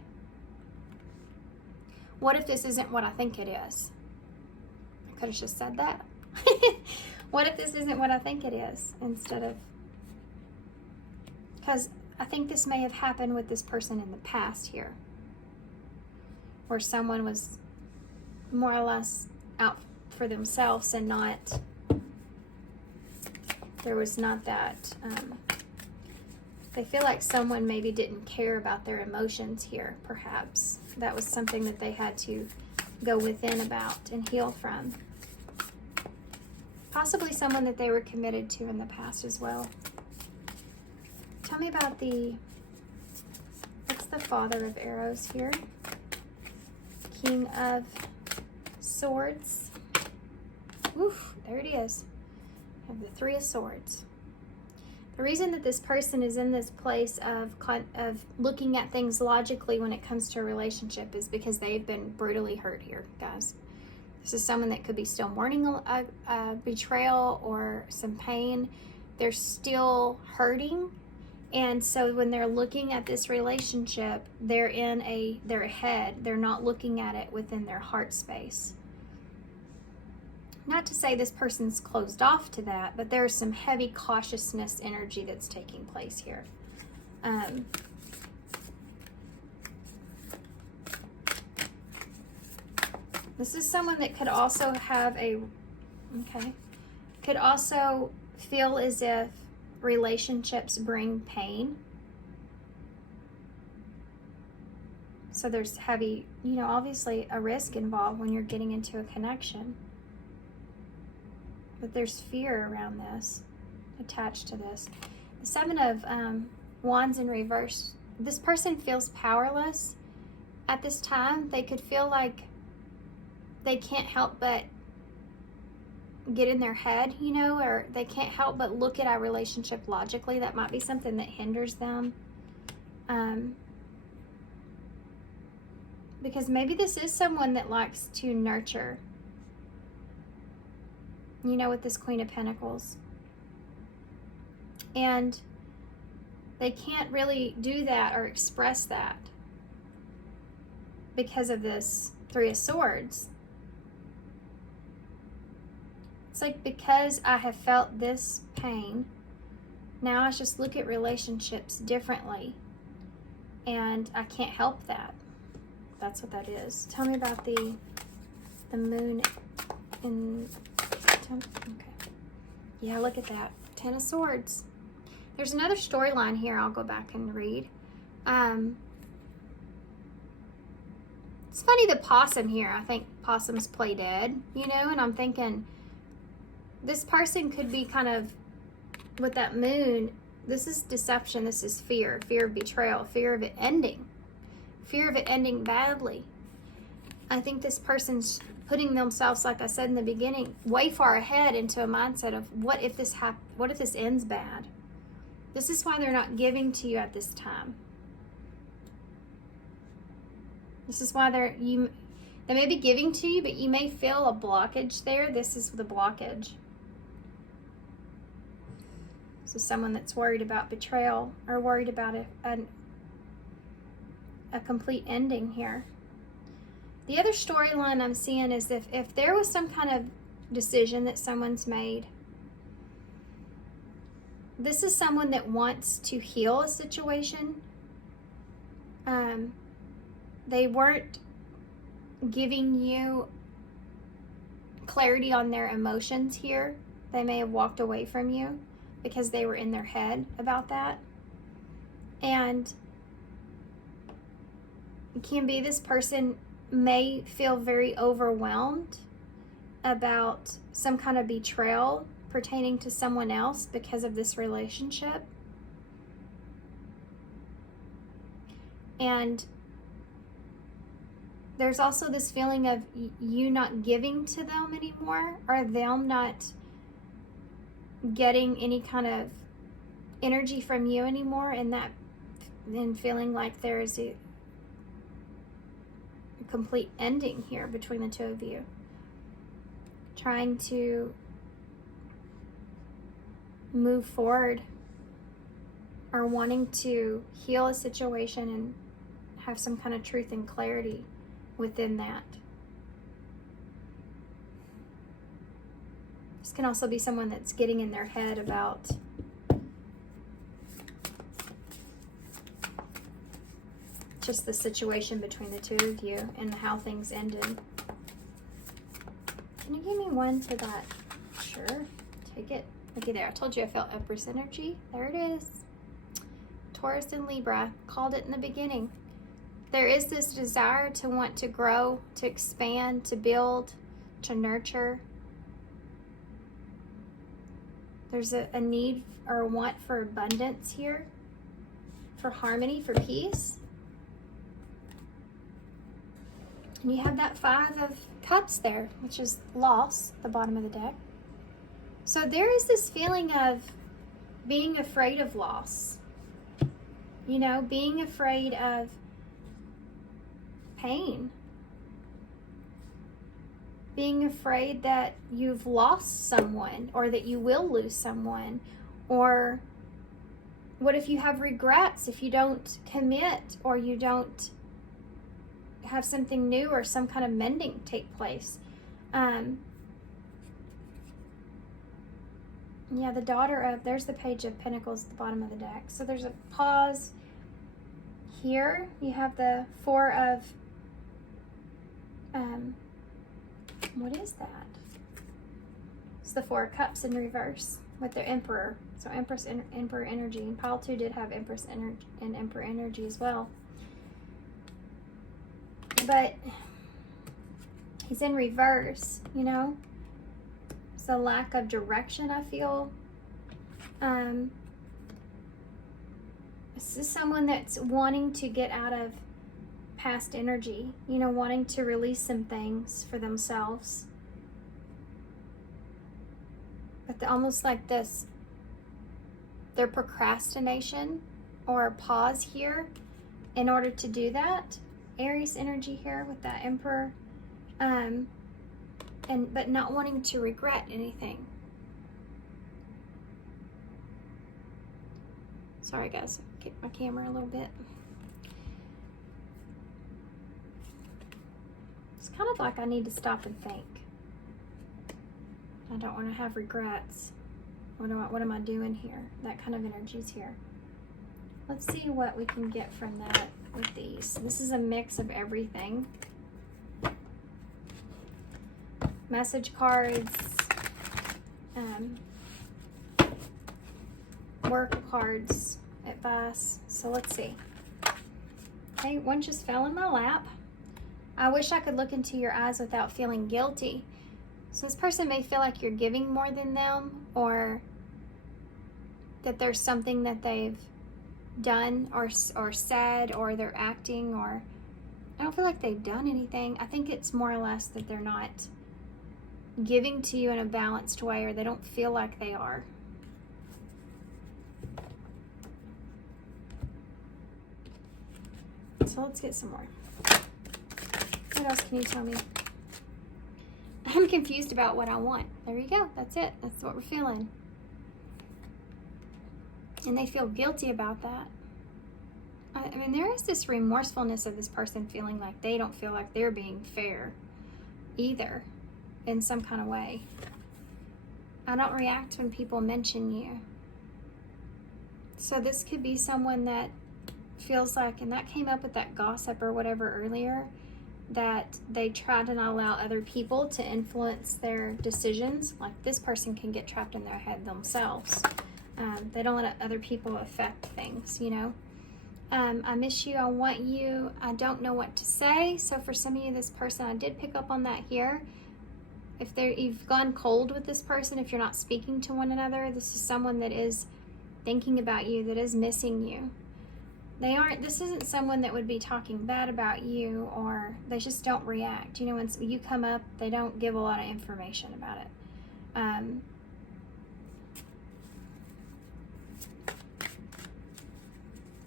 What if this isn't what I think it is? I could have just said that. What if this isn't what I think it is, instead of, because I think this may have happened with this person in the past here, where someone was more or less out for themselves and not, there was not that, they feel like someone maybe didn't care about their emotions here, perhaps. That was something that they had to go within about and heal from. Possibly someone that they were committed to in the past as well. Tell me about what's the Father of Arrows here? King of Swords. Oof, there it is. You have the Three of Swords. The reason that this person is in this place of looking at things logically when it comes to a relationship is because they've been brutally hurt here, guys. This is someone that could be still mourning a betrayal or some pain. They're still hurting. And so when they're looking at this relationship, they're ahead. They're not looking at it within their heart space. Not to say this person's closed off to that, but there's some heavy cautiousness energy that's taking place here. This is someone that could also have could also feel as if relationships bring pain. So there's heavy, obviously a risk involved when you're getting into a connection. But there's fear around this, attached to this. The Seven of Wands in reverse. This person feels powerless at this time. They could feel like they can't help but get in their head, or they can't help but look at our relationship logically. That might be something that hinders them. Because maybe this is someone that likes to nurture, with this Queen of Pentacles. And they can't really do that or express that because of this Three of Swords. It's like, because I have felt this pain, now I just look at relationships differently. And I can't help that. That's what that is. Tell me about the moon in... Okay. Yeah, look at that. Ten of Swords. There's another storyline here I'll go back and read. It's funny, the possum here. I think possums play dead, and I'm thinking this person could be kind of, with that moon, this is deception, this is fear of betrayal, fear of it ending badly. I think this person's putting themselves, like I said in the beginning, way far ahead into a mindset of what if this ends bad? This is why they're not giving to you at this time. This is why they may be giving to you, but you may feel a blockage there. This is the blockage. So someone that's worried about betrayal or worried about a complete ending here. The other storyline I'm seeing is if there was some kind of decision that someone's made, this is someone that wants to heal a situation. They weren't giving you clarity on their emotions here. They may have walked away from you because they were in their head about that. And it can be this person may feel very overwhelmed about some kind of betrayal pertaining to someone else because of this relationship. And there's also this feeling of you not giving to them anymore, or them not getting any kind of energy from you anymore, and feeling like there is a complete ending here between the two of you. Trying to move forward or wanting to heal a situation and have some kind of truth and clarity within that. This can also be someone that's getting in their head about just the situation between the two of you and how things ended. Can you give me one for that? Sure. Take it. Okay, there. I told you I felt Empress energy. There it is. Taurus and Libra. Called it in the beginning. There is this desire to want to grow, to expand, to build, to nurture. There's a need or a want for abundance here, for harmony, for peace. And you have that 5 of Cups there, which is loss, the bottom of the deck. So there is this feeling of being afraid of loss. You know, being afraid of pain. Being afraid that you've lost someone or that you will lose someone. Or what if you have regrets if you don't commit or you don't have something new or some kind of mending take place? Yeah, the daughter of, there's the Page of Pentacles at the bottom of the deck. So there's a pause here. You have the 4 of, what is that? It's the 4 of Cups in reverse with the Emperor. So Empress and Emperor energy. And Pile 2 did have Empress energy and Emperor energy as well. But he's in reverse, you know. It's a lack of direction, I feel. This is someone that's wanting to get out of past energy, you know, wanting to release some things for themselves. But almost like this, their procrastination or pause here in order to do that. Aries energy here with that Emperor. But not wanting to regret anything. Sorry guys, get my camera a little bit. It's kind of like I need to stop and think. I don't want to have regrets. What am I doing here? That kind of energy's here. Let's see what we can get from that with these. This is a mix of everything. Message cards, work cards, advice. So let's see. Okay, one just fell in my lap. I wish I could look into your eyes without feeling guilty. So this person may feel like you're giving more than them, or that there's something that they've done or said, or they're acting, or I don't feel like they've done anything. I think it's more or less that they're not giving to you in a balanced way, or they don't feel like they are. So let's get some more. What else can you tell me? I'm confused about what I want. There you go. That's it. That's what we're feeling. And they feel guilty about that. I mean, there is this remorsefulness of this person feeling like they don't feel like they're being fair either in some kind of way. I don't react when people mention you. So this could be someone that feels like, and that came up with that gossip or whatever earlier, that they try to not allow other people to influence their decisions. Like this person can get trapped in their head themselves. They don't let other people affect things, you know. I miss you, I want you, I don't know what to say. So for some of you, this person, I did pick up on that here. If you've gone cold with this person, if you're not speaking to one another, this is someone that is thinking about you, that is missing you. This isn't someone that would be talking bad about you, or they just don't react. You know, when you come up, they don't give a lot of information about it.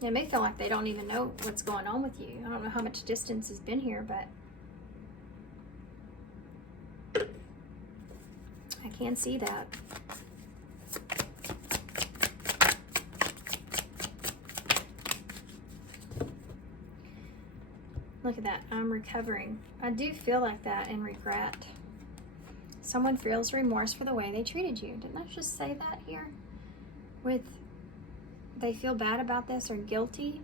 It may feel like they don't even know what's going on with you. I don't know how much distance has been here, but I can see that. Look at that. I'm recovering. I do feel like that and regret. Someone feels remorse for the way they treated you. Didn't I just say that here? With they feel bad about this or guilty.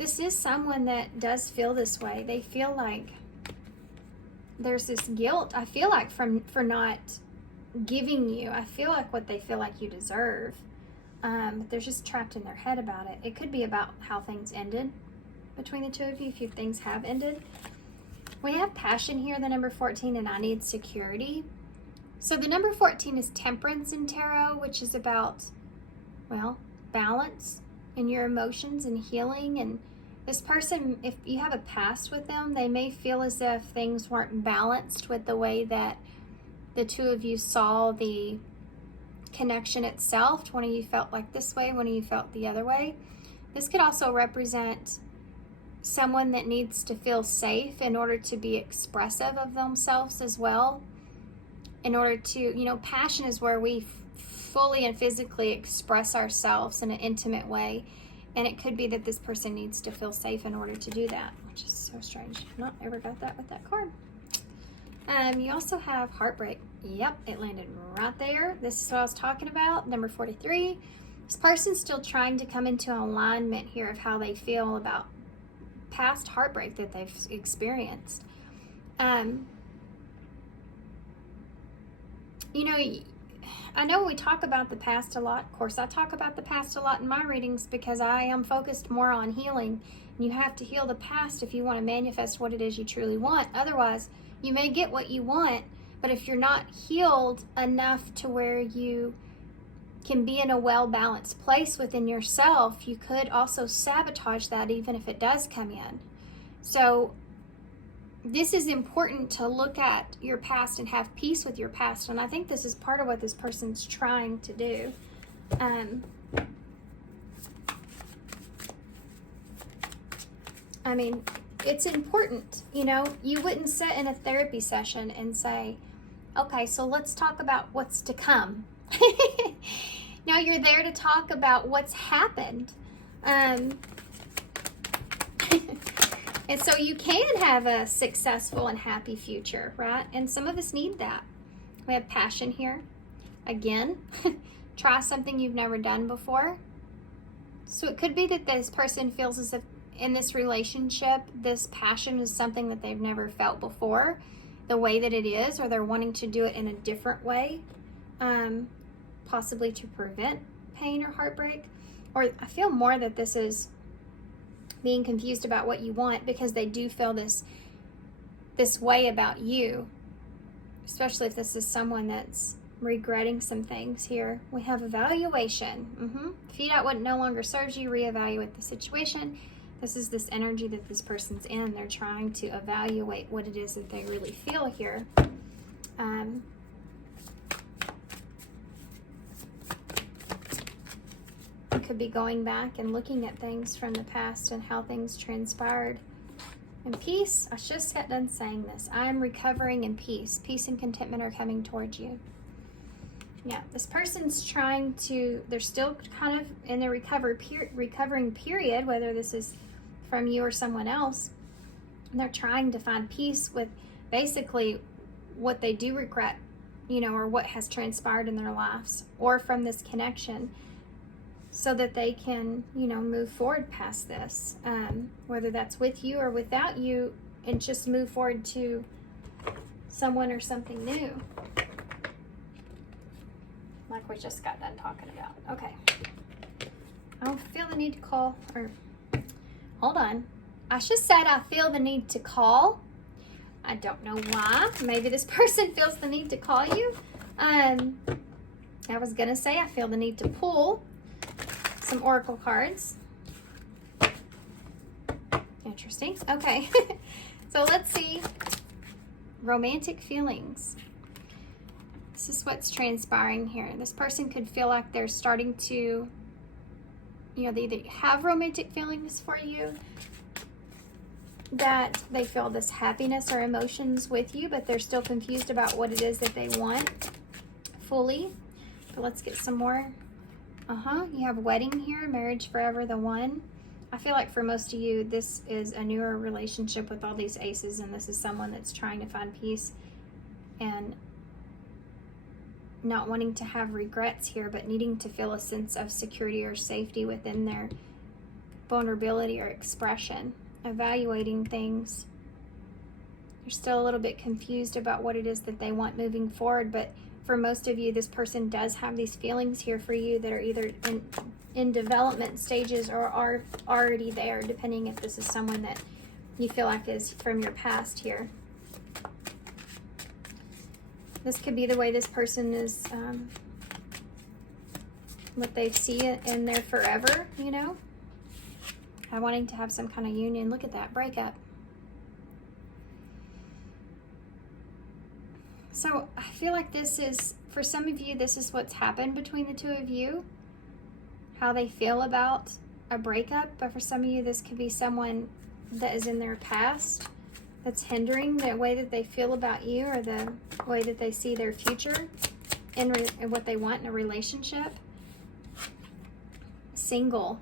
this is someone that does feel this way. They feel like there's this guilt, I feel like, for not giving you, I feel like what they feel like you deserve. But they're just trapped in their head about it. It could be about how things ended between the two of you, if things have ended. We have passion here, the number 14, and I need security. So the number 14 is temperance in tarot, which is about, well, balance in your emotions and healing. And this person, if you have a past with them, they may feel as if things weren't balanced with the way that the two of you saw the connection itself. One of you felt like this way, one of you felt the other way. This could also represent someone that needs to feel safe in order to be expressive of themselves as well. In order to, passion is where we fully and physically express ourselves in an intimate way. And it could be that this person needs to feel safe in order to do that, which is so strange. I've not ever got that with that card. You also have heartbreak. Yep, it landed right there. This is what I was talking about. Number 43. This person's still trying to come into alignment here of how they feel about past heartbreak that they've experienced. I know we talk about the past a lot. Of course, I talk about the past a lot in my readings because I am focused more on healing. And you have to heal the past if you want to manifest what it is you truly want. Otherwise, you may get what you want, but if you're not healed enough to where you can be in a well-balanced place within yourself, you could also sabotage that even if it does come in. So this is important to look at your past and have peace with your past. And I think this is part of what this person's trying to do. It's important, you wouldn't sit in a therapy session and say, okay, so let's talk about what's to come. Now you're there to talk about what's happened. And so you can have a successful and happy future, right? And some of us need that. We have passion here. Again, try something you've never done before. So it could be that this person feels as if in this relationship, this passion is something that they've never felt before, the way that it is, or they're wanting to do it in a different way, possibly to prevent pain or heartbreak. Or I feel more that this is being confused about what you want because they do feel this way about you, especially if this is someone that's regretting some things here. We have evaluation. Feed out what no longer serves you, reevaluate the situation. This is this energy that this person's in. They're trying to evaluate what it is that they really feel here. You could be going back and looking at things from the past and how things transpired. And peace, I just got done saying this. I'm recovering in peace. Peace and contentment are coming towards you. Yeah, this person's they're still kind of in the recovering period, whether this is from you or someone else. And they're trying to find peace with basically what they do regret, or what has transpired in their lives or from this connection, so that they can, move forward past this, whether that's with you or without you, and just move forward to someone or something new. Like we just got done talking about. Okay. I don't feel the need to call, or hold on. I just said I feel the need to call. I don't know why. Maybe this person feels the need to call you. I was gonna say I feel the need to pull some oracle cards. Interesting. Okay. So let's see. Romantic feelings. This is what's transpiring here. This person could feel like they're starting to, they either have romantic feelings for you, that they feel this happiness or emotions with you, but they're still confused about what it is that they want fully. But let's get some more. You have wedding here, marriage forever, the one. I feel like for most of you, this is a newer relationship with all these aces, and this is someone that's trying to find peace and not wanting to have regrets here, but needing to feel a sense of security or safety within their vulnerability or expression, evaluating things. They're still a little bit confused about what it is that they want moving forward, but for most of you, this person does have these feelings here for you that are either in development stages or are already there, depending if this is someone that you feel like is from your past here. This could be the way this person is, what they see in there forever, you know? Wanting to have some kind of union. Look at that, breakup. So I feel like this is, for some of you, this is what's happened between the two of you, how they feel about a breakup. But for some of you, this could be someone that is in their past that's hindering the way that they feel about you, or the way that they see their future and what they want in a relationship. Single.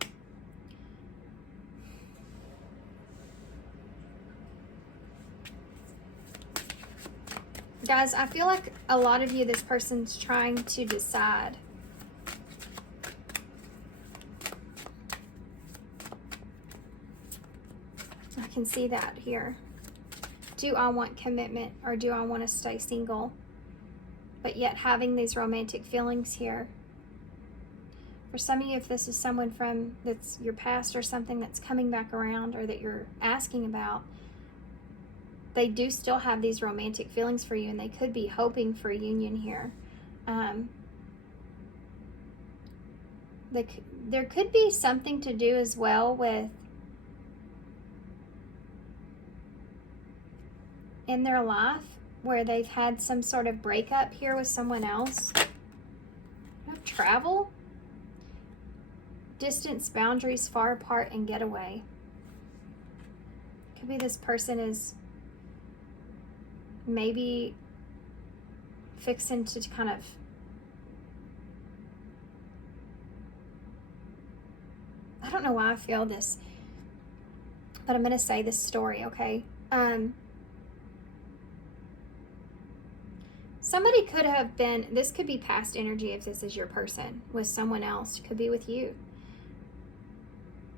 Guys, I feel like a lot of you, this person's trying to decide. I can see that here. Do I want commitment, or do I want to stay single? But yet having these romantic feelings here. For some of you, if this is someone from that's your past or something that's coming back around, or that you're asking about, they do still have these romantic feelings for you, and they could be hoping for a union here. There could be something to do as well with, in their life, where they've had some sort of breakup here with someone else. Travel, distance, boundaries, far apart, and getaway. Could be this person is maybe fixing to kind of I don't know why I feel this, but I'm going to say this story, okay? Somebody could have been, this could be past energy if this is your person, with someone else. Could be with you.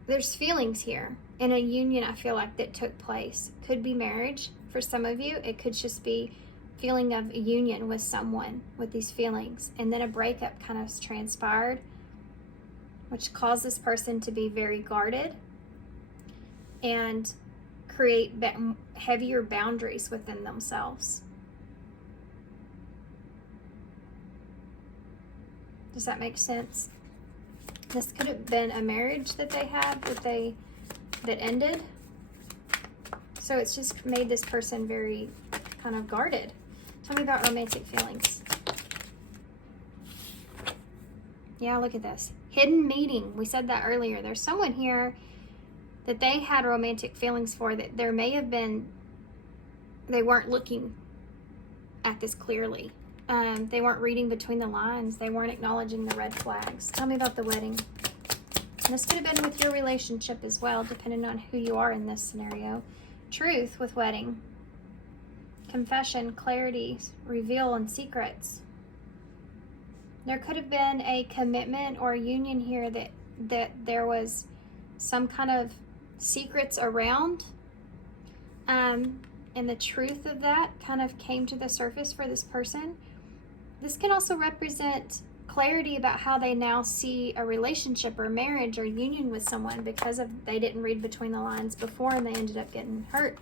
There's feelings here in a union, I feel like, that took place. Could be marriage for some of you. It could just be feeling of a union with someone with these feelings. And then a breakup kind of transpired, which caused this person to be very guarded and create heavier boundaries within themselves. Does that make sense? This could have been a marriage that they had that ended. So it's just made this person very kind of guarded. Tell me about romantic feelings. Yeah, look at this. Hidden meeting. We said that earlier. There's someone here that they had romantic feelings for, that there may have been, they weren't looking at this clearly. They weren't reading between the lines. They weren't acknowledging the red flags. Tell me about the wedding. And this could have been with your relationship as well, depending on who you are in this scenario. Truth with wedding. Confession, clarity, reveal, and secrets. There could have been a commitment or a union here that there was some kind of secrets around. And the truth of that kind of came to the surface for this person. This can also represent clarity about how they now see a relationship or marriage or union with someone, because they didn't read between the lines before and they ended up getting hurt.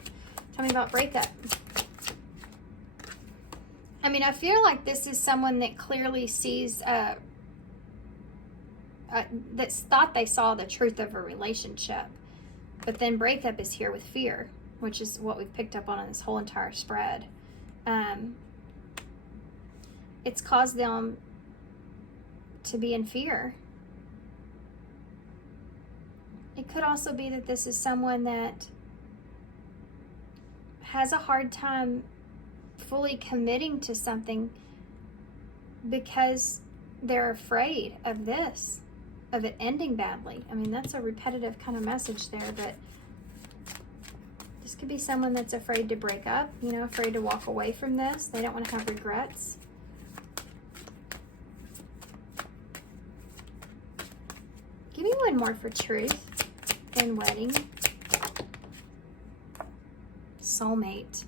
Tell me about breakup. I mean, I feel like this is someone that clearly sees, that's thought they saw the truth of a relationship. But then breakup is here with fear, which is what we've picked up on in this whole entire spread. It's caused them to be in fear. It could also be that this is someone that has a hard time fully committing to something because they're afraid of this, of it ending badly. I mean, that's a repetitive kind of message there, but this could be someone that's afraid to break up, afraid to walk away from this. They don't want to have regrets. Give me one more for truth. and wedding. Soulmate.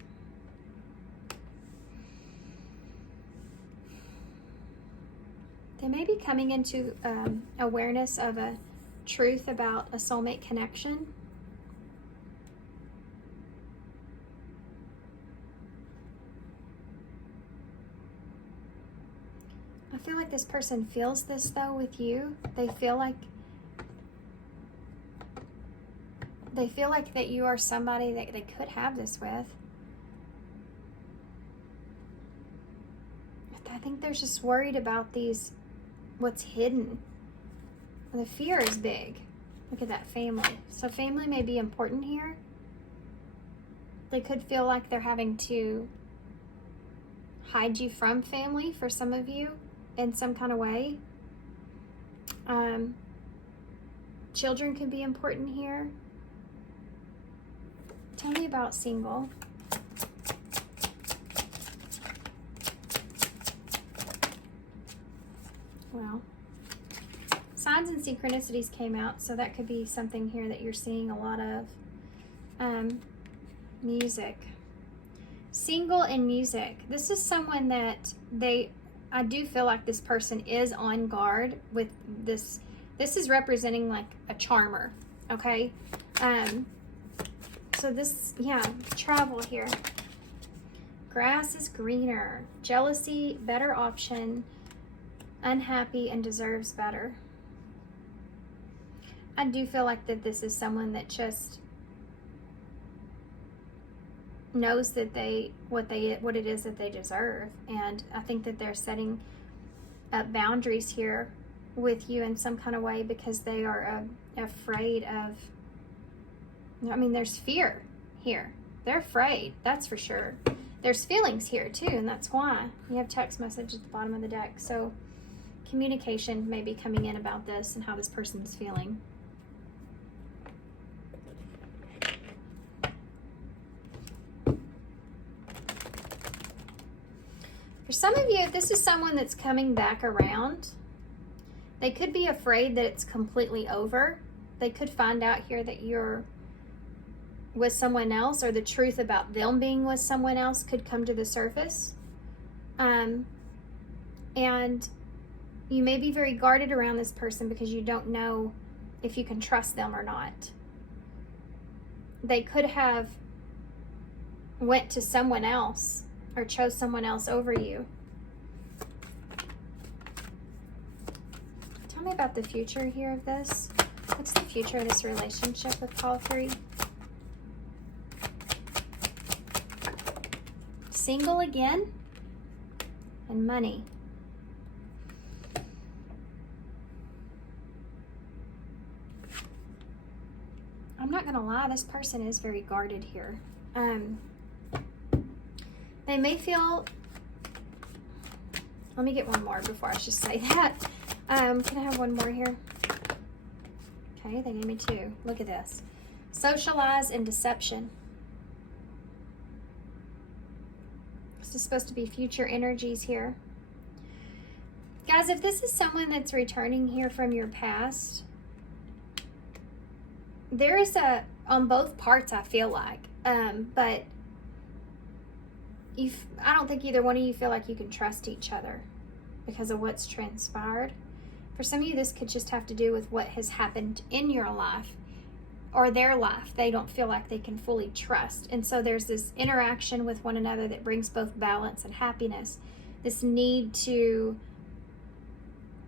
They may be coming into awareness of a truth about a soulmate connection. I feel like this person feels this though with you. They feel like that you are somebody that they could have this with. But I think they're just worried about what's hidden. The fear is big. Look at that, family. So family may be important here. They could feel like they're having to hide you from family for some of you in some kind of way. Children can be important here. Tell me about single. Well, signs and synchronicities came out, so that could be something here that you're seeing a lot of. Music. Single and music. This is someone that I do feel like this person is on guard with this. This is representing like a charmer, okay? So this, yeah, travel here. Grass is greener. Jealousy, better option. Unhappy and deserves better. I do feel like that this is someone that just knows that what it is that they deserve, and I think that they're setting up boundaries here with you in some kind of way because they are afraid of. I mean, there's fear here. They're afraid, that's for sure. There's feelings here too, and that's why you have text message at the bottom of the deck. So communication may be coming in about this and how this person's feeling. For some of you, this is someone that's coming back around. They could be afraid that it's completely over. They could find out here that you're with someone else, or the truth about them being with someone else could come to the surface. And you may be very guarded around this person because you don't know if you can trust them or not. They could have went to someone else or chose someone else over you. Tell me about the future here of this. What's the future of this relationship with call 3? Single again, and money. I'm not gonna lie, this person is very guarded here. They may feel, let me get one more before I just say that. Can I have one more here? Okay, they gave me 2. Look at this. Socialize and deception. This is supposed to be future energies here. Guys, if this is someone that's returning here from your past, there is on both parts, I feel like. But I don't think either one of you feel like you can trust each other because of what's transpired. For some of you, this could just have to do with what has happened in your life or their life. They don't feel like they can fully trust. And so there's this interaction with one another that brings both balance and happiness. This need to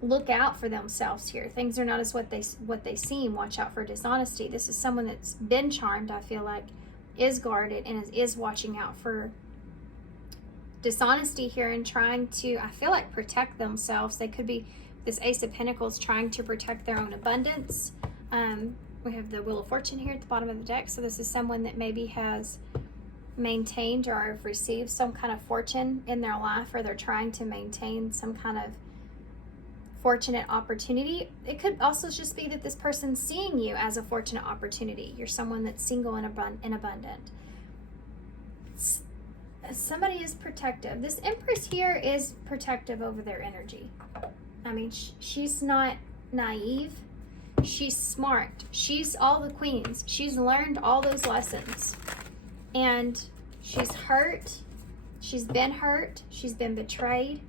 look out for themselves here. Things are not as what they seem. Watch out for dishonesty. This is someone that's been charmed, I feel like, is guarded and is watching out for dishonesty here and trying to, I feel like, protect themselves. They could be, this Ace of Pentacles, trying to protect their own abundance. We have the Wheel of Fortune here at the bottom of the deck. So this is someone that maybe has maintained or have received some kind of fortune in their life, or they're trying to maintain some kind of fortunate opportunity. It could also just be that this person's seeing you as a fortunate opportunity. You're someone that's single and abundant. Somebody is protective. This Empress here is protective over their energy. I mean, she's not naive. She's smart. She's all the queens. She's learned all those lessons. And she's hurt. She's been hurt. She's been betrayed.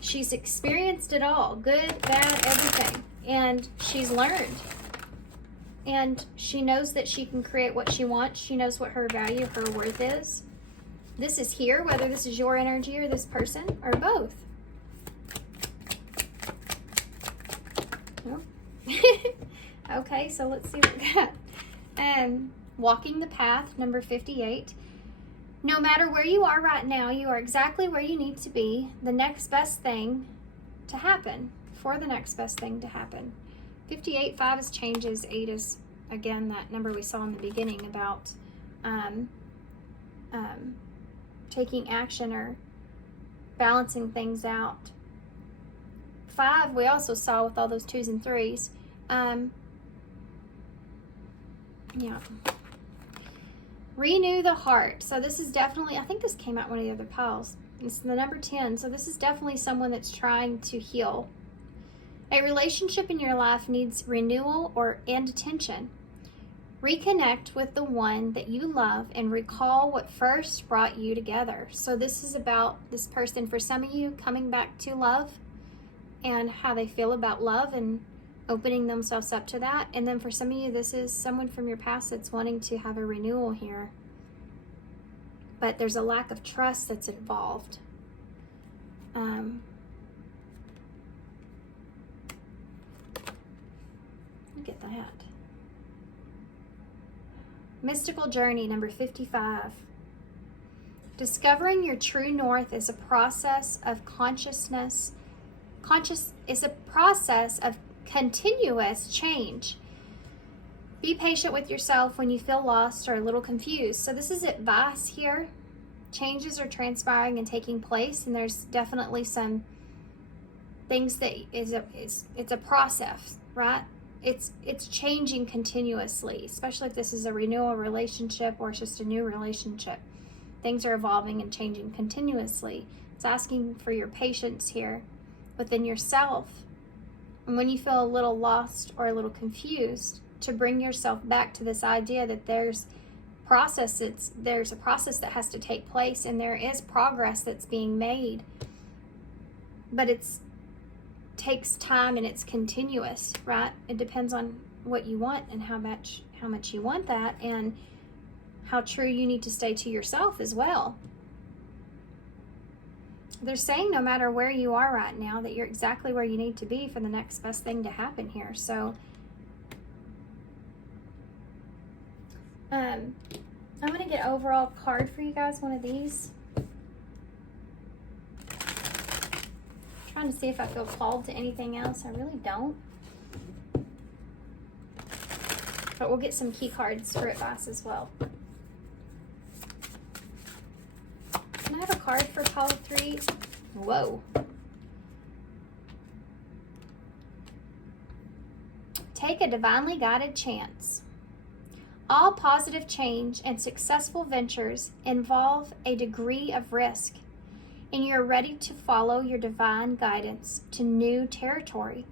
She's experienced it all. Good, bad, everything. And she's learned. And she knows that she can create what she wants. She knows what her value, her worth is. This is here, whether this is your energy or this person or both. Okay, so let's see what we got. Walking the path, number 58. No matter where you are right now, you are exactly where you need to be. The next best thing to happen. For the next best thing to happen. 58, 5 is changes. 8 is, again, that number we saw in the beginning about taking action or balancing things out. 5, we also saw with all those 2s and 3s. Yeah. Renew the heart. So this is definitely, I think this came out one of the other piles. It's the number 10. So this is definitely someone that's trying to heal. A relationship in your life needs renewal and attention. Reconnect with the one that you love and recall what first brought you together. So this is about this person, for some of you, coming back to love and how they feel about love and opening themselves up to that. And then for some of you, this is someone from your past that's wanting to have a renewal here. But there's a lack of trust that's involved. Look at that. Mystical journey, number 55. Discovering your true north is a process of consciousness. Is a process of continuous change. Be patient with yourself when you feel lost or a little confused. So this is advice here. Changes are transpiring and taking place, and there's definitely some things that it's a process, right? It's changing continuously, especially if this is a renewal relationship or it's just a new relationship. Things are evolving and changing continuously. It's asking for your patience here within yourself. And when you feel a little lost or a little confused, to bring yourself back to this idea that there's a process that has to take place, and there is progress that's being made, but it takes time and it's continuous, right? It depends on what you want and how much you want that, and how true you need to stay to yourself as well. They're saying no matter where you are right now, that you're exactly where you need to be for the next best thing to happen here. So I'm going to get overall card for you guys, one of these. Trying to see if I feel called to anything else. I really don't. But we'll get some key cards for advice as well. Can I have a card for pile 3? Whoa. Take a divinely guided chance. All positive change and successful ventures involve a degree of risk, and you're ready to follow your divine guidance to new territory.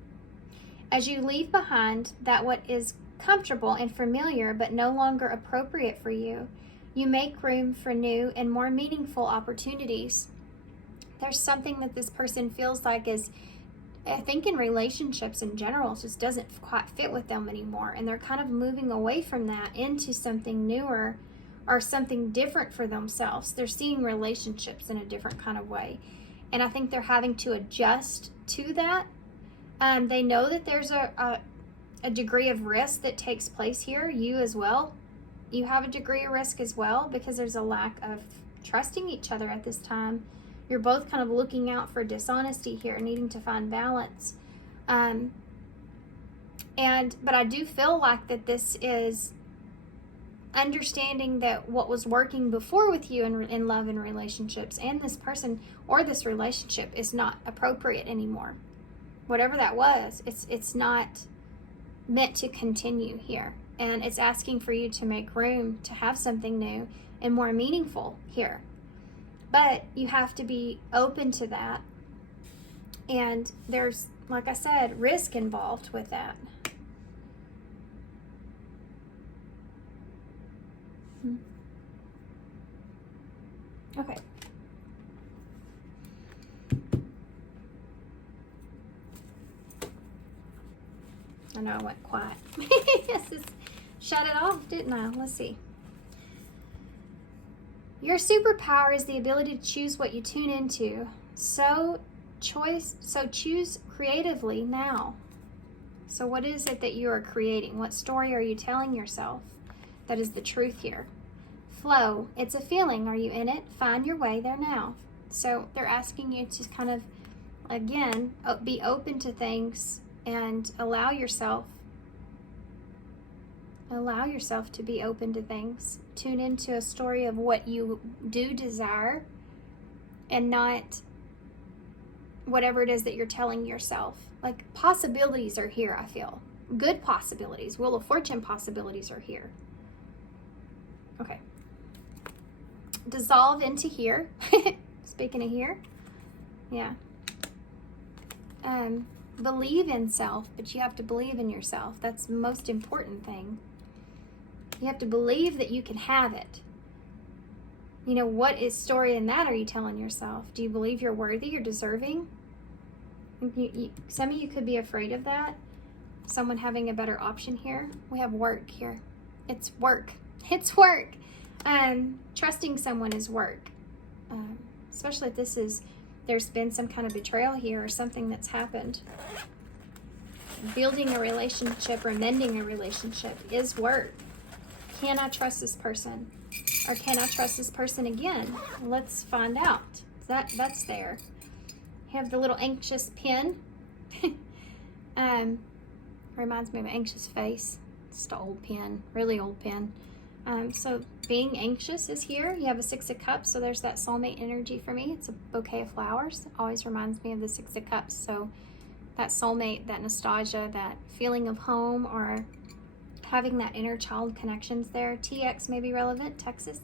As you leave behind that what is comfortable and familiar but no longer appropriate for you, you make room for new and more meaningful opportunities. There's something that this person feels like is, I think in relationships in general, it just doesn't quite fit with them anymore. And they're kind of moving away from that into something newer or something different for themselves. They're seeing relationships in a different kind of way. And I think they're having to adjust to that. They know that there's a degree of risk that takes place here. You as well. You have a degree of risk as well, because there's a lack of trusting each other at this time. You're both kind of looking out for dishonesty here, needing to find balance. But I do feel like that this is understanding that what was working before with you in love and relationships, and this person or this relationship, is not appropriate anymore. Whatever that was, it's not meant to continue here. And it's asking for you to make room to have something new and more meaningful here. But you have to be open to that. And there's, like I said, risk involved with that. Okay. I know I went quiet. Yes, shut it off, didn't I? Let's see. Your superpower is the ability to choose what you tune into. So choose creatively now. So what is it that you are creating? What story are you telling yourself? That is the truth here. Flow, it's a feeling. Are you in it? Find your way there now. So they're asking you to kind of, again, be open to things and allow yourself to be open to things. Tune into a story of what you do desire and not whatever it is that you're telling yourself. Like, possibilities are here, I feel. Good possibilities. Wheel of Fortune possibilities are here. Okay. Dissolve into here. Speaking of here. Yeah. Believe in self, but you have to believe in yourself. That's the most important thing. You have to believe that you can have it. You know, what story in that are you telling yourself? Do you believe you're worthy or deserving? Some of you could be afraid of that. Someone having a better option here. We have work here. It's work. It's work. Trusting someone is work. Especially if there's been some kind of betrayal here or something that's happened. Building a relationship or mending a relationship is work. Can I trust this person? Or can I trust this person again? Let's find out. That's there. You have the little anxious pin. Reminds me of an anxious face. It's the old pin, really old pin. So being anxious is here. You have a 6 of Cups, so there's that soulmate energy for me. It's a bouquet of flowers. Always reminds me of the 6 of Cups. So that soulmate, that nostalgia, that feeling of home, or having that inner child connections there. TX may be relevant, Texas.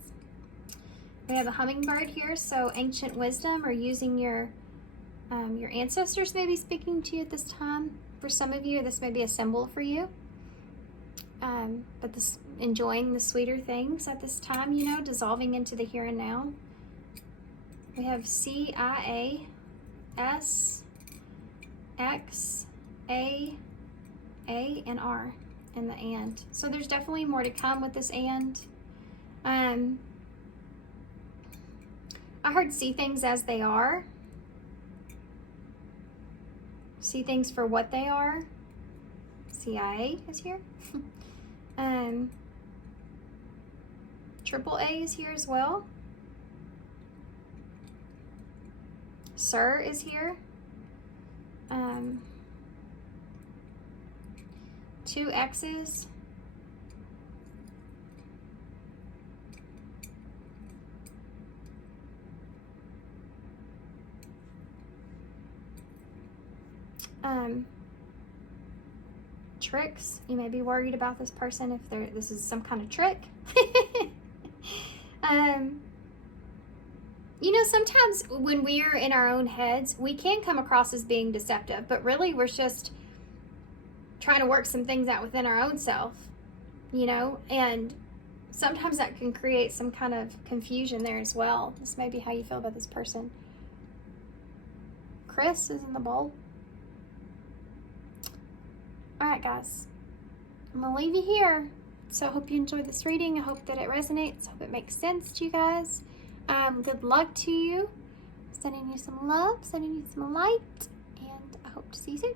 We have a hummingbird here, so ancient wisdom or using your ancestors may be speaking to you at this time. For some of you, this may be a symbol for you. But enjoying the sweeter things at this time, you know, dissolving into the here and now. We have CIA, S, X, A, and R, and the and. So there's definitely more to come with this and. I heard see things as they are. See things for what they are. CIA is here. Triple A is here as well. Seer is here. 2 X's. Tricks. You may be worried about this person if this is some kind of trick. You know, sometimes when we're in our own heads, we can come across as being deceptive, but really we're just trying to work some things out within our own self, you know, and sometimes that can create some kind of confusion there as well. This may be how you feel about this person. Chris is in the bowl. All right, guys, I'm gonna leave you here. So I hope you enjoyed this reading. I hope that it resonates. I hope it makes sense to you guys. Good luck to you. Sending you some love, sending you some light, and I hope to see you soon.